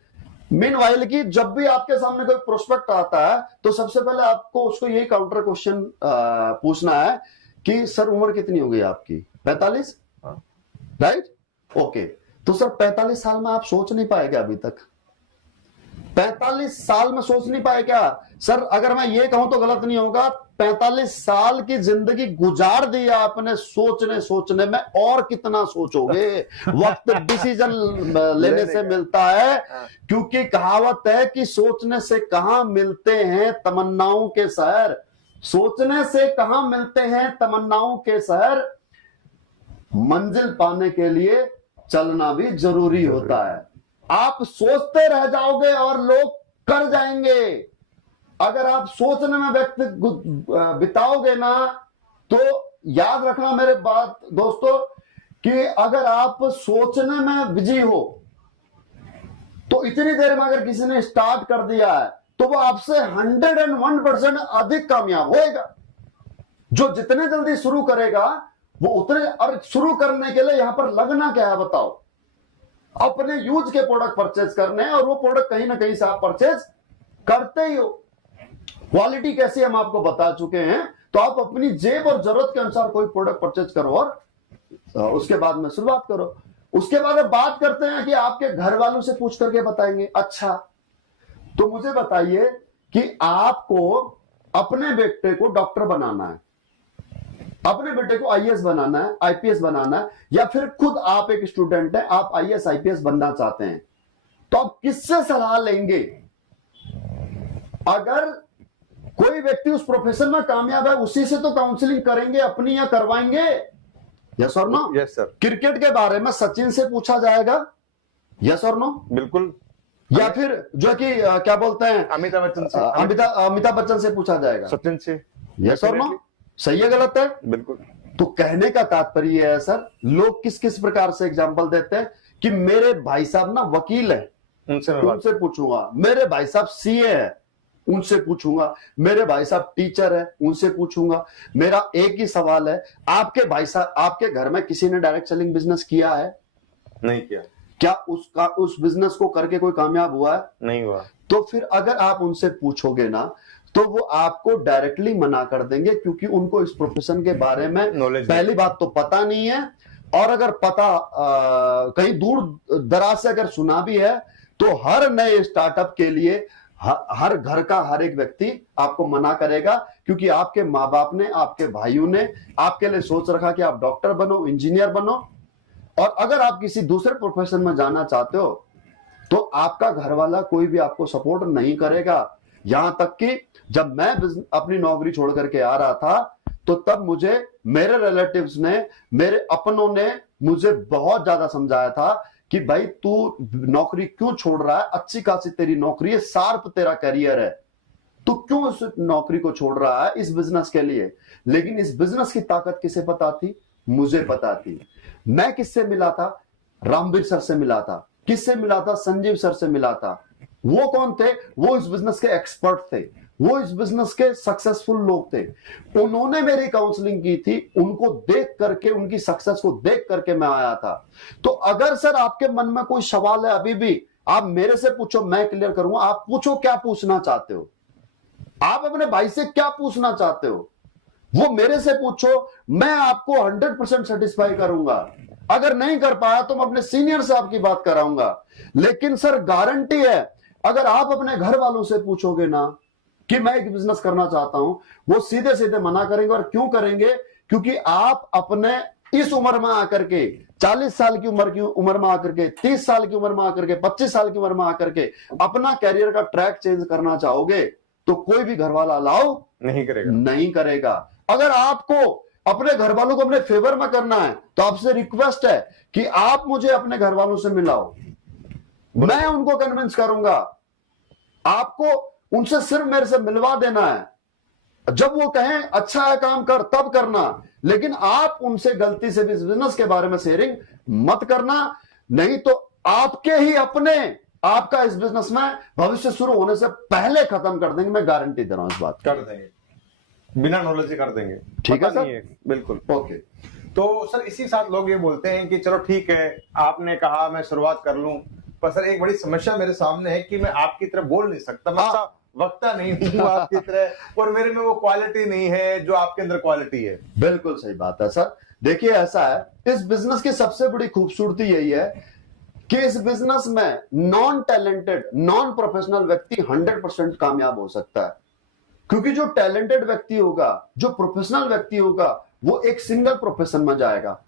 मीनवाइल की जब भी आपके सामने कोई प्रोस्पेक्ट आता है तो सबसे पहले आपको उसको यही काउंटर क्वेश्चन पूछना है कि सर उम्र कितनी हो गई आपकी? 45, राइट? ओके, तो सर 45 साल में आप सोच नहीं पाए क्या अभी तक? 45 साल में सोच नहीं पाए क्या? सर अगर मैं ये कहूं तो गलत नहीं होगा, 45 साल की जिंदगी गुजार दी आपने सोचने में, और कितना सोचोगे? वक्त डिसीजन लेने से मिलता है, क्योंकि कहावत है कि सोचने से कहां मिलते हैं तमन्नाओं के शहर। सोचने से कहां मिलते हैं तमन्नाओं के शहर। मंजिल पाने के लिए चलना भी जरूरी होता है। आप सोचते रह जाओगे और लोग कर जाएंगे। अगर आप सोचने में वक्त बिताओगे ना, तो याद रखना मेरे बात दोस्तों कि अगर आप सोचने में बिजी हो तो इतनी देर में अगर किसी ने स्टार्ट कर दिया है तो वो आपसे 101% अधिक कामयाब होएगा। जो जितने जल्दी शुरू करेगा वो उतने। और शुरू करने के लिए यहां पर लगना क्या है बताओ? अपने यूज के प्रोडक्ट परचेज करने हैं, और वो प्रोडक्ट कहीं ना कहीं से आप परचेज करते ही हो। क्वालिटी कैसी हम आपको बता चुके हैं, तो आप अपनी जेब और जरूरत के अनुसार कोई प्रोडक्ट परचेज करो और उसके बाद में शुरुआत करो। उसके बाद अब बात करते हैं कि आपके घर वालों से पूछ करके बताएंगे। अच्छा, तो मुझे बताइए कि आपको अपने बेटे को डॉक्टर बनाना है, अपने बेटे को IAS बनाना है, IPS बनाना है, या फिर खुद आप एक स्टूडेंट है, आप IAS IPS बनना चाहते हैं, तो आप किससे सलाह लेंगे? अगर कोई व्यक्ति उस प्रोफेशन में कामयाब है उसी से तो काउंसलिंग करेंगे अपनी, या करवाएंगे? यस और नो? Yes sir. क्रिकेट के बारे में सचिन से पूछा जाएगा? यस और नो? बिल्कुल। या फिर जो कि क्या बोलते हैं अमिताभ बच्चन से, अमिताभ बच्चन से पूछा जाएगा? सचिन से। यस और नो? सही है गलत है? बिल्कुल। तो कहने का तात्पर्य है सर, लोग किस किस प्रकार से एग्जांपल देते हैं कि मेरे भाई साहब ना वकील है, उनसे पूछूंगा। मेरे भाई साहब CA है, उनसे पूछूंगा। मेरे भाई साहब टीचर है, उनसे पूछूंगा। मेरा एक ही सवाल है, आपके भाई साहब, आपके घर में किसी ने डायरेक्ट सेलिंग बिजनेस किया है? नहीं किया। क्या उस बिजनेस को करके कोई कामयाब हुआ है? नहीं हुआ। तो फिर अगर आप उनसे पूछोगे ना तो वो आपको डायरेक्टली मना कर देंगे, क्योंकि उनको इस प्रोफेशन के बारे में नॉलेज, पहली बात तो पता नहीं है, और अगर पता कहीं दूर दराज से अगर सुना भी है तो हर नए स्टार्टअप के लिए हर घर का हर एक व्यक्ति आपको मना करेगा, क्योंकि आपके माँ बाप ने, आपके भाइयों ने आपके लिए सोच रखा कि आप डॉक्टर बनो, इंजीनियर बनो। और अगर आप किसी दूसरे प्रोफेशन में जाना चाहते हो तो आपका घर वाला कोई भी आपको सपोर्ट नहीं करेगा। यहां तक कि जब मैं अपनी नौकरी छोड़ करके आ रहा था तो तब मुझे मेरे रिलेटिव्स ने, मेरे अपनों ने मुझे बहुत ज्यादा समझाया था कि भाई तू नौकरी क्यों छोड़ रहा है, अच्छी खासी तेरी नौकरी है, शार्प तेरा करियर है, तू क्यों इस नौकरी को छोड़ रहा है इस बिजनेस के लिए। लेकिन इस बिजनेस की ताकत किसे पता थी? मुझे पता थी। मैं किससे मिला था? रामवीर सर से मिला था। किससे मिला था? संजीव सर से मिला था। वो कौन थे? वो इस बिजनेस के एक्सपर्ट थे, वो इस बिजनेस के सक्सेसफुल लोग थे। उन्होंने मेरी काउंसलिंग की थी, उनको देख करके, उनकी सक्सेस को देख करके मैं आया था। तो अगर सर आपके मन में कोई सवाल है अभी भी, आप मेरे से पूछो, मैं क्लियर करूंगा। आप पूछो, क्या पूछना चाहते हो? आप अपने भाई से क्या पूछना चाहते हो वो मेरे से पूछो, मैं आपको 100% सेटिस्फाई करूंगा। अगर नहीं कर पाया तो मैं अपने सीनियर से आपकी बात कराऊंगा। लेकिन सर गारंटी है, अगर आप अपने घर वालों से पूछोगे ना कि मैं एक बिजनेस करना चाहता हूं, वो सीधे सीधे मना करेंगे। और क्यों करेंगे? क्योंकि आप अपने इस उम्र में आकर के, 40 साल की उम्र में आकर के, 30 साल की उम्र में आकर के, 25 साल की उम्र में आकर के अपना कैरियर का ट्रैक चेंज करना चाहोगे तो कोई भी घर वाला अलाउ नहीं करेगा। अगर आपको अपने घर वालों को अपने फेवर में करना है तो आपसे रिक्वेस्ट है कि आप मुझे अपने घर वालों से मिलाओ, मैं उनको कन्विंस करूंगा। आपको उनसे सिर्फ मेरे से मिलवा देना है। जब वो कहें अच्छा है काम कर, तब करना। लेकिन आप उनसे गलती से भी इस बिजनेस के बारे में शेयरिंग मत करना, नहीं तो आपके ही अपने आपका इस बिजनेस में भविष्य शुरू होने से पहले खत्म कर देंगे। मैं गारंटी दे रहा हूं इस बात। कर देंगे, बिना नॉलेज के कर देंगे। ठीक है सर, बिल्कुल ओके। तो सर इसी साथ लोग ये बोलते हैं कि चलो ठीक है, आपने कहा मैं शुरुआत कर लूं, पर सर एक बड़ी समस्या मेरे सामने है कि मैं आपकी तरह बोल नहीं सकता, मैं वक्ता नहीं हूं आपकी तरह, और मेरे में वो क्वालिटी नहीं है जो आपके अंदर क्वालिटी है। बिल्कुल सही बात है सर। देखिए ऐसा है, इस बिजनेस की सबसे बड़ी खूबसूरती यही है कि इस बिजनेस में नॉन टैलेंटेड, नॉन प्रोफेशनल व्यक्ति 100% कामयाब हो सकता है। क्योंकि जो टैलेंटेड व्यक्ति होगा, जो प्रोफेशनल व्यक्ति होगा, वो एक सिंगल प्रोफेशन में जाएगा।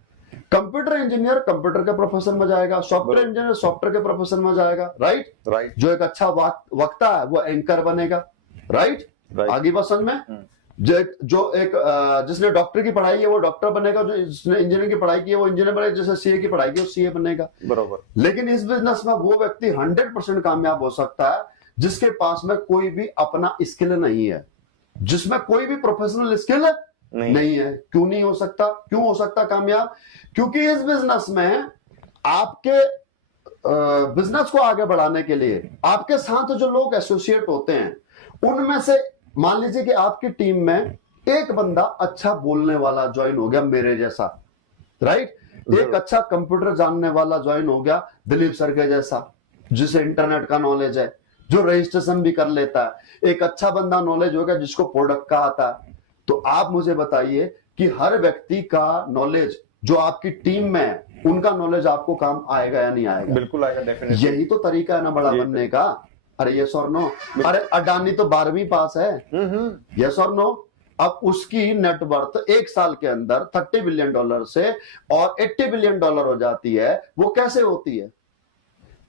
कंप्यूटर इंजीनियर कंप्यूटर के प्रोफेशन में जाएगा, सॉफ्टवेयर इंजीनियर सॉफ्टवेयर के प्रोफेशन में जाएगा। राइट। जो एक अच्छा वक्ता है वो एंकर बनेगा। राइट। आगे बात समझ में? जो एक जिसने डॉक्टर की पढ़ाई है वो डॉक्टर बनेगा, जो जिसने इंजीनियरिंग की पढ़ाई की है वो इंजीनियर बनेगा, जिसने सीए की पढ़ाई की है वो सीए बनेगा। बरोबर। लेकिन इस बिजनेस में वो व्यक्ति 100% कामयाब हो सकता है जिसके पास में कोई भी अपना स्किल नहीं है, जिसमें कोई भी प्रोफेशनल स्किल नहीं है। क्यों नहीं हो सकता? क्यों हो सकता कामयाब? क्योंकि इस बिजनेस में आपके बिजनेस को आगे बढ़ाने के लिए आपके साथ जो लोग एसोसिएट होते हैं, उनमें से मान लीजिए कि आपकी टीम में एक बंदा अच्छा बोलने वाला ज्वाइन हो गया, मेरे जैसा। राइट। एक अच्छा कंप्यूटर जानने वाला ज्वाइन हो गया, दिलीप सर के जैसा, जिसे इंटरनेट का नॉलेज है, जो रजिस्ट्रेशन भी कर लेता है। एक अच्छा बंदा नॉलेज होगा जिसको प्रोडक्ट का आता है। तो आप मुझे बताइए कि हर व्यक्ति का नॉलेज जो आपकी टीम में है, उनका नॉलेज आपको काम आएगा या नहीं आएगा? बिल्कुल आएगा, डेफिनेटली। यही तो तरीका है ना बड़ा बनने का। अरे यस और नो? अरे अडानी तो 12वीं पास है। यस और नो? अब उसकी नेटवर्थ एक साल के अंदर $30 बिलियन से और $80 बिलियन हो जाती है। वो कैसे होती है?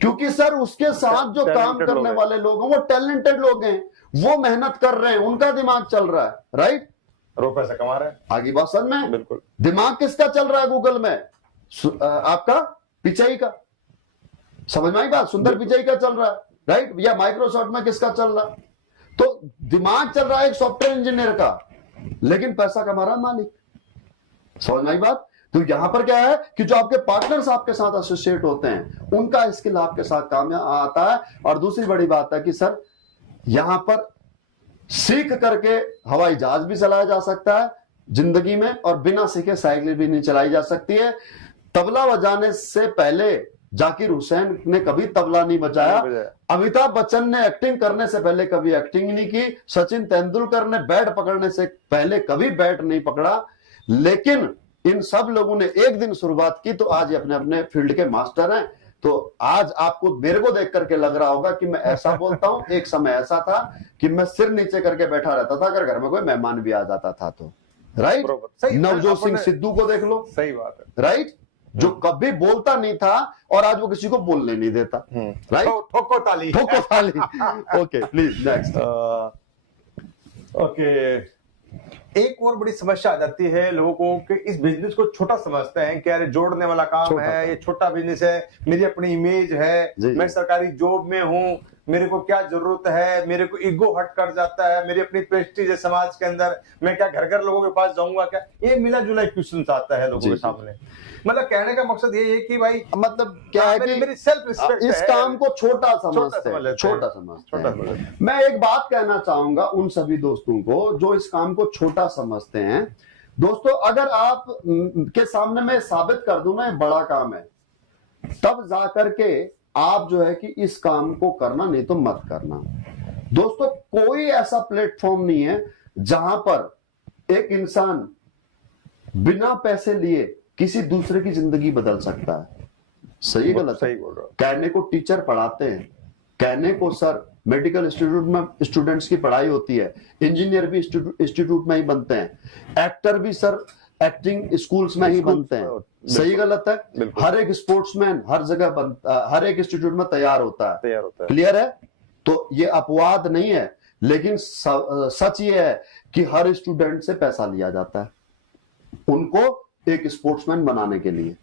क्योंकि सर उसके साथ जो काम करने वाले लोग हैं वो टैलेंटेड लोग हैं, वो मेहनत कर रहे हैं, उनका दिमाग चल रहा है। राइट। पैसा कमा रहे हैं। आगे बात समझ में? बिल्कुल। दिमाग किसका चल रहा है गूगल में? आपका पिचाई का। समझ में आई बात? सुंदर पिचाई का चल रहा है। राइट। या माइक्रोसॉफ्ट में किसका चल रहा है? तो दिमाग चल रहा है एक सॉफ्टवेयर इंजीनियर का, लेकिन पैसा कमा रहा है मालिक। समझ में आई बात? तो यहां पर क्या है कि जो आपके पार्टनर्स आपके साथ एसोसिएट होते हैं, उनका स्किल आपके साथ काम आता है। और दूसरी बड़ी बात है कि सर यहां पर सीख करके हवाई जहाज भी चलाया जा सकता है जिंदगी में, और बिना सीखे साइकिल भी नहीं चलाई जा सकती है। तबला बजाने से पहले जाकिर हुसैन ने कभी तबला नहीं बजाया। अमिताभ बच्चन ने एक्टिंग करने से पहले कभी एक्टिंग नहीं की। सचिन तेंदुलकर ने बैट पकड़ने से पहले कभी बैट नहीं पकड़ा। लेकिन इन सब लोगों ने एक दिन शुरुआत की तो आज अपने अपने फील्ड के मास्टर हैं। तो आज आपको मेरे को देख करके लग रहा होगा कि मैं ऐसा बोलता हूं। एक समय ऐसा था कि मैं सिर नीचे करके बैठा रहता था अगर घर में कोई मेहमान भी आ जाता था तो। राइट। नवजोत सिंह सिद्धू को देख लो। सही बात है। राइट। जो कभी बोलता नहीं था और आज वो किसी को बोलने नहीं देता। राइट, ठोको ताली। ठोको ताली। Okay, please next. ओके, एक और बड़ी समस्या आ जाती है लोगों को कि इस बिजनेस को छोटा समझते हैं कि अरे जोड़ने वाला काम है, ये छोटा बिजनेस है, मेरी अपनी इमेज है, मैं सरकारी जॉब में हूँ, मेरे को क्या जरूरत है, मेरे को ईगो हट कर जाता है, मेरी अपनी प्रेस्टीज है समाज के अंदर, मैं क्या घर घर लोगों के पास जाऊंगा क्या? ये मिला जुला क्वेश्चन आता है लोगों के सामने। मतलब कहने का मकसद ये है कि भाई मतलब क्या है कि मेरी सेल्फ रिस्पेक्ट इस काम को छोटा समझते हैं, छोटा समझते हैं। मैं एक बात कहना चाहूंगा उन सभी दोस्तों को जो इस काम को छोटा समझते हैं। दोस्तों, अगर आप के सामने मैं साबित कर दूं ना ये बड़ा काम है, तब जाकर के आप जो है कि इस काम को करना, नहीं तो मत करना। दोस्तों, कोई ऐसा प्लेटफॉर्म नहीं है जहां पर एक इंसान बिना पैसे लिए किसी दूसरे की जिंदगी बदल सकता है। सही गलत? सही बोल रहा हूं। कहने को टीचर पढ़ाते हैं, कहने को सर मेडिकल इंस्टीट्यूट में स्टूडेंट्स की पढ़ाई होती है, इंजीनियर भी इंस्टीट्यूट में ही बनते हैं, एक्टर भी सर एक्टिंग स्कूल्स में ही बनते हैं। सही गलत है? हर एक स्पोर्ट्समैन हर जगह बनता, हर एक इंस्टीट्यूट में तैयार होता है। क्लियर है? तो ये अपवाद नहीं है, लेकिन सच ये है कि हर स्टूडेंट से पैसा लिया जाता है उनको एक स्पोर्ट्समैन बनाने के लिए।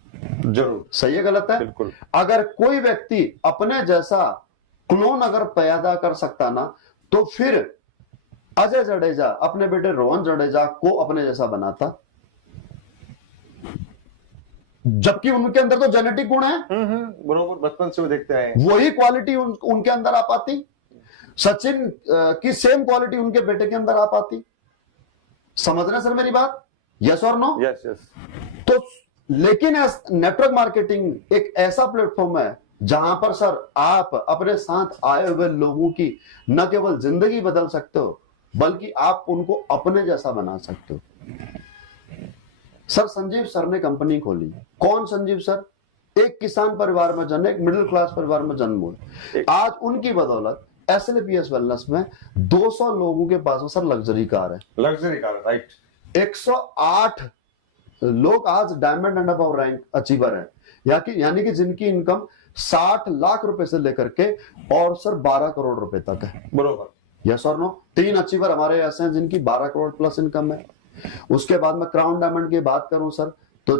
जरूर। सही है गलत है? बिल्कुल। अगर कोई व्यक्ति अपने जैसा क्लोन अगर पैदा कर सकता ना, तो फिर अजय जडेजा अपने बेटे रोहन जडेजा को अपने जैसा बनाता, जबकि उनके अंदर तो जेनेटिक गुण है। बरोबर, बचपन से वो देखते हैं, वही क्वालिटी उनके अंदर आ पाती। सचिन की सेम क्वालिटी उनके बेटे के अंदर आ पाती। समझ रहे सर मेरी बात? यस और नो? Yes yes. तो लेकिन नेटवर्क मार्केटिंग एक ऐसा प्लेटफॉर्म है जहां पर सर आप अपने साथ आए हुए लोगों की न केवल जिंदगी बदल सकते हो, बल्कि आप उनको अपने जैसा बना सकते हो। सर संजीव सर ने कंपनी खोली। कौन संजीव सर? एक किसान परिवार में जन्मे, एक मिडिल क्लास परिवार में जन्म हुए। आज उनकी बदौलत SLPS वेलनेस में 200 लोगों के पास में सर लग्जरी कार है। Luxury car, right. 108 लोग आज diamond and above rank achiever है, यानी कि जिनकी इनकम 60 लाख रुपए से लेकर के और सर 12 करोड़ रुपए तक है। बरोबर। यस और नो? 3 अचीवर हमारे ऐसे हैं जिनकी 12 करोड़ प्लस इनकम है। उसके बाद में क्राउन डायमंड की बात करूं सर, तो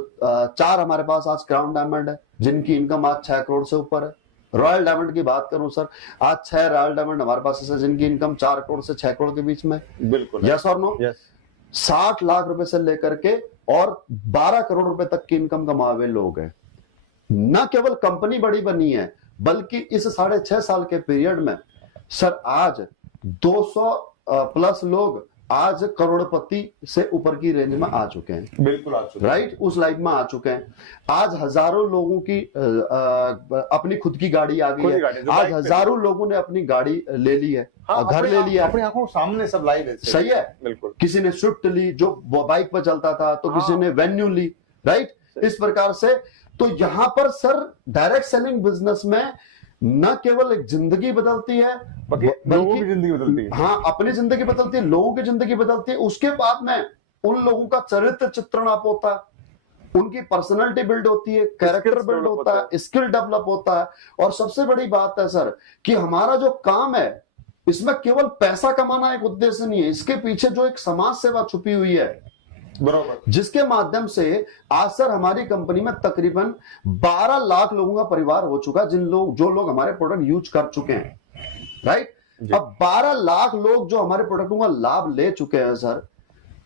4 हमारे पास आज क्राउन डायमंड है जिनकी इनकम आज 6 करोड़ से ऊपर है। रॉयल डायमंड की बात करूं सर, आज 6 रॉयल डायमंड हमारे पास ऐसे जिनकी इनकम 4 करोड़ से 6 करोड़ के बीच में। बिल्कुल। यस और नो? यस। 60 लाख रुपए से लेकर के और 12 करोड़ रुपए तक की इनकम कमाए हुए लोग हैं। न केवल कंपनी बड़ी बनी है, बल्कि इस 6.5 साल के पीरियड में सर आज 200 प्लस लोग आज करोड़पति से ऊपर की रेंज में आ चुके हैं। बिल्कुल आ चुके हैं। राइट, उस लाइफ में आ चुके हैं। आज हजारों लोगों की अपनी खुद की गाड़ी आ गई है। आज हजारों लोगों ने अपनी गाड़ी ले ली है। हाँ, घर ले लिया, अपनी आंखों सामने सब लाइव है। सही है? बिल्कुल। किसी ने स्विफ्ट ली जो बाइक पर चलता था, तो किसी ने वेन्यू ली। राइट, इस प्रकार से तो यहां पर सर डायरेक्ट सेलिंग बिजनेस में न केवल एक जिंदगी बदलती है, लोगों की जिंदगी बदलती है। हाँ, अपनी जिंदगी बदलती है, लोगों की जिंदगी बदलती है। उसके बाद में उन लोगों का चरित्र चित्रण आप होता है, उनकी पर्सनैलिटी बिल्ड होती है, कैरेक्टर बिल्ड होता है, स्किल डेवलप होता है। और सबसे बड़ी बात है सर कि हमारा जो काम है इसमें केवल पैसा कमाना एक उद्देश्य नहीं है, इसके पीछे जो एक समाज सेवा छुपी हुई है, बरोबर, जिसके माध्यम से आज सर हमारी कंपनी में तकरीबन 12 लाख लोगों का परिवार हो चुका है, जो लोग हमारे प्रोडक्ट यूज कर चुके हैं। राइट, अब 12 लाख लोग जो हमारे प्रोडक्टों का लाभ ले चुके हैं सर।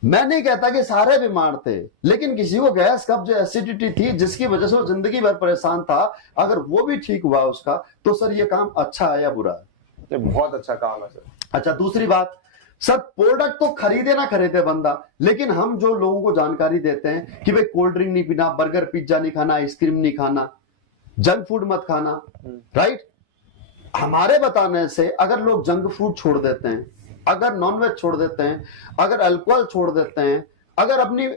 मैं नहीं कहता कि सारे बीमार थे, लेकिन किसी को गैस कब्ज एसिडिटी थी जिसकी वजह से वो जिंदगी भर परेशान था, अगर वो भी ठीक हुआ उसका, तो सर ये काम अच्छा है या बुरा है? बहुत अच्छा काम है सर। अच्छा, दूसरी बात सर, प्रोडक्ट तो खरीदे ना खरीदे बंदा, लेकिन हम जो लोगों को जानकारी देते हैं कि भाई कोल्ड ड्रिंक नहीं पीना, बर्गर पिज्जा नहीं खाना, आइसक्रीम नहीं खाना, जंक फूड मत खाना। राइट, हमारे बताने से अगर लोग जंक फूड छोड़ देते हैं, अगर नॉनवेज छोड़ देते हैं, अगर अल्कोहल छोड़ देते हैं, अगर अपनी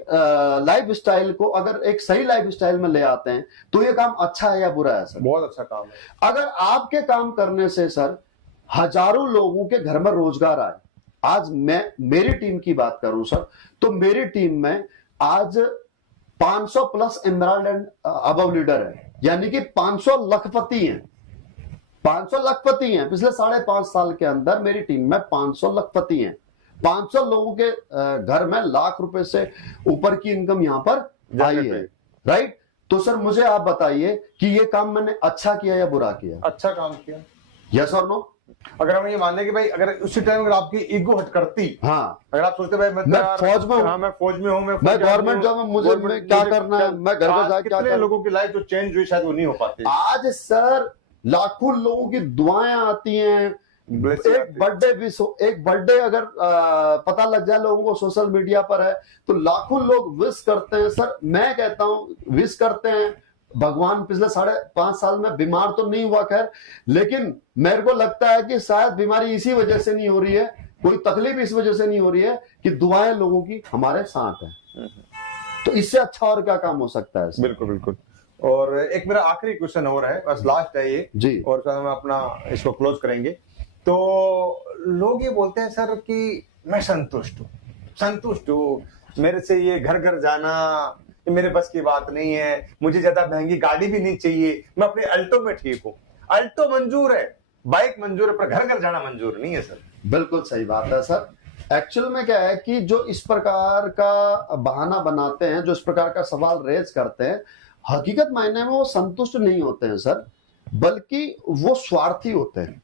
लाइफ स्टाइल को अगर एक सही लाइफ स्टाइल में ले आते हैं, तो ये काम अच्छा है या बुरा है सर? बहुत अच्छा काम है। अगर आपके काम करने से सर हजारों लोगों के घर में रोजगार आए, आज मैं मेरी टीम की बात करूं सर, तो मेरी टीम में आज 500 plus emerald and above leader है, यानी कि 500 लखपति हैं। 500 लखपति हैं। पिछले 5.5 साल के अंदर मेरी टीम में 500 लखपति हैं। 500 लोगों के घर में लाख रुपए से ऊपर की इनकम यहां पर आई है, राइट। तो सर मुझे आप बताइए कि ये काम मैंने अच्छा किया या बुरा किया? अच्छा काम किया। यस और नो? अगर हम ये मान लें कि भाई अगर उसी टाइम अगर आपकी ईगो हट करती, हाँ, अगर आप सोचते भाई मैं फौज में हूं, हाँ मैं फौज में हूं, मैं गवर्नमेंट जॉब में, मुझे क्या करना है, मैं घर पर जाकर क्या कितने लोगों की लाइफ जो चेंज हुई शायद वो नहीं हो पाती। आज सर लाखों लोगों की दुआएं आती हैं। एक बर्थडे अगर पता लग जाए लोगों को सोशल मीडिया पर है तो लाखों लोग विश करते हैं। सर मैं कहता हूं विश करते हैं। भगवान पिछले 5.5 साल में बीमार तो नहीं हुआ खैर, लेकिन मेरे को लगता है कि शायद बीमारी इसी वजह से नहीं हो रही है, कोई तकलीफ इस वजह से नहीं हो रही है कि दुआएं लोगों की हमारे साथ है। तो इससे अच्छा और क्या काम हो सकता है? बिल्कुल बिल्कुल। और एक मेरा आखिरी क्वेश्चन और है, बस लास्ट है ये जी, और सर हम अपना इसको क्लोज करेंगे। तो लोग ये बोलते हैं सर कि मैं संतुष्ट हूँ, मेरे से ये घर घर जाना ये मेरे बस की बात नहीं है, मुझे ज्यादा महंगी गाड़ी भी नहीं चाहिए, मैं अपने अल्टो में ठीक हूँ। अल्टो मंजूर है, बाइक मंजूर है, पर घर घर जाना मंजूर नहीं है सर। बिल्कुल सही बात है सर। एक्चुअल में क्या है कि जो इस प्रकार का बहाना बनाते हैं, जो इस प्रकार का सवाल रेज करते हैं, हकीकत मायने में वो संतुष्ट नहीं होते हैं सर, बल्कि वो स्वार्थी होते हैं।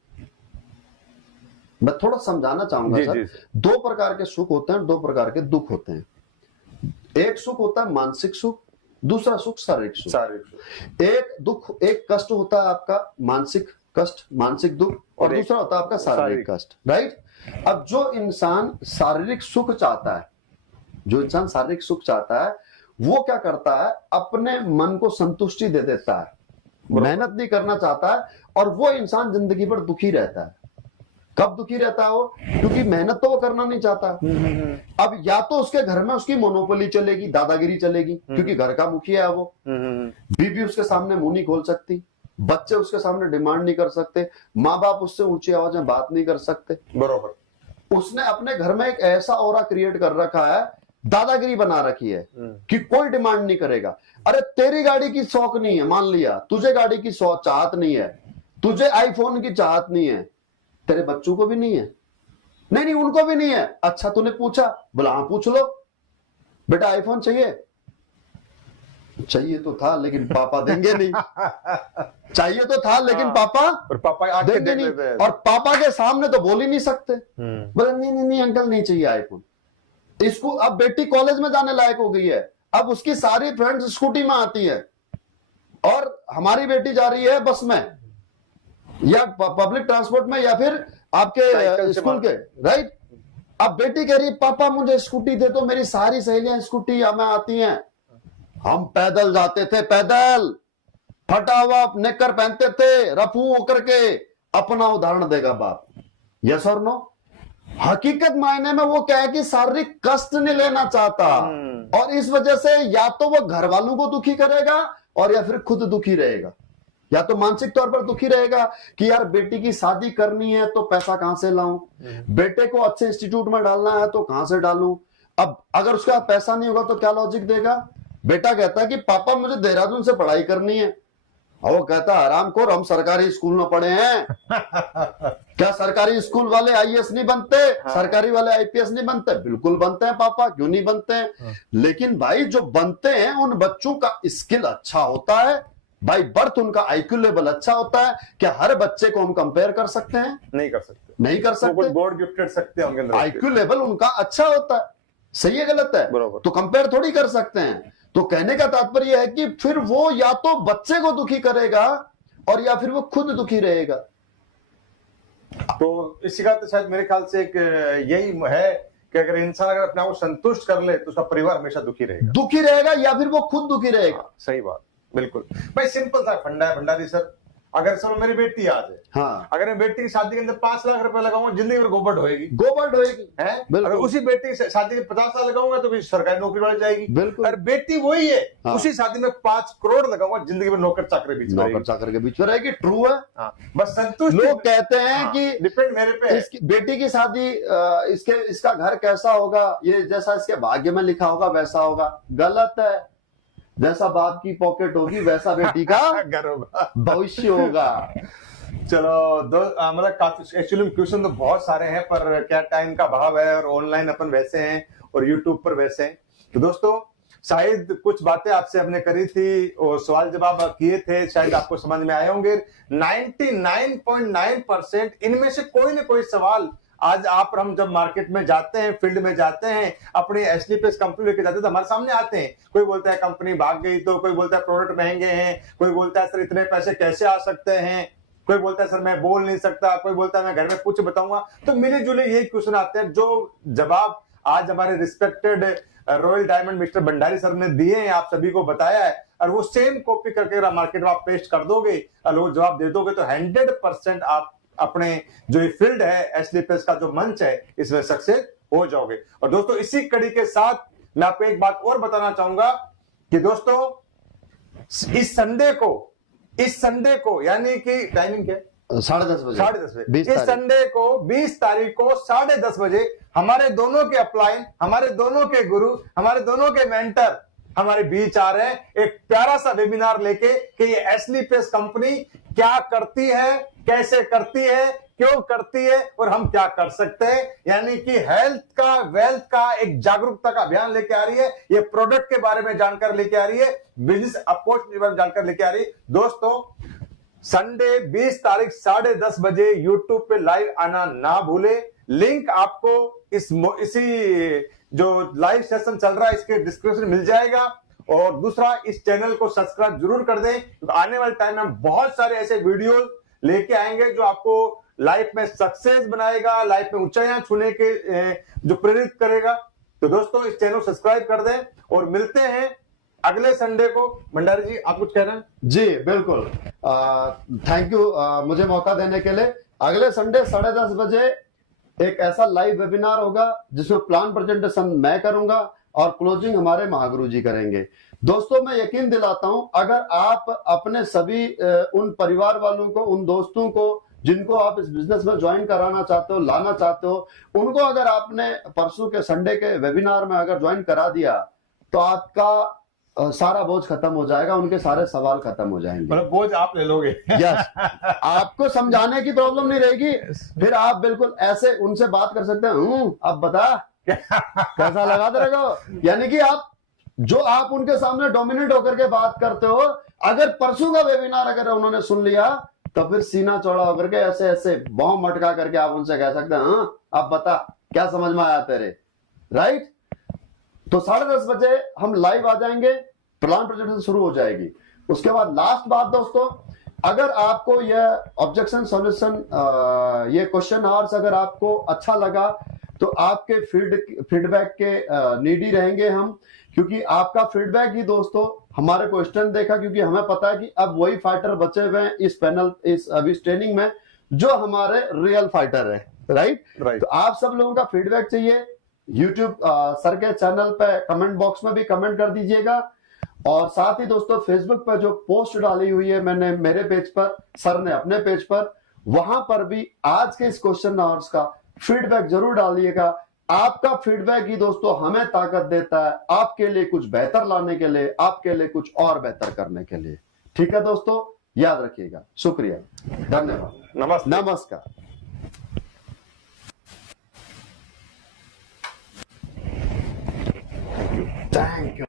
मैं थोड़ा समझाना चाहूंगा सर। दो प्रकार के सुख होते हैं, दो प्रकार के दुख होते हैं। एक सुख होता है मानसिक सुख, दूसरा सुख शारीरिक सुख। एक दुख, एक कष्ट होता है आपका मानसिक कष्ट, मानसिक दुख, और दूसरा होता है आपका शारीरिक कष्ट, राइट। अब जो इंसान शारीरिक सुख चाहता है, वो क्या करता है, अपने मन को संतुष्टि दे देता है, मेहनत नहीं करना चाहता है, और वो इंसान जिंदगी भर दुखी रहता है। कब दुखी रहता है वो? क्योंकि मेहनत तो वो करना नहीं चाहता। अब या तो उसके घर में उसकी मोनोपोली चलेगी, दादागिरी चलेगी, क्योंकि घर का मुखिया है वो। बीबी उसके सामने मुंह नहीं खोल सकती, बच्चे उसके सामने डिमांड नहीं कर सकते, माँ बाप उससे ऊंची आवाज में बात नहीं कर सकते। बरोबर। उसने अपने घर में एक ऐसा ऑरा क्रिएट कर रखा है, दादागिरी बना रखी है कि कोई डिमांड नहीं करेगा। अरे तेरी गाड़ी की शौक नहीं है, मान लिया तुझे गाड़ी की चाहत नहीं है, तुझे आईफोन की चाहत नहीं है, तेरे बच्चों को भी नहीं है, नहीं उनको भी नहीं है। अच्छा तूने पूछा? बोला हाँ पूछ लो, बेटा आईफोन चाहिए तो था लेकिन पापा देंगे नहीं। चाहिए तो था लेकिन पापा देंगे नहीं, और पापा के सामने तो बोल ही नहीं सकते। बोले नहीं अंकल नहीं चाहिए आईफोन। इसको अब बेटी कॉलेज में जाने लायक हो गई है, अब उसकी सारी फ्रेंड्स स्कूटी में आती है, और हमारी बेटी जा रही है बस में या पब्लिक ट्रांसपोर्ट में या फिर आपके स्कूल के, राइट। अब बेटी कह रही पापा मुझे स्कूटी दे दो, मेरी सारी सहेलियां स्कूटी में आती हैं, हम पैदल जाते थे, पैदल फटा हुआ नेकर पहनते थे, रफू होकर के। अपना उदाहरण देगा बाप। यस और नो? हकीकत मायने में वो क्या है कि शारीरिक कष्ट नहीं लेना चाहता, और इस वजह से या तो वो घर वालों को दुखी करेगा और या फिर खुद दुखी रहेगा, या तो मानसिक तौर पर दुखी रहेगा कि यार बेटी की शादी करनी है तो पैसा कहां से लाऊं, बेटे को अच्छे इंस्टीट्यूट में डालना है तो कहां से डालूं। अब अगर उसका पैसा नहीं होगा तो क्या लॉजिक देगा? बेटा कहता है कि पापा मुझे देहरादून से पढ़ाई करनी है, और वो कहता है हरामखोर हम सरकारी स्कूल में पढ़े हैं। क्या सरकारी स्कूल वाले आईएएस नहीं बनते? सरकारी वाले आईपीएस नहीं बनते? बिल्कुल बनते हैं पापा, क्यों नहीं बनते हैं। लेकिन भाई जो बनते हैं उन बच्चों का स्किल अच्छा होता है, बाई बर्थ उनका आईक्यू लेवल अच्छा होता है। क्या हर बच्चे को हम कंपेयर कर सकते हैं? नहीं कर सकते। गॉड गिफ्टेड सकते हैं, आईक्यू लेवल उनका अच्छा होता है। सही है गलत है? तो कंपेयर थोड़ी कर सकते हैं। तो कहने का तात्पर्य है कि फिर वो या तो बच्चे को दुखी करेगा और या फिर वो खुद दुखी रहेगा। तो इसी का तो शायद मेरे ख्याल से एक यही है कि अगर इंसान अगर अपने आप को संतुष्ट कर ले तो उसका परिवार हमेशा दुखी रहेगा या फिर वो खुद दुखी रहेगा। सही बात, बिल्कुल भाई। सिंपल सा फंडा है भंडारी सर। अगर सर मेरी बेटी आज है, हाँ, अगर मैं बेटी की शादी के अंदर 5 लाख रुपए लगाऊंगा, जिंदगी भर गोबर ढोएगी है। अगर उसी बेटी की शादी में 50 साल लगाऊंगा तो भी सरकारी नौकरी बढ़ जाएगी। बिल्कुल। अगर बेटी वही है, हाँ, उसी शादी में 5 करोड़ लगाऊंगा, जिंदगी में नौकर चाकर के बीच में रहेगी। ट्रू है। हाँ, बस संतुष्ट। लोग कहते हैं कि डिपेंड मेरे पे, बेटी की शादी इसका घर कैसा होगा, ये जैसा इसके भाग्य में लिखा होगा वैसा होगा। गलत है। जैसा बाप की पॉकेट होगी वैसा बेटी का घर होगा। भविष्य होगा। चलो मतलब काफी एक्चुअली क्वेश्चन तो बहुत सारे हैं, पर क्या टाइम का अभाव है और ऑनलाइन अपन वैसे हैं और यूट्यूब पर वैसे हैं। तो दोस्तों शायद कुछ बातें आपसे हमने करी थी और सवाल जवाब किए थे, शायद आपको समझ में आए होंगे। 99.9% इनमें से कोई ना कोई सवाल आज आप हम जब मार्केट में जाते हैं, फील्ड में जाते हैं, अपनी एसलीपीएस कंपनी लेके जाते हैं तो हमारे सामने आते हैं। कोई बोलता है कंपनी भाग गई, तो कोई बोलता है प्रोडक्ट महंगे हैं, कोई बोलता है सर इतने पैसे कैसे आ सकते हैं, कोई बोलता है सर मैं बोल नहीं सकता, कोई बोलता है मैं घर में कुछ बताऊंगा। तो मिले जुले यही क्वेश्चन आते हैं, जो जवाब आज हमारे respected royal diamond mister Bhandari sir ने दिए हैं, आप सभी को बताया है, और वो सेम कॉपी करके मार्केट में आप पेस्ट कर दोगे और वो जवाब दे दोगे तो 100% आप अपने जो ये फील्ड है एसलीपीएस का जो मंच है इसमें सक्सेस हो जाओगे। और दोस्तों इसी कड़ी के साथ मैं आपको एक बात और बताना चाहूंगा कि दोस्तों इस संडे को यानी कि टाइमिंग क्या है? 10:30 बजे। 10:30 बजे 20 इस तारीख। संडे को 20 तारीख को 10:30 बजे हमारे दोनों के अपलाइन, हमारे दोनों के गुरु, हमारे दोनों के मेंटर हमारे बीच आ रहे हैं, एक प्यारा सा वेबिनार लेके कि ये एसलीपीएस कंपनी क्या करती है, कैसे करती है, क्यों करती है और हम क्या कर सकते हैं। यानी कि हेल्थ का, वेल्थ का एक जागरूकता का अभियान लेके आ रही है, ये प्रोडक्ट के बारे में जानकारी लेके आ रही है, बिजनेस अप्रोच के बारे में जानकारी लेके आ रही है। दोस्तों संडे 20 तारीख 10:30 बजे यूट्यूब पे लाइव आना ना भूले। लिंक आपको इसी जो लाइव सेशन चल रहा है इसके डिस्क्रिप्शन में मिल जाएगा। और दूसरा, इस चैनल को सब्सक्राइब जरूर कर दें, तो आने वाले टाइम में बहुत सारे ऐसे वीडियोस लेके आएंगे जो आपको लाइफ में सक्सेस बनाएगा, लाइफ में ऊंचाइयां छूने के जो प्रेरित करेगा। तो दोस्तों इस चैनल को सब्सक्राइब कर दें और मिलते हैं अगले संडे को। भंडारी जी आप कुछ कह रहे हैं? जी बिल्कुल, थैंक यू मुझे मौका देने के लिए। अगले संडे 10:30 बजे एक ऐसा लाइव वेबिनार होगा जिसमें प्लान प्रेजेंटेशन मैं करूंगा और क्लोजिंग हमारे महागुरु जी करेंगे। दोस्तों मैं यकीन दिलाता हूं, अगर आप अपने सभी उन परिवार वालों को, उन दोस्तों को जिनको आप इस बिजनेस में ज्वाइन कराना चाहते हो, लाना चाहते हो, उनको अगर आपने परसों के संडे के वेबिनार में अगर ज्वाइन करा दिया तो आपका सारा बोझ खत्म हो जाएगा, उनके सारे सवाल खत्म हो जाएंगे। मतलब बोझ आप ले लोगे। यस, आपको समझाने की प्रॉब्लम नहीं रहेगी। फिर आप बिल्कुल ऐसे उनसे बात कर सकते हैं, अब बता कैसा लगा तेरे को। यानी कि आप उनके सामने डोमिनेट होकर के बात करते हो। अगर परसों का वेबिनार अगर उन्होंने सुन लिया तो फिर सीना चौड़ा होकर के ऐसे ऐसे बॉम्ब मटका करके आप उनसे कह सकते हैं, अब बता क्या समझ में आया तेरे, राइट। तो 10:30 बजे हम लाइव आ जाएंगे, प्लान प्रेजेंटेशन शुरू हो जाएगी। उसके बाद लास्ट बात दोस्तों, अगर आपको यह ऑब्जेक्शन सॉल्यूशन, ये क्वेश्चन आवर्स अगर आपको अच्छा लगा तो आपके फीडबैक के नीडी रहेंगे हम, क्योंकि आपका फीडबैक ही दोस्तों हमारे को स्ट्रेंथ देगा। क्योंकि हमें पता है कि अब वही फाइटर बचे हुए हैं इस पैनल, अभी इस ट्रेनिंग में, जो हमारे रियल फाइटर है, राइट। तो आप सब लोगों का फीडबैक चाहिए। यूट्यूब सर के चैनल पे कमेंट बॉक्स में भी कमेंट कर दीजिएगा। और साथ ही दोस्तों फेसबुक पर जो पोस्ट डाली हुई है मैंने मेरे पेज पर, सर ने अपने पेज पर, वहां पर भी आज के इस क्वेश्चन आवर्स का फीडबैक जरूर डालिएगा। आपका फीडबैक ही दोस्तों हमें ताकत देता है आपके लिए कुछ बेहतर लाने के लिए, आपके लिए कुछ और बेहतर करने के लिए। ठीक है दोस्तों, याद रखिएगा। शुक्रिया, धन्यवाद, नमस्कार। Thank you.